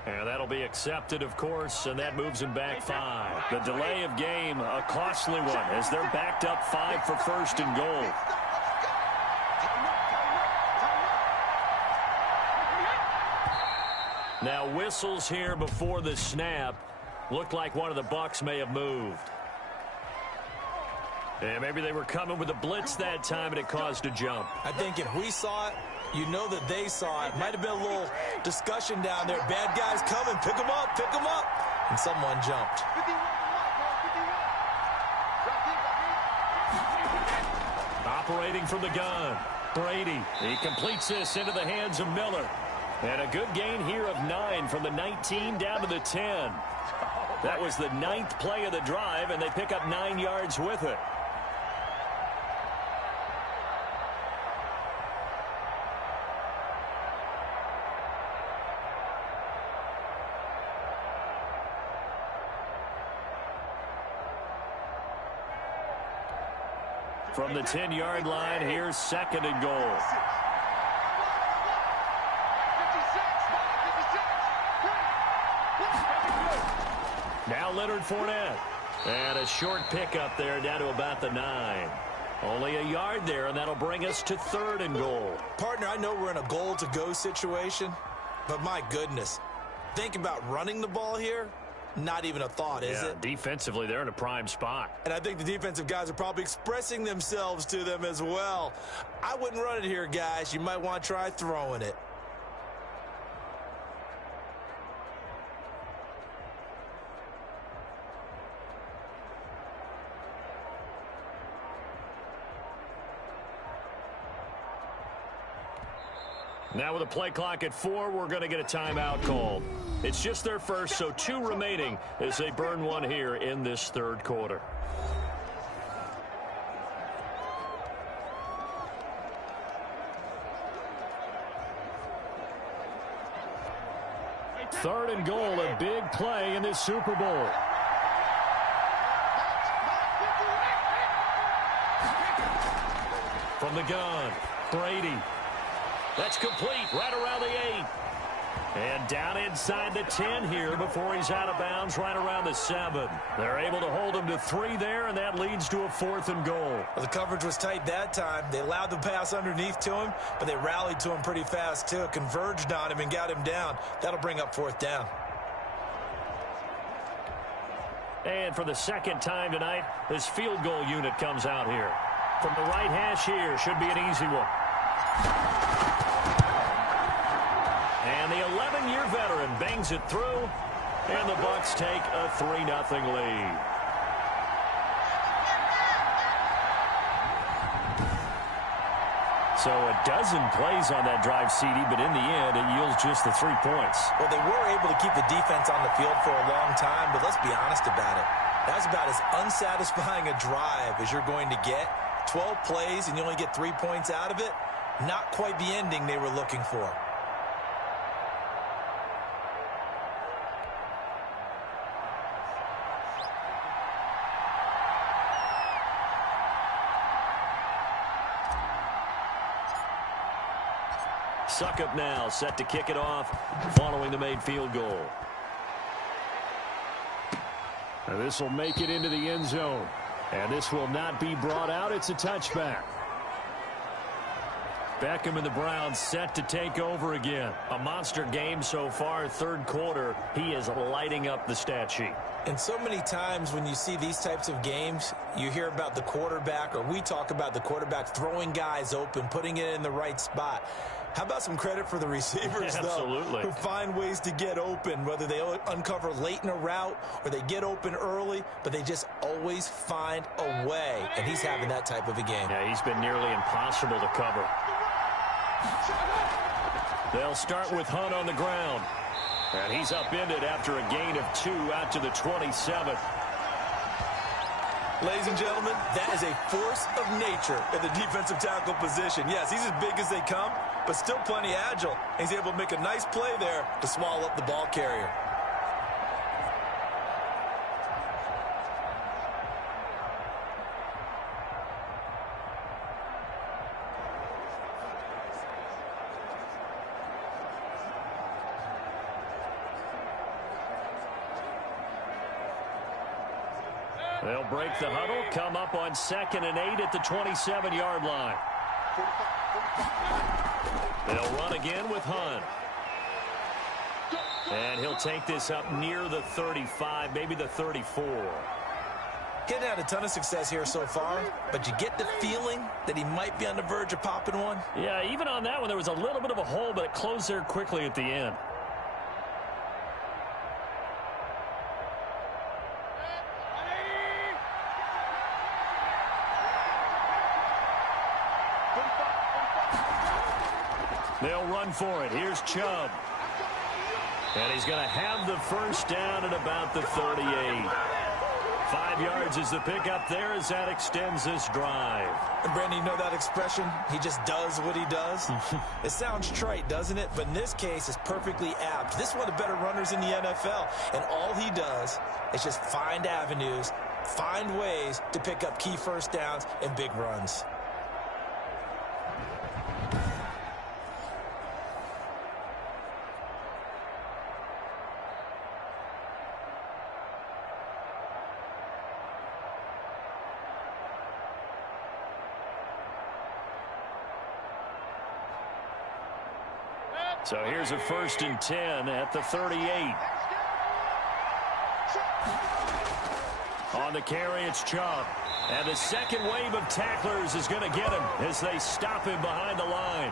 And that'll be accepted, of course, and that moves him back 5. The delay of game, a costly one, as they're backed up 5 for 1st and goal. Now whistles here before the snap. Looked like one of the Bucs may have moved. And maybe they were coming with a blitz that time, and it caused a jump. I think if we saw it, you know that they saw it. Might have been a little discussion down there. Bad guys coming. Pick them up. Pick them up. And someone jumped. Operating from the gun. Brady. He completes this into the hands of Miller. And a good gain here of 9 from the 19 down to the 10. That was the 9th play of the drive, and they pick up 9 yards with it. From the 10-yard line, here's 2nd and goal. Now Leonard Fournette. And a short pickup there down to about the 9. Only a yard there, and that'll bring us to 3rd and goal. Partner, I know we're in a goal-to-go situation, but my goodness, think about running the ball here. Not even a thought, is it? Defensively, they're in a prime spot. And I think the defensive guys are probably expressing themselves to them as well. I wouldn't run it here, guys. You might want to try throwing it. Now with a play clock at 4, we're going to get a timeout called. It's just their first, so 2 remaining as they burn one here in this 3rd quarter. Third and goal, a big play in this Super Bowl. From the gun, Brady. That's complete right around the 8. And down inside the 10 here before he's out of bounds right around the 7. They're able to hold him to 3 there, and that leads to a 4th and goal. Well, the coverage was tight that time. They allowed the pass underneath to him, but they rallied to him pretty fast, too. Converged on him and got him down. That'll bring up 4th down. And for the 2nd time tonight, this field goal unit comes out here. From the right hash here, should be an easy one. And the 11-year veteran bangs it through, and the Bucs take a 3-0 lead. So a dozen plays on that drive, CD, but in the end, it yields just the 3 points. Well, they were able to keep the defense on the field for a long time, but let's be honest about it. That's about as unsatisfying a drive as you're going to get. 12 plays and you only get 3 points out of it. Not quite the ending they were looking for. Suckup now, set to kick it off following the made field goal. And this will make it into the end zone. And this will not be brought out. It's a touchback. Beckham and the Browns set to take over again. A monster game so far, third quarter. He is lighting up the stat sheet. And so many times when you see these types of games, you hear about the quarterback, or we talk about the quarterback throwing guys open, putting it in the right spot. How about some credit for the receivers, though, who find ways to get open, whether they uncover late in a route or they get open early, but they just always find a way. And he's having that type of a game. Yeah, he's been nearly impossible to cover. They'll start with Hunt on the ground. And he's upended after a gain of 2 out to the 27. Ladies and gentlemen, that is a force of nature in the defensive tackle position. Yes, he's as big as they come, but still plenty agile. He's able to make a nice play there to swallow up the ball carrier. They'll break the huddle, come up on 2nd and 8 at the 27-yard line. They'll run again with Hunt. And he'll take this up near the 35, maybe the 34. Getting had a ton of success here so far, but you get the feeling that he might be on the verge of popping one. Yeah, even on that one, there was a little bit of a hole, but it closed there quickly at the end. They'll run for it. Here's Chubb. And he's going to have the first down at about the 38. 5 yards is the pickup there as that extends this drive. And Brandon, you know that expression? He just does what he does. It sounds trite, doesn't it? But in this case, it's perfectly apt. This is one of the better runners in the NFL. And all he does is just find avenues, find ways to pick up key first downs and big runs. So here's a 1st and 10 at the 38. On the carry, it's Chubb. And the second wave of tacklers is going to get him as they stop him behind the line.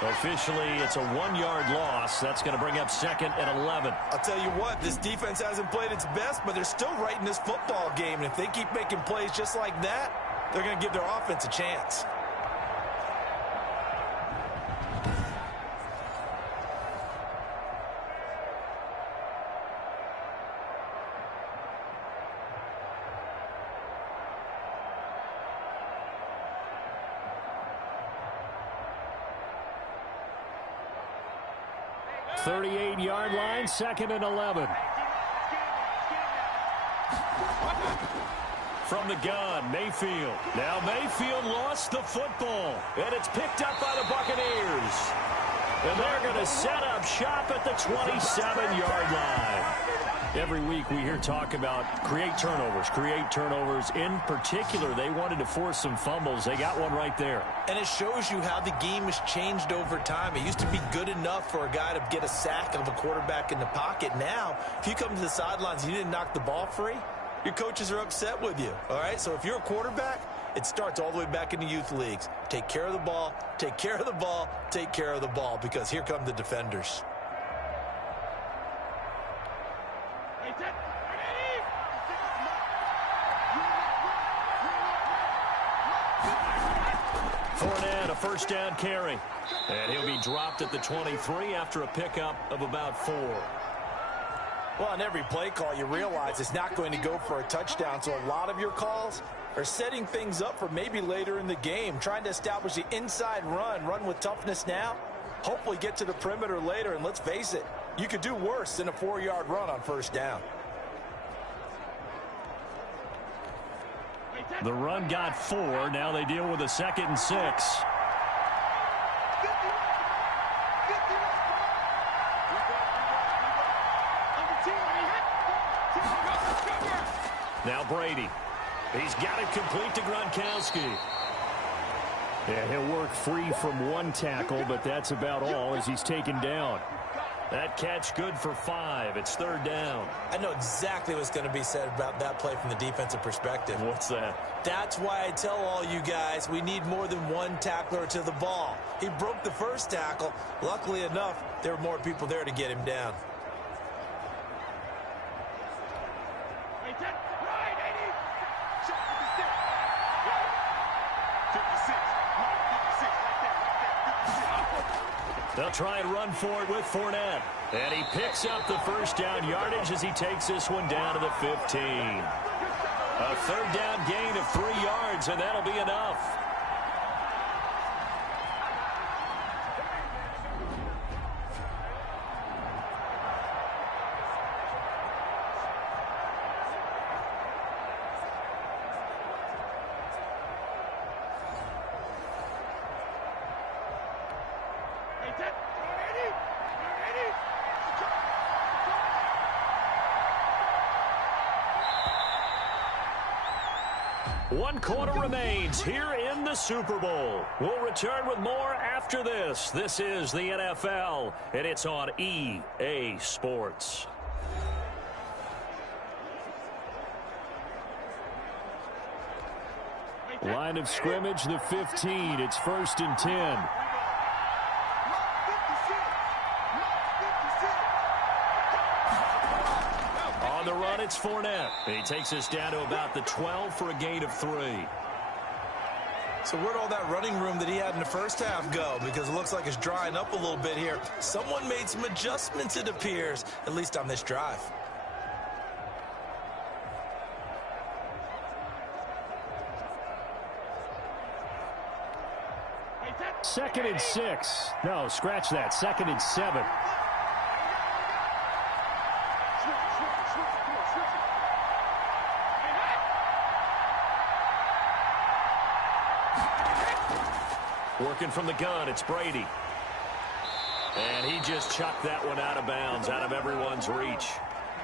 Officially, it's a 1-yard loss. That's going to bring up 2nd and 11. I'll tell you what, this defense hasn't played its best, but they're still right in this football game. And if they keep making plays just like that, they're going to give their offense a chance. Yard line, 2nd and 11. From the gun, Mayfield. Now Mayfield lost the football, and it's picked up by the Buccaneers. And they're going to set up shop at the 27-yard line. Every week we hear talk about create turnovers. In particular, they wanted to force some fumbles. They got one right there. And it shows you how the game has changed over time. It used to be good enough for a guy to get a sack of a quarterback in the pocket. Now, if you come to the sidelines and you didn't knock the ball free, your coaches are upset with you. All right? So if you're a quarterback, it starts all the way back in the youth leagues. Take care of the ball, take care of the ball, take care of the ball, because here come the defenders. Fournette, a first down carry. And he'll be dropped at the 23 after a pickup of about 4. Well, on every play call, you realize it's not going to go for a touchdown, so a lot of your calls are setting things up for maybe later in the game, trying to establish the inside run with toughness now, hopefully get to the perimeter later, and let's face it, you could do worse than a 4-yard run on first down. The run got 4. Now they deal with a 2nd and 6. Now Brady. He's got it complete to Gronkowski. Yeah, he'll work free from one tackle, but that's about all as he's taken down. That catch good for 5. It's 3rd down. I know exactly what's going to be said about that play from the defensive perspective. What's that? That's why I tell all you guys we need more than one tackler to the ball. He broke the first tackle. Luckily enough, there were more people there to get him down. They'll try and run for it with Fournette. And he picks up the first down yardage as he takes this one down to the 15. A 3rd down gain of 3 yards, and that'll be enough. One quarter remains here in the Super Bowl. We'll return with more after this. This is the NFL, and it's on EA Sports. Line of scrimmage, the 15. It's 1st and 10. On the run, it's Fournette. He takes us down to about the 12 for a gain of 3. So where'd all that running room that he had in the first half go? Because it looks like it's drying up a little bit here. Someone made some adjustments, it appears, at least on this drive. Second and 6. No, scratch that. 2nd and 7. Working from the gun, it's Brady. And he just chucked that one out of bounds, out of everyone's reach.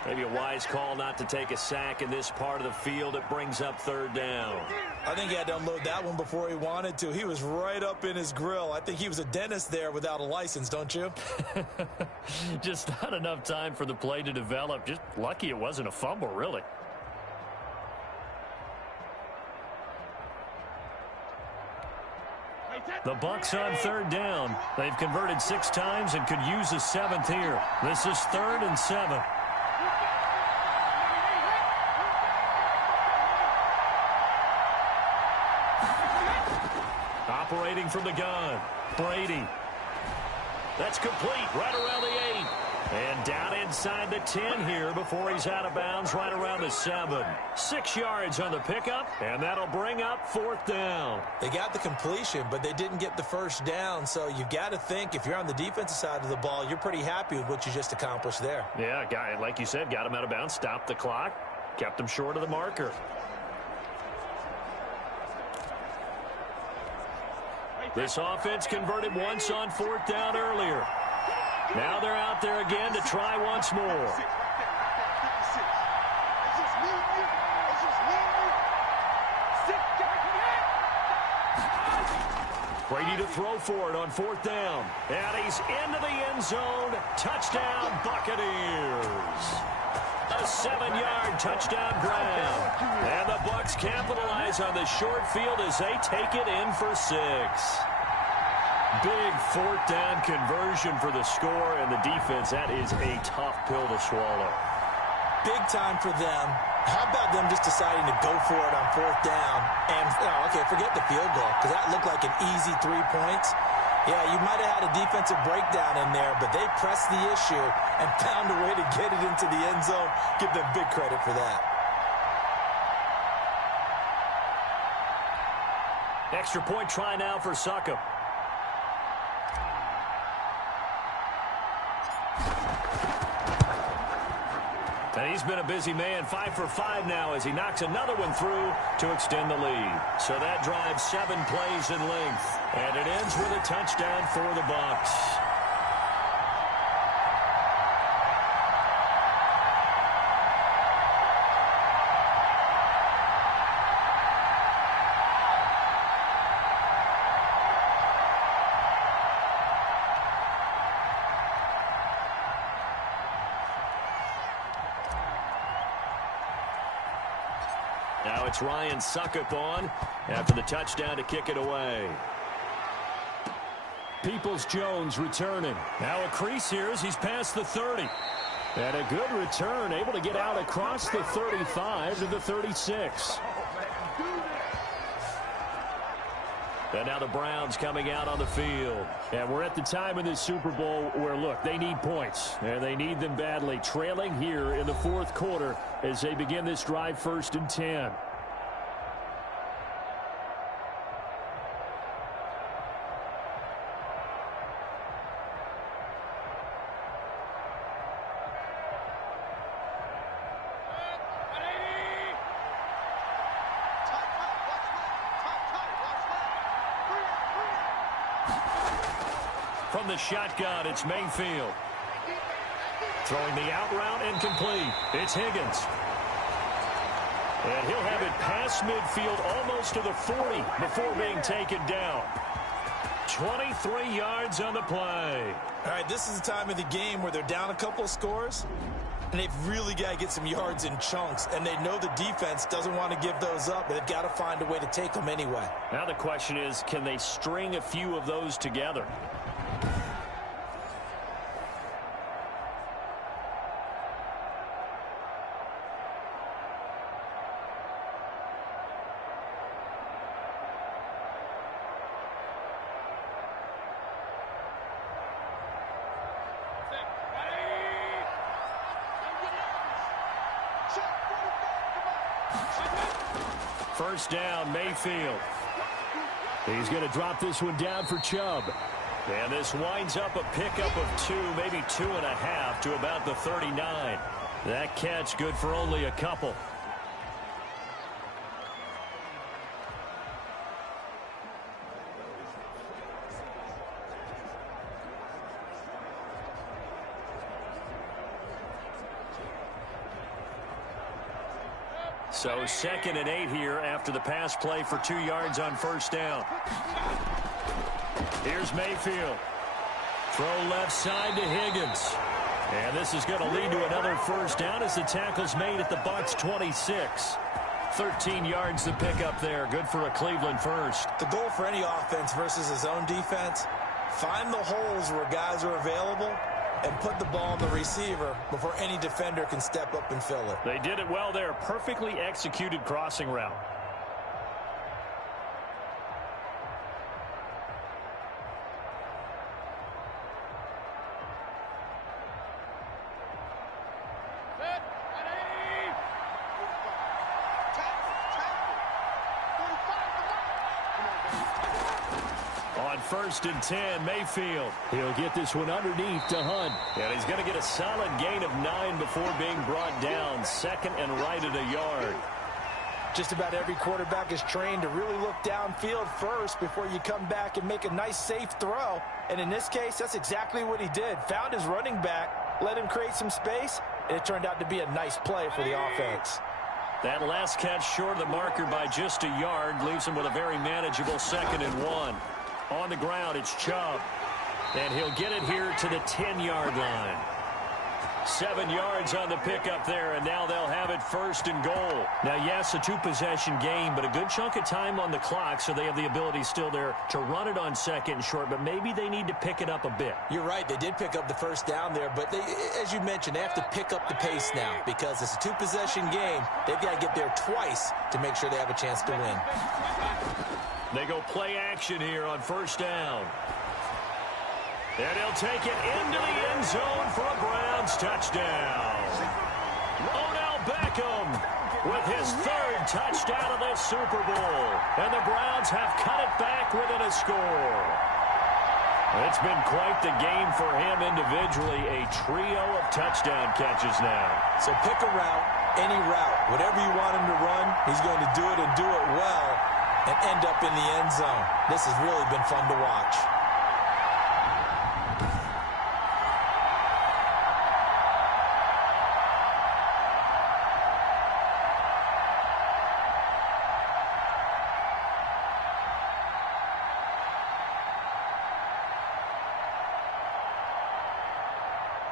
Maybe a wise call not to take a sack in this part of the field. It brings up 3rd down. I think he had to unload that one before he wanted to. He was right up in his grill. I think he was a dentist there without a license, don't you? Just not enough time for the play to develop. Just lucky it wasn't a fumble, really. The Bucs on 3rd down. They've converted 6 times and could use a 7th here. This is 3rd and 7. Operating from the gun, Brady. That's complete right around the 8. And down inside the 10 here before he's out of bounds right around the 7. 6 yards on the pickup, and that'll bring up 4th down. They got the completion, but they didn't get the first down, so you've got to think if you're on the defensive side of the ball, you're pretty happy with what you just accomplished there. Yeah, guy, like you said, got him out of bounds, stopped the clock, kept him short of the marker. This offense converted once on 4th down earlier. Now they're out there again to try once more. Brady to throw for it on 4th down. And he's into the end zone. Touchdown, Buccaneers. A 7-yard touchdown grab. And the Bucs capitalize on the short field as they take it in for 6. Big 4th down conversion for the score, and the defense, that is a tough pill to swallow. Big time for them. How about them just deciding to go for it on 4th down? And, okay, forget the field goal, because that looked like an easy 3 points. Yeah, you might have had a defensive breakdown in there, but they pressed the issue and found a way to get it into the end zone. Give them big credit for that. Extra point try now for Succop. And he's been a busy man, 5 for 5 now as he knocks another one through to extend the lead. So that drives 7 plays in length. And it ends with a touchdown for the Bucs. Now it's Ryan Succop on after the touchdown to kick it away. Peoples-Jones returning. Now a crease here as he's past the 30. And a good return, able to get out across the 35 to the 36. And now the Browns coming out on the field. And we're at the time in this Super Bowl where, look, they need points. And they need them badly. Trailing here in the fourth quarter as they begin this drive 1st and 10. From the shotgun, it's Mayfield. Throwing the out route incomplete. It's Higgins. And he'll have it past midfield almost to the 40 before being taken down. 23 yards on the play. All right, this is the time of the game where they're down a couple of scores, and they've really got to get some yards in chunks, and they know the defense doesn't want to give those up, but they've got to find a way to take them anyway. Now the question is, can they string a few of those together? First down, Mayfield. He's going to drop this one down for Chubb. And this winds up a pickup of 2, maybe 2.5 to about the 39. That catch good for only a couple. So 2nd and 8 here after the pass play for 2 yards on first down. Here's Mayfield. Throw left side to Higgins. And this is going to lead to another first down as the tackle's made at the Bucs 26. 13 yards to pick up there. Good for a Cleveland first. The goal for any offense versus his own defense, find the holes where guys are available and put the ball on the receiver before any defender can step up and fill it. They did it well there. Perfectly executed crossing route. First and 10, Mayfield. He'll get this one underneath to Hunt. And he's going to get a solid gain of 9 before being brought down. 2nd and right at a yard. Just about every quarterback is trained to really look downfield first before you come back and make a nice, safe throw. And in this case, that's exactly what he did. Found his running back, let him create some space, and it turned out to be a nice play for the offense. That last catch short of the marker by just a yard leaves him with a very manageable 2nd and 1. On the ground, it's Chubb. And he'll get it here to the 10-yard line. 7 yards on the pickup there, and now they'll have it 1st and goal. Now, yes, a 2-possession game, but a good chunk of time on the clock, so they have the ability still there to run it on 2nd and short, but maybe they need to pick it up a bit. You're right. They did pick up the first down there, but they, as you mentioned, they have to pick up the pace now because it's a 2-possession game. They've got to get there twice to make sure they have a chance to win. They go play action here on first down. And he'll take it into the end zone for a Browns touchdown. Odell Beckham with his third touchdown of this Super Bowl. And the Browns have cut it back within a score. It's been quite the game for him individually. A trio of touchdown catches now. So pick a route, any route. Whatever you want him to run, he's going to do it and do it well and end up in the end zone. This has really been fun to watch.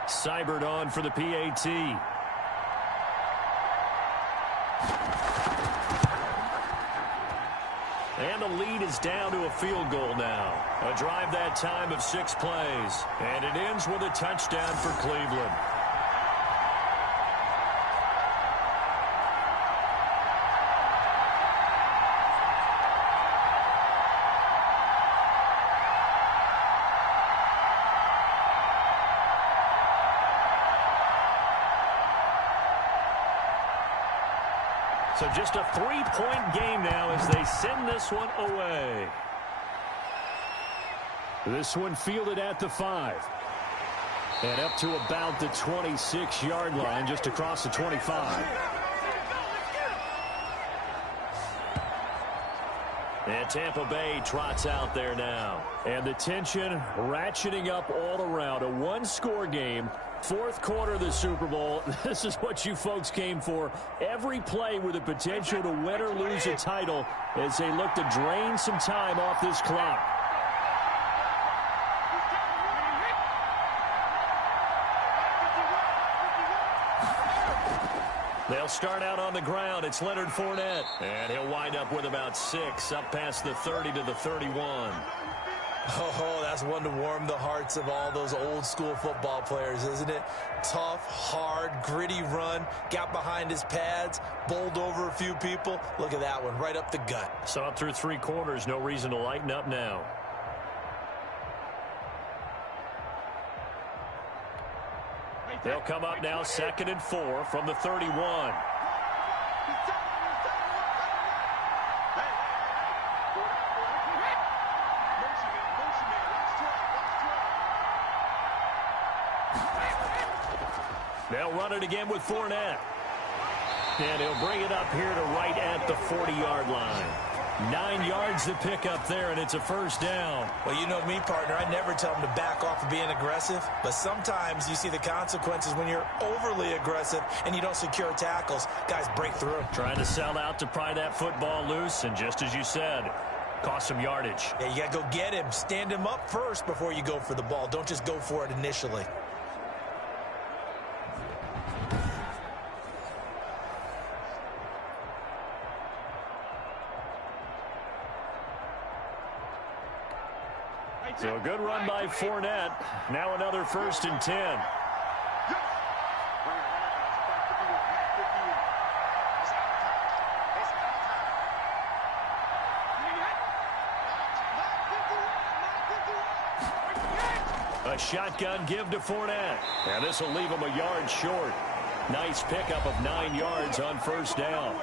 Seibert on for the PAT. And the lead is down to a field goal now. A drive that time of 6 plays. And it ends with a touchdown for Cleveland. So just a 3-point game now as they send this one away. This one fielded at the 5. And up to about the 26-yard line, just across the 25. And Tampa Bay trots out there now. And the tension ratcheting up all around. A one-score game. Fourth quarter of the Super Bowl. This is what you folks came for. Every play with the potential to win or lose a title as they look to drain some time off this clock. They'll start out on the ground. It's Leonard Fournette. And he'll wind up with about 6 up past the 30 to the 31. Oh, that's one to warm the hearts of all those old school football players, isn't it? Tough, hard, gritty run, got behind his pads, bowled over a few people. Look at that one, right up the gut. Saw it through 3 quarters, no reason to lighten up now. They'll come up now 2nd and 4 from the 31. They'll run it again with Fournette. And he'll bring it up here to right at the 40-yard line. 9 yards to pick up there, and it's a first down. Well, you know me, partner. I never tell them to back off of being aggressive. But sometimes you see the consequences when you're overly aggressive and you don't secure tackles. Guys break through. Trying to sell out to pry that football loose, and just as you said, cost some yardage. Yeah, you got to go get him. Stand him up first before you go for the ball. Don't just go for it initially. So a good run by Fournette. Now another 1st and 10. A shotgun give to Fournette. And this will leave him a yard short. Nice pickup of 9 yards on 1st down.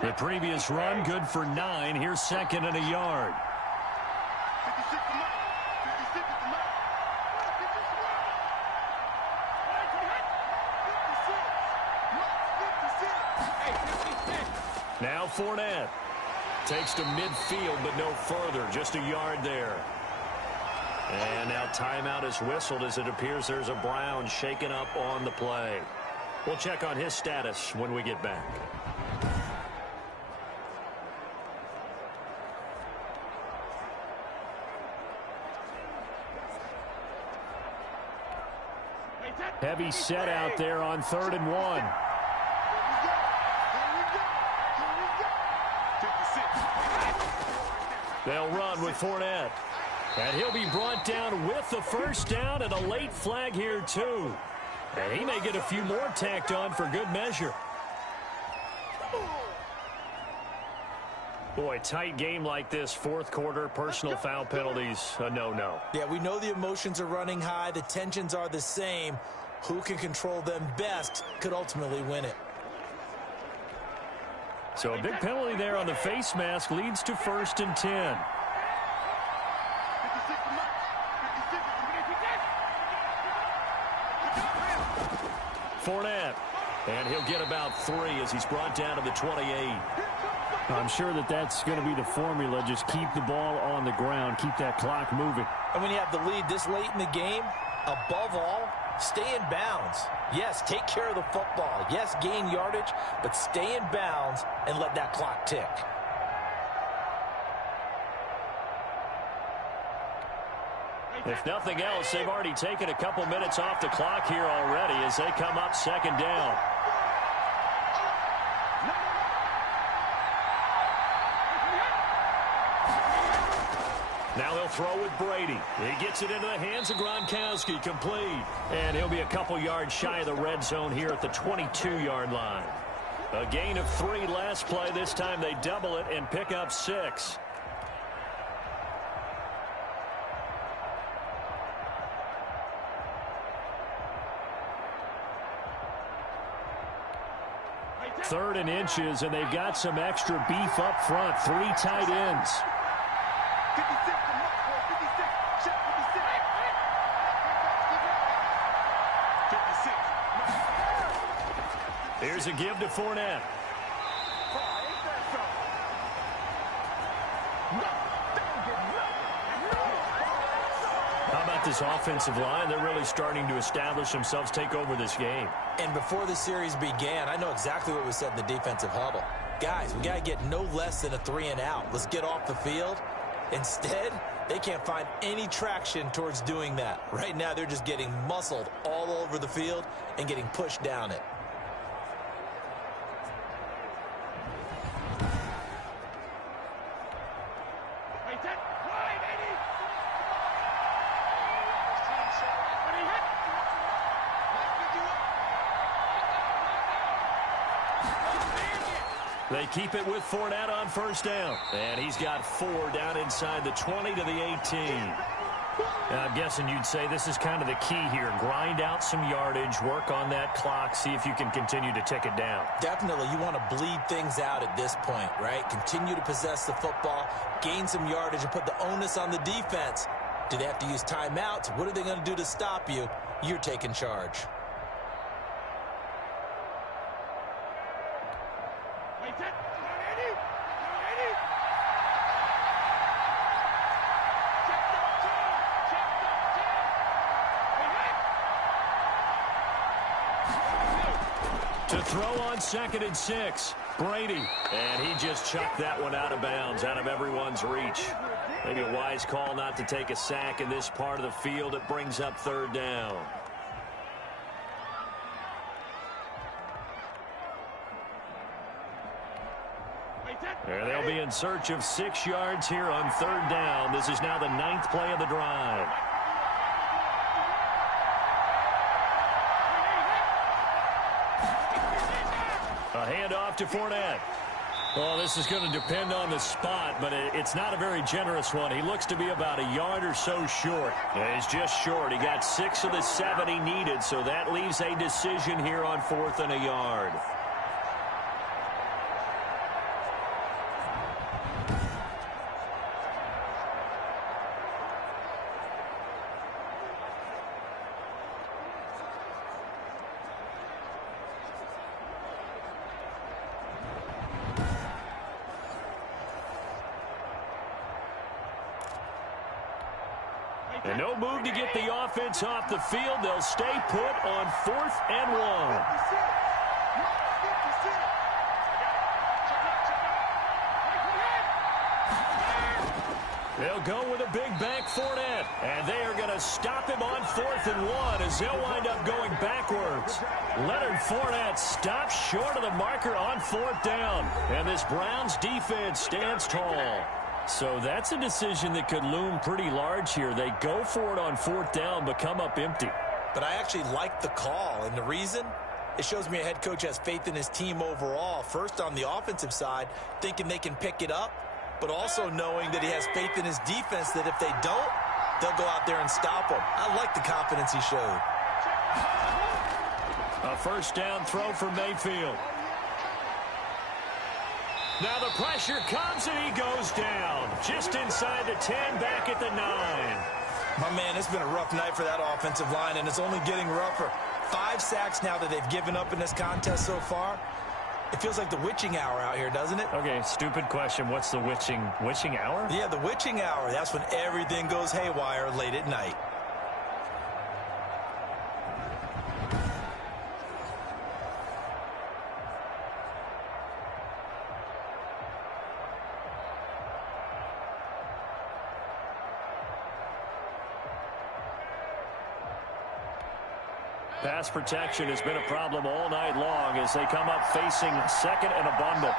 The previous run good for 9. Here's 2nd and a yard. Now Fournette takes to midfield, but no further. Just a yard there. And now timeout is whistled as it appears there's a Brown shaken up on the play. We'll check on his status when we get back. Heavy set out there on 3rd and 1. They'll run with Fournette. And he'll be brought down with the first down and a late flag here, too. And he may get a few more tacked on for good measure. Boy, tight game like this, fourth quarter, personal foul penalties, a no-no. Yeah, we know the emotions are running high. The tensions are the same. Who can control them best could ultimately win it. So a big penalty there on the face mask leads to 1st and 10. Fournette, and he'll get about 3 as he's brought down to the 28. I'm sure that that's going to be the formula. Just keep the ball on the ground, keep that clock moving. And when you have the lead this late in the game, above all, stay in bounds. Yes, take care of the football. Yes, gain yardage, but stay in bounds and let that clock tick. If nothing else, they've already taken a couple minutes off the clock here already as they come up 2nd down. Now they'll throw with Brady. He gets it into the hands of Gronkowski, complete. And he'll be a couple yards shy of the red zone here at the 22-yard line. A gain of 3 last play. This time they double it and pick up 6. Third and inches, and they've got some extra beef up front. 3 tight ends. 56, come on, boy, 56, check 56. 56. Here's a give to Fournette. How about this offensive line? They're really starting to establish themselves, take over this game. And before the series began, I know exactly what was said in the defensive huddle. Guys, we got to get no less than a 3 and out. Let's get off the field. Instead, they can't find any traction towards doing that. Right now, they're just getting muscled all over the field and getting pushed down it. They keep it with Fournette on 1st down. And he's got 4 down inside the 20 to the 18. Now, I'm guessing you'd say this is kind of the key here. Grind out some yardage, work on that clock, see if you can continue to tick it down. Definitely, you want to bleed things out at this point, right? Continue to possess the football, gain some yardage, and put the onus on the defense. Do they have to use timeouts? What are they going to do to stop you? You're taking charge. To throw on 2nd and 6, Brady. And he just chucked that one out of bounds, out of everyone's reach. Maybe a wise call not to take a sack in this part of the field. It brings up 3rd down. And they'll be in search of 6 yards here on 3rd down. This is now the 9th play of the drive. A handoff to Fournette. Well, this is going to depend on the spot, but it's not a very generous one. He looks to be about a yard or so short. Yeah, he's just short. He got 6 of the 7 he needed, so that leaves a decision here on 4th and a yard. And no move to get the offense off the field. They'll stay put on 4th and 1. They'll go with a big back Fournette. And they are going to stop him on 4th and 1 as they'll wind up going backwards. Leonard Fournette stops short of the marker on 4th down. And this Browns defense stands tall. So that's a decision that could loom pretty large here. They go for it on 4th down, but come up empty. But I actually like the call, and the reason? It shows me a head coach has faith in his team overall. First, on the offensive side, thinking they can pick it up, but also knowing that he has faith in his defense that if they don't, they'll go out there and stop them. I like the confidence he showed. A 1st down throw for Mayfield. Now the pressure comes and he goes down. Just inside the 10, back at the 9. My man, it's been a rough night for that offensive line, and it's only getting rougher. 5 sacks now that they've given up in this contest so far. It feels like the witching hour out here, doesn't it? Okay, stupid question. What's the witching hour? Yeah, the witching hour. That's when everything goes haywire late at night. Pass protection has been a problem all night long as they come up facing 2nd and a bundle.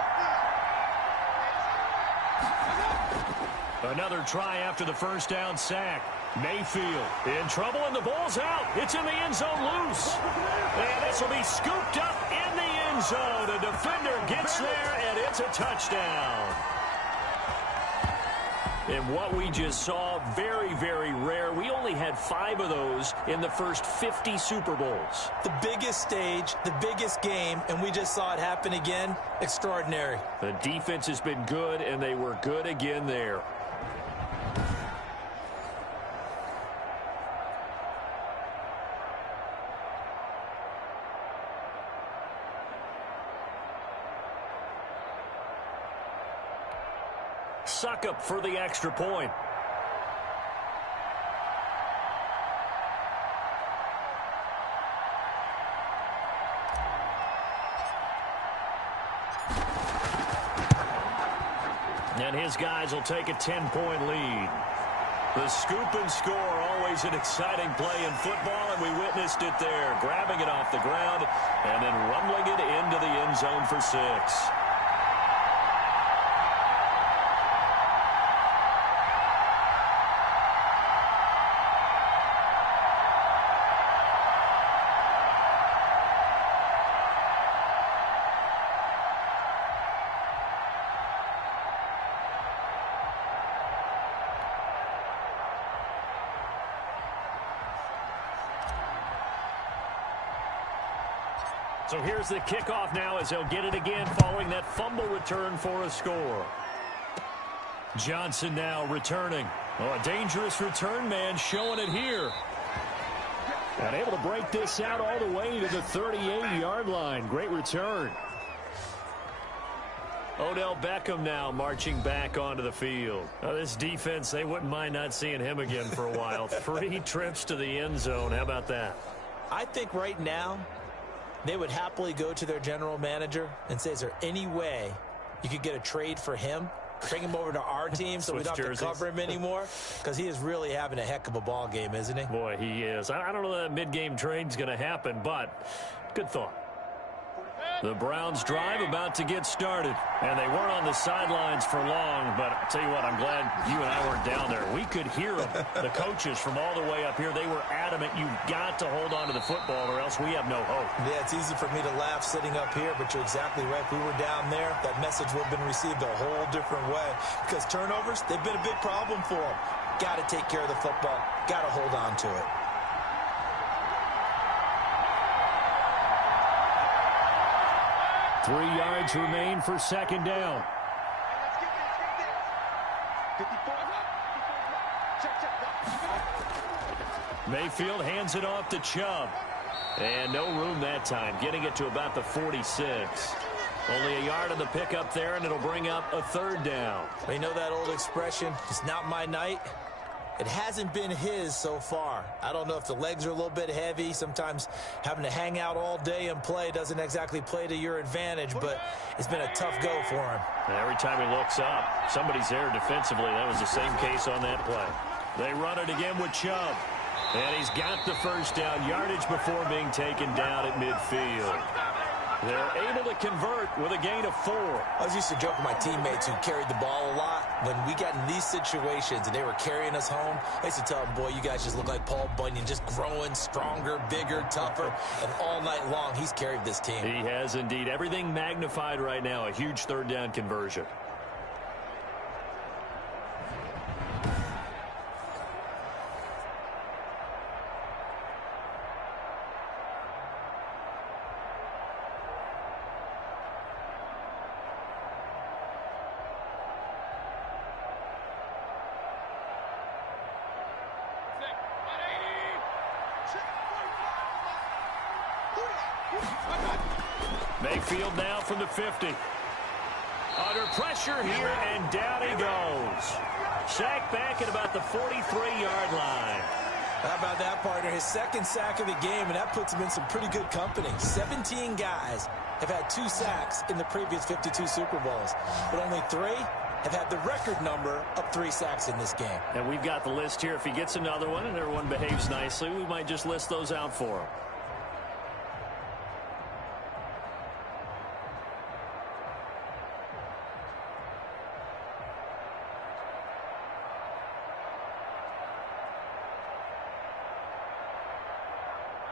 Another try after the 1st down sack. Mayfield in trouble, and the ball's out. It's in the end zone loose. And this will be scooped up in the end zone. A defender gets there, and it's a touchdown. And what we just saw, very, very rare. We only had 5 of those in the first 50 Super Bowls. The biggest stage, the biggest game, and we just saw it happen again. Extraordinary. The defense has been good, and they were good again there. Suckup for the extra point. And his guys will take a 10-point lead. The scoop and score, always an exciting play in football, and we witnessed it there. Grabbing it off the ground and then rumbling it into the end zone for 6. So here's the kickoff now as they'll get it again following that fumble return for a score. Johnson now returning. Oh, a dangerous return man showing it here. And able to break this out all the way to the 38-yard line. Great return. Odell Beckham now marching back onto the field. Now this defense, they wouldn't mind not seeing him again for a while. 3 trips to the end zone. How about that? I think right now they would happily go to their general manager and say, is there any way you could get a trade for him? Bring him over to our team so we don't have to cover him anymore? Because he is really having a heck of a ball game, isn't he? Boy, he is. I don't know that mid-game trade's going to happen, but good thought. The Browns drive about to get started, and they weren't on the sidelines for long, but I'll tell you what, I'm glad you and I weren't down there. We could hear them, the coaches from all the way up here. They were adamant, you've got to hold on to the football or else we have no hope. Yeah, it's easy for me to laugh sitting up here, but you're exactly right. If we were down there, that message would have been received a whole different way because turnovers, they've been a big problem for them. Got to take care of the football. Got to hold on to it. Three yards remain for 2nd down. Mayfield hands it off to Chubb. And no room that time, getting it to about the 46. Only a yard on the pickup there, and it'll bring up a 3rd down. You know that old expression, it's not my night? It hasn't been his so far. I don't know if the legs are a little bit heavy. Sometimes having to hang out all day and play doesn't exactly play to your advantage, but it's been a tough go for him. And every time he looks up, somebody's there defensively. That was the same case on that play. They run it again with Chubb. And he's got the 1st down, yardage before being taken down at midfield. They're able to convert with a gain of 4. I was used to joke with my teammates who carried the ball a lot. When we got in these situations and they were carrying us home, I used to tell them, boy, you guys just look like Paul Bunyan, just growing stronger, bigger, tougher. And all night long, he's carried this team. He has indeed. Everything magnified right now. A huge third down conversion. Mayfield now from the 50. Under pressure here, and down he goes. Sacked back at about the 43-yard line. How about that, partner? His second sack of the game, and that puts him in some pretty good company. 17 guys have had 2 sacks in the previous 52 Super Bowls, but only 3 have had the record number of 3 sacks in this game. And we've got the list here. If he gets another one and everyone behaves nicely, we might just list those out for him.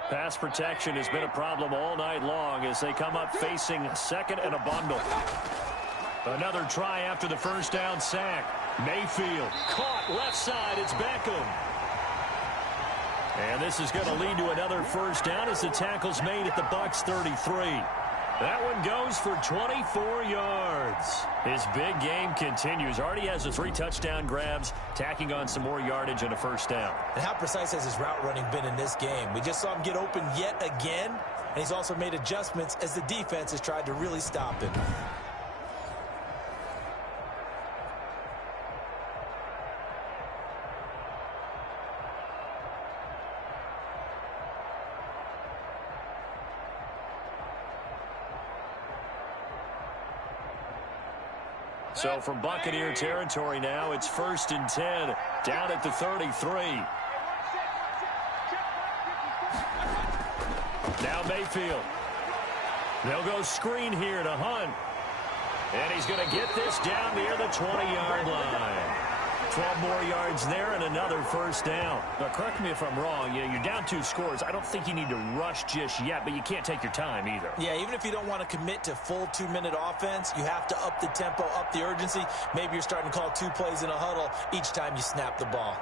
Pass protection has been a problem all night long as they come up facing second and a bundle. Another try after the first down sack. Mayfield caught left side. It's Beckham. And this is going to lead to another first down as the tackle's made at the Bucs 33. That one goes for 24 yards. His big game continues. Already has the 3 touchdown grabs, tacking on some more yardage and a first down. And how precise has his route running been in this game? We just saw him get open yet again, and he's also made adjustments as the defense has tried to really stop him. So from Buccaneer territory now, it's 1st and 10, down at the 33. Now Mayfield. They'll go screen here to Hunt. And he's going to get this down near the 20-yard line. 12 more yards there and another first down. Now, correct me if I'm wrong. You're down 2 scores. I don't think you need to rush just yet, but you can't take your time either. Yeah, even if you don't want to commit to full 2-minute offense, you have to up the tempo, up the urgency. Maybe you're starting to call 2 plays in a huddle each time you snap the ball.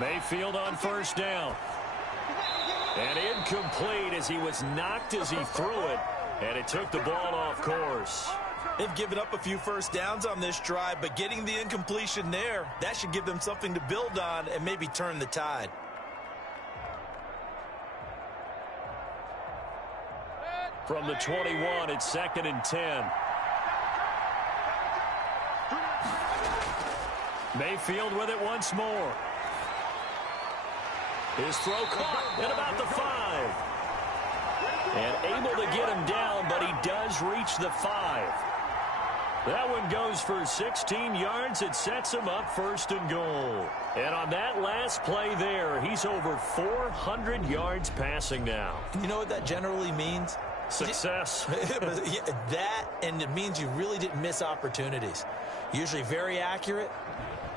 Mayfield on first down. And incomplete as he was knocked as he threw it. And it took the ball off course. They've given up a few first downs on this drive, but getting the incompletion there, that should give them something to build on and maybe turn the tide. From the 21, it's 2nd and 10. Mayfield with it once more. His throw caught at about the 5. And able to get him down, but he does reach the 5. That one goes for 16 yards. It sets him up 1st and goal. And on that last play there, he's over 400 yards passing now. You know what that generally means? Success. That, and it means you really didn't miss opportunities. Usually very accurate.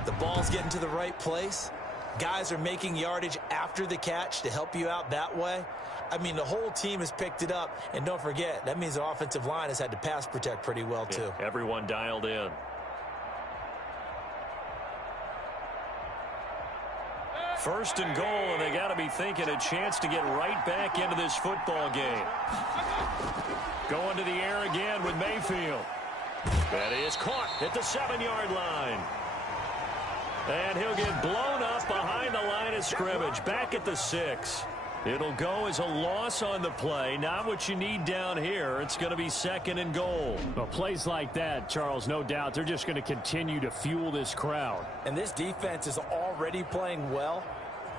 The ball's getting to the right place. Guys are making yardage after the catch to help you out that way. I mean, the whole team has picked it up. And don't forget, that means the offensive line has had to pass protect pretty well, too. Yeah, everyone dialed in. First and goal, and they got to be thinking a chance to get right back into this football game. Going to the air again with Mayfield. That is caught at the 7-yard line. And he'll get blown up behind the line of scrimmage, back at the 6. It'll go as a loss on the play. Not what you need down here. It's going to be 2nd and goal. Well, plays like that, Charles, no doubt, they're just going to continue to fuel this crowd. And this defense is already playing well,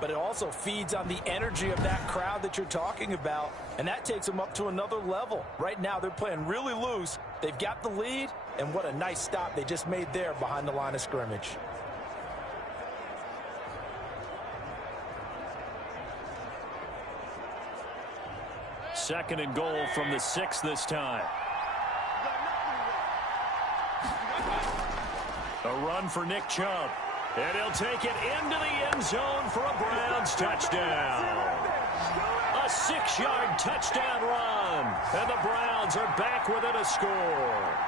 but it also feeds on the energy of that crowd that you're talking about, and that takes them up to another level. Right now, they're playing really loose. They've got the lead, And what a nice stop they just made there behind the line of scrimmage. Second and goal from the 6 this time. A run for Nick Chubb. And he'll take it into the end zone for a Browns touchdown. A 6-yard touchdown run. And the Browns are back within a score.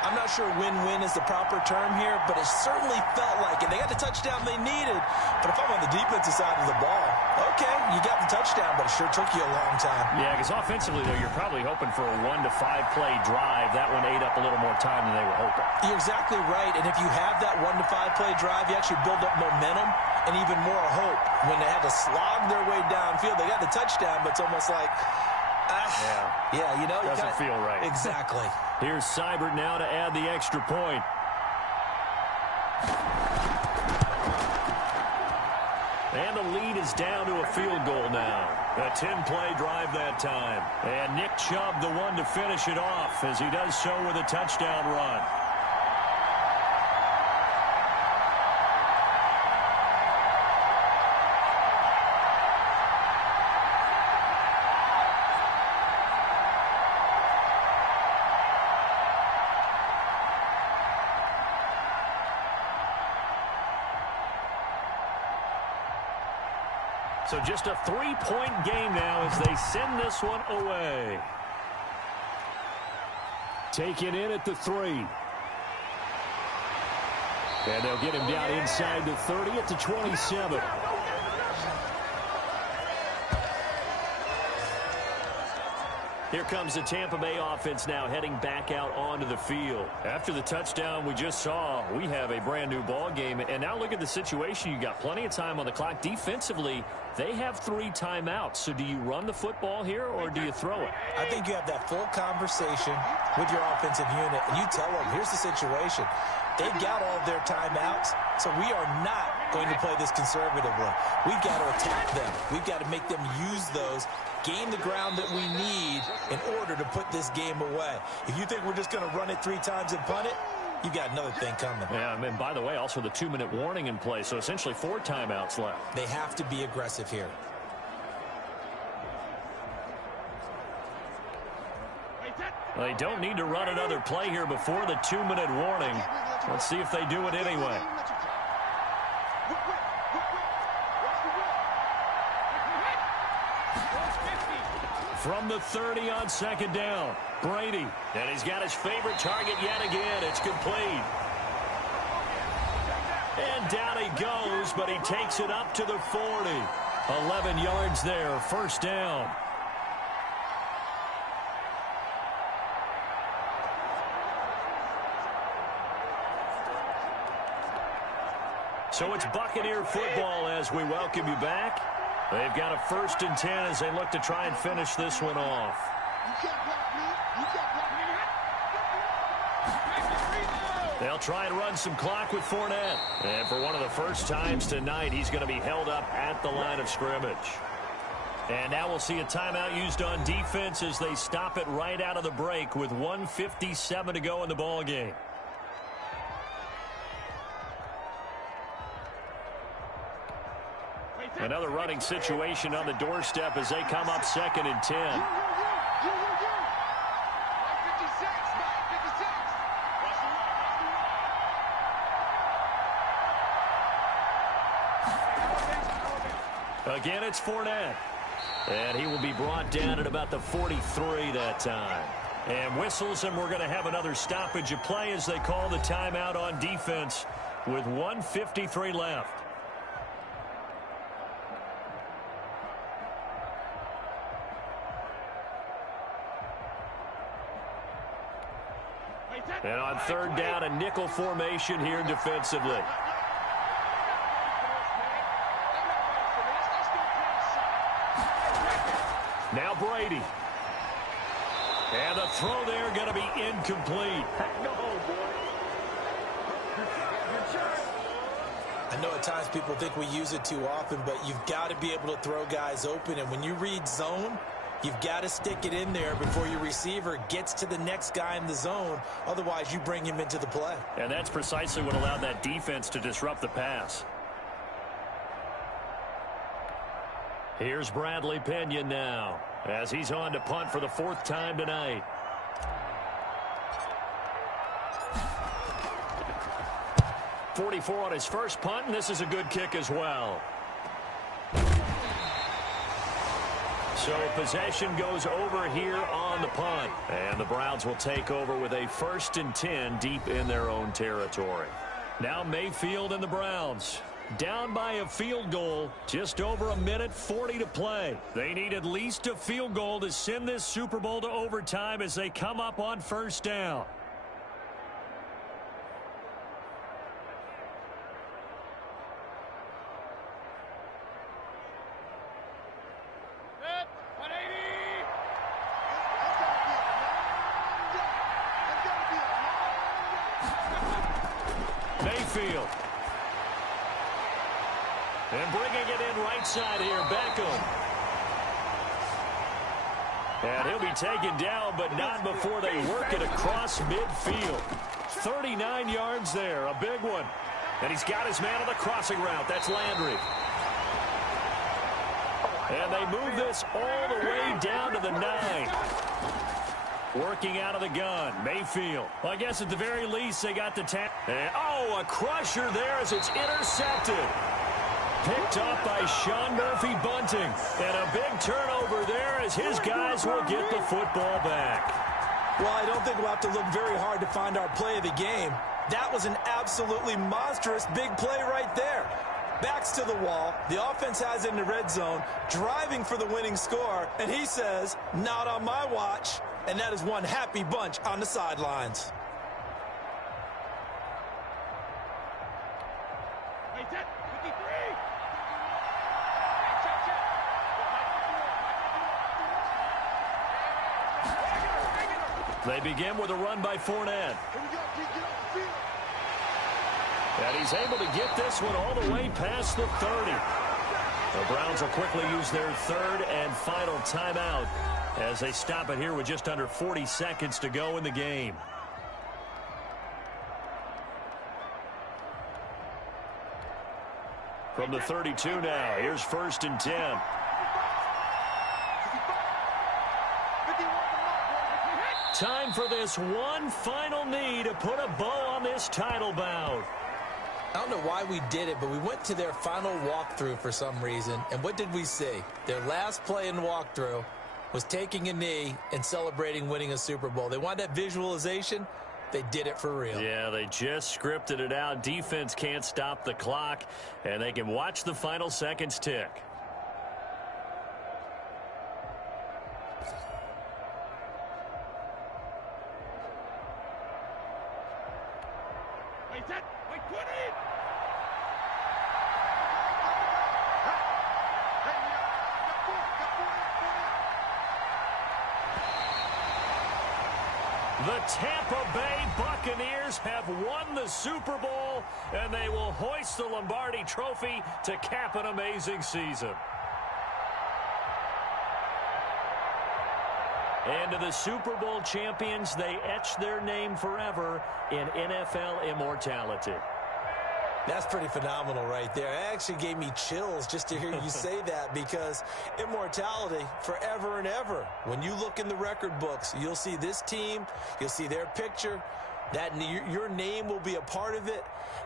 I'm not sure win-win is the proper term here, but it certainly felt like it. They got the touchdown they needed, but if I'm on the defensive side of the ball, okay, you got the touchdown, but it sure took you a long time. Yeah, because offensively, though, you're probably hoping for a 1 to 5 play drive. That one ate up a little more time than they were hoping. You're exactly right, and if you have that 1 to 5 play drive, you actually build up momentum and even more hope. When they had to slog their way downfield, they got the touchdown, but it's almost like, you know. Doesn't feel right. Exactly. Here's Seibert now to add the extra point. And the lead is down to a field goal now. A 10-play drive that time. And Nick Chubb, the one to finish it off, as he does so with a touchdown run. So just a 3-point game now as they send this one away. Taken in at the 3. And they'll get him down inside the 30 at the 27. Here comes the Tampa Bay offense now heading back out onto the field. After the touchdown we just saw, we have a brand new ball game. And now look at the situation. You got plenty of time on the clock. Defensively, they have 3 timeouts. So do you run the football here or do you throw it? I think you have that full conversation with your offensive unit, and you tell them, here's the situation. They've got all of their timeouts, so we are not going to play this conservatively. We've got to attack them. We've got to make them use those, gain the ground that we need in order to put this game away. If you think we're just going to run it 3 times and punt it, you got another thing coming. Yeah, and by the way, also the 2-minute warning in play, so essentially 4 timeouts left. They have to be aggressive here. They don't need to run another play here before the 2-minute warning. Let's see if they do it anyway. From the 30 on 2nd down, Brady. And he's got his favorite target yet again. It's complete. And down he goes, but he takes it up to the 40. 11 yards there, 1st down. So it's Buccaneer football as we welcome you back. They've got a 1st and 10 as they look to try and finish this one off. They'll try and run some clock with Fournette. And for one of the first times tonight, he's going to be held up at the line of scrimmage. And now we'll see a timeout used on defense as they stop it right out of the break with 1:57 to go in the ball game. Another running situation on the doorstep as they come up 2nd and 10. Again, it's Fournette. And he will be brought down at about the 43 that time. And whistles, and we're going to have another stoppage of play as they call the timeout on defense with 1:53 left. And on 3rd down, a nickel formation here defensively. Now Brady. And the throw there going to be incomplete. I know at times people think we use it too often, but you've got to be able to throw guys open. And when you read zone, You've got to stick it in there before your receiver gets to the next guy in the zone. Otherwise, you bring him into the play. And that's precisely what allowed that defense to disrupt the pass. Here's Bradley Pinion now as he's on to punt for the 4th time tonight. .44 on his first punt, and this is a good kick as well. So possession goes over here on the punt. And the Browns will take over with a 1st and 10 deep in their own territory. Now Mayfield and the Browns down by a field goal, just over a minute 40 to play. They need at least a field goal to send this Super Bowl to overtime as they come up on 1st down. Mayfield. And bringing it in right side here, Beckham. And he'll be taken down, but not before they work it across midfield. 39 yards there, a big one. And he's got his man on the crossing route. That's Landry. And they move this all the way down to the 9. Working out of the gun, Mayfield. Well, I guess at the very least they got the tap. Oh, a crusher there as it's intercepted. Picked up by Sean Murphy Bunting. And a big turnover there as his guys will get the football back. Well, I don't think we'll have to look very hard to find our play of the game. That was an absolutely monstrous big play right there. Backs to the wall. The offense has it in the red zone, driving for the winning score. And he says, not on my watch. And that is one happy bunch on the sidelines. They begin with a run by Fournette. And he's able to get this one all the way past the 30. The Browns will quickly use their 3rd and final timeout as they stop it here with just under 40 seconds to go in the game. From the 32 now, here's 1st and 10. Time for this one final knee to put a bow on this title bout. I don't know why we did it, but we went to their final walkthrough for some reason. And what did we see? Their last play in walkthrough was taking a knee and celebrating winning a Super Bowl. They want that visualization. They did it for real. Yeah, they just scripted it out. Defense can't stop the clock, and they can watch the final seconds tick. The Tampa Bay Buccaneers have won the Super Bowl, and they will hoist the Lombardi Trophy to cap an amazing season. And to the Super Bowl champions, they etch their name forever in NFL immortality. That's pretty phenomenal right there. It actually gave me chills just to hear you say that, because immortality forever and ever. When you look in the record books, you'll see this team, you'll see their picture, that your name will be a part of it.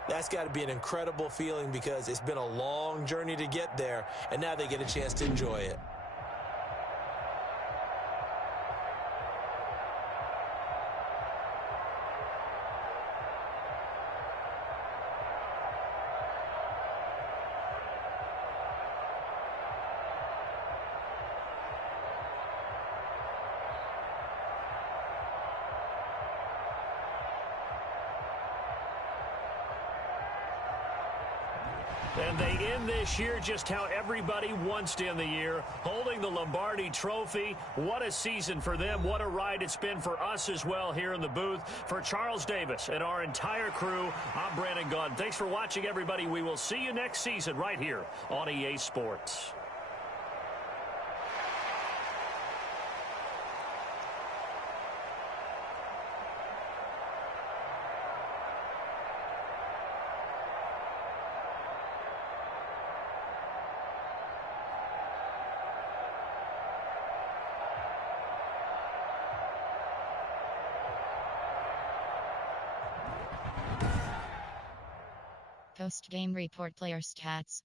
That's got to be an incredible feeling, because it's been a long journey to get there, and now they get a chance to enjoy it. And they end this year just how everybody wants to end the year, holding the Lombardi Trophy. What a season for them. What a ride it's been for us as well here in the booth. For Charles Davis and our entire crew, I'm Brandon Gaudin. Thanks for watching, everybody. We will see you next season right here on EA Sports. Post-game report player stats.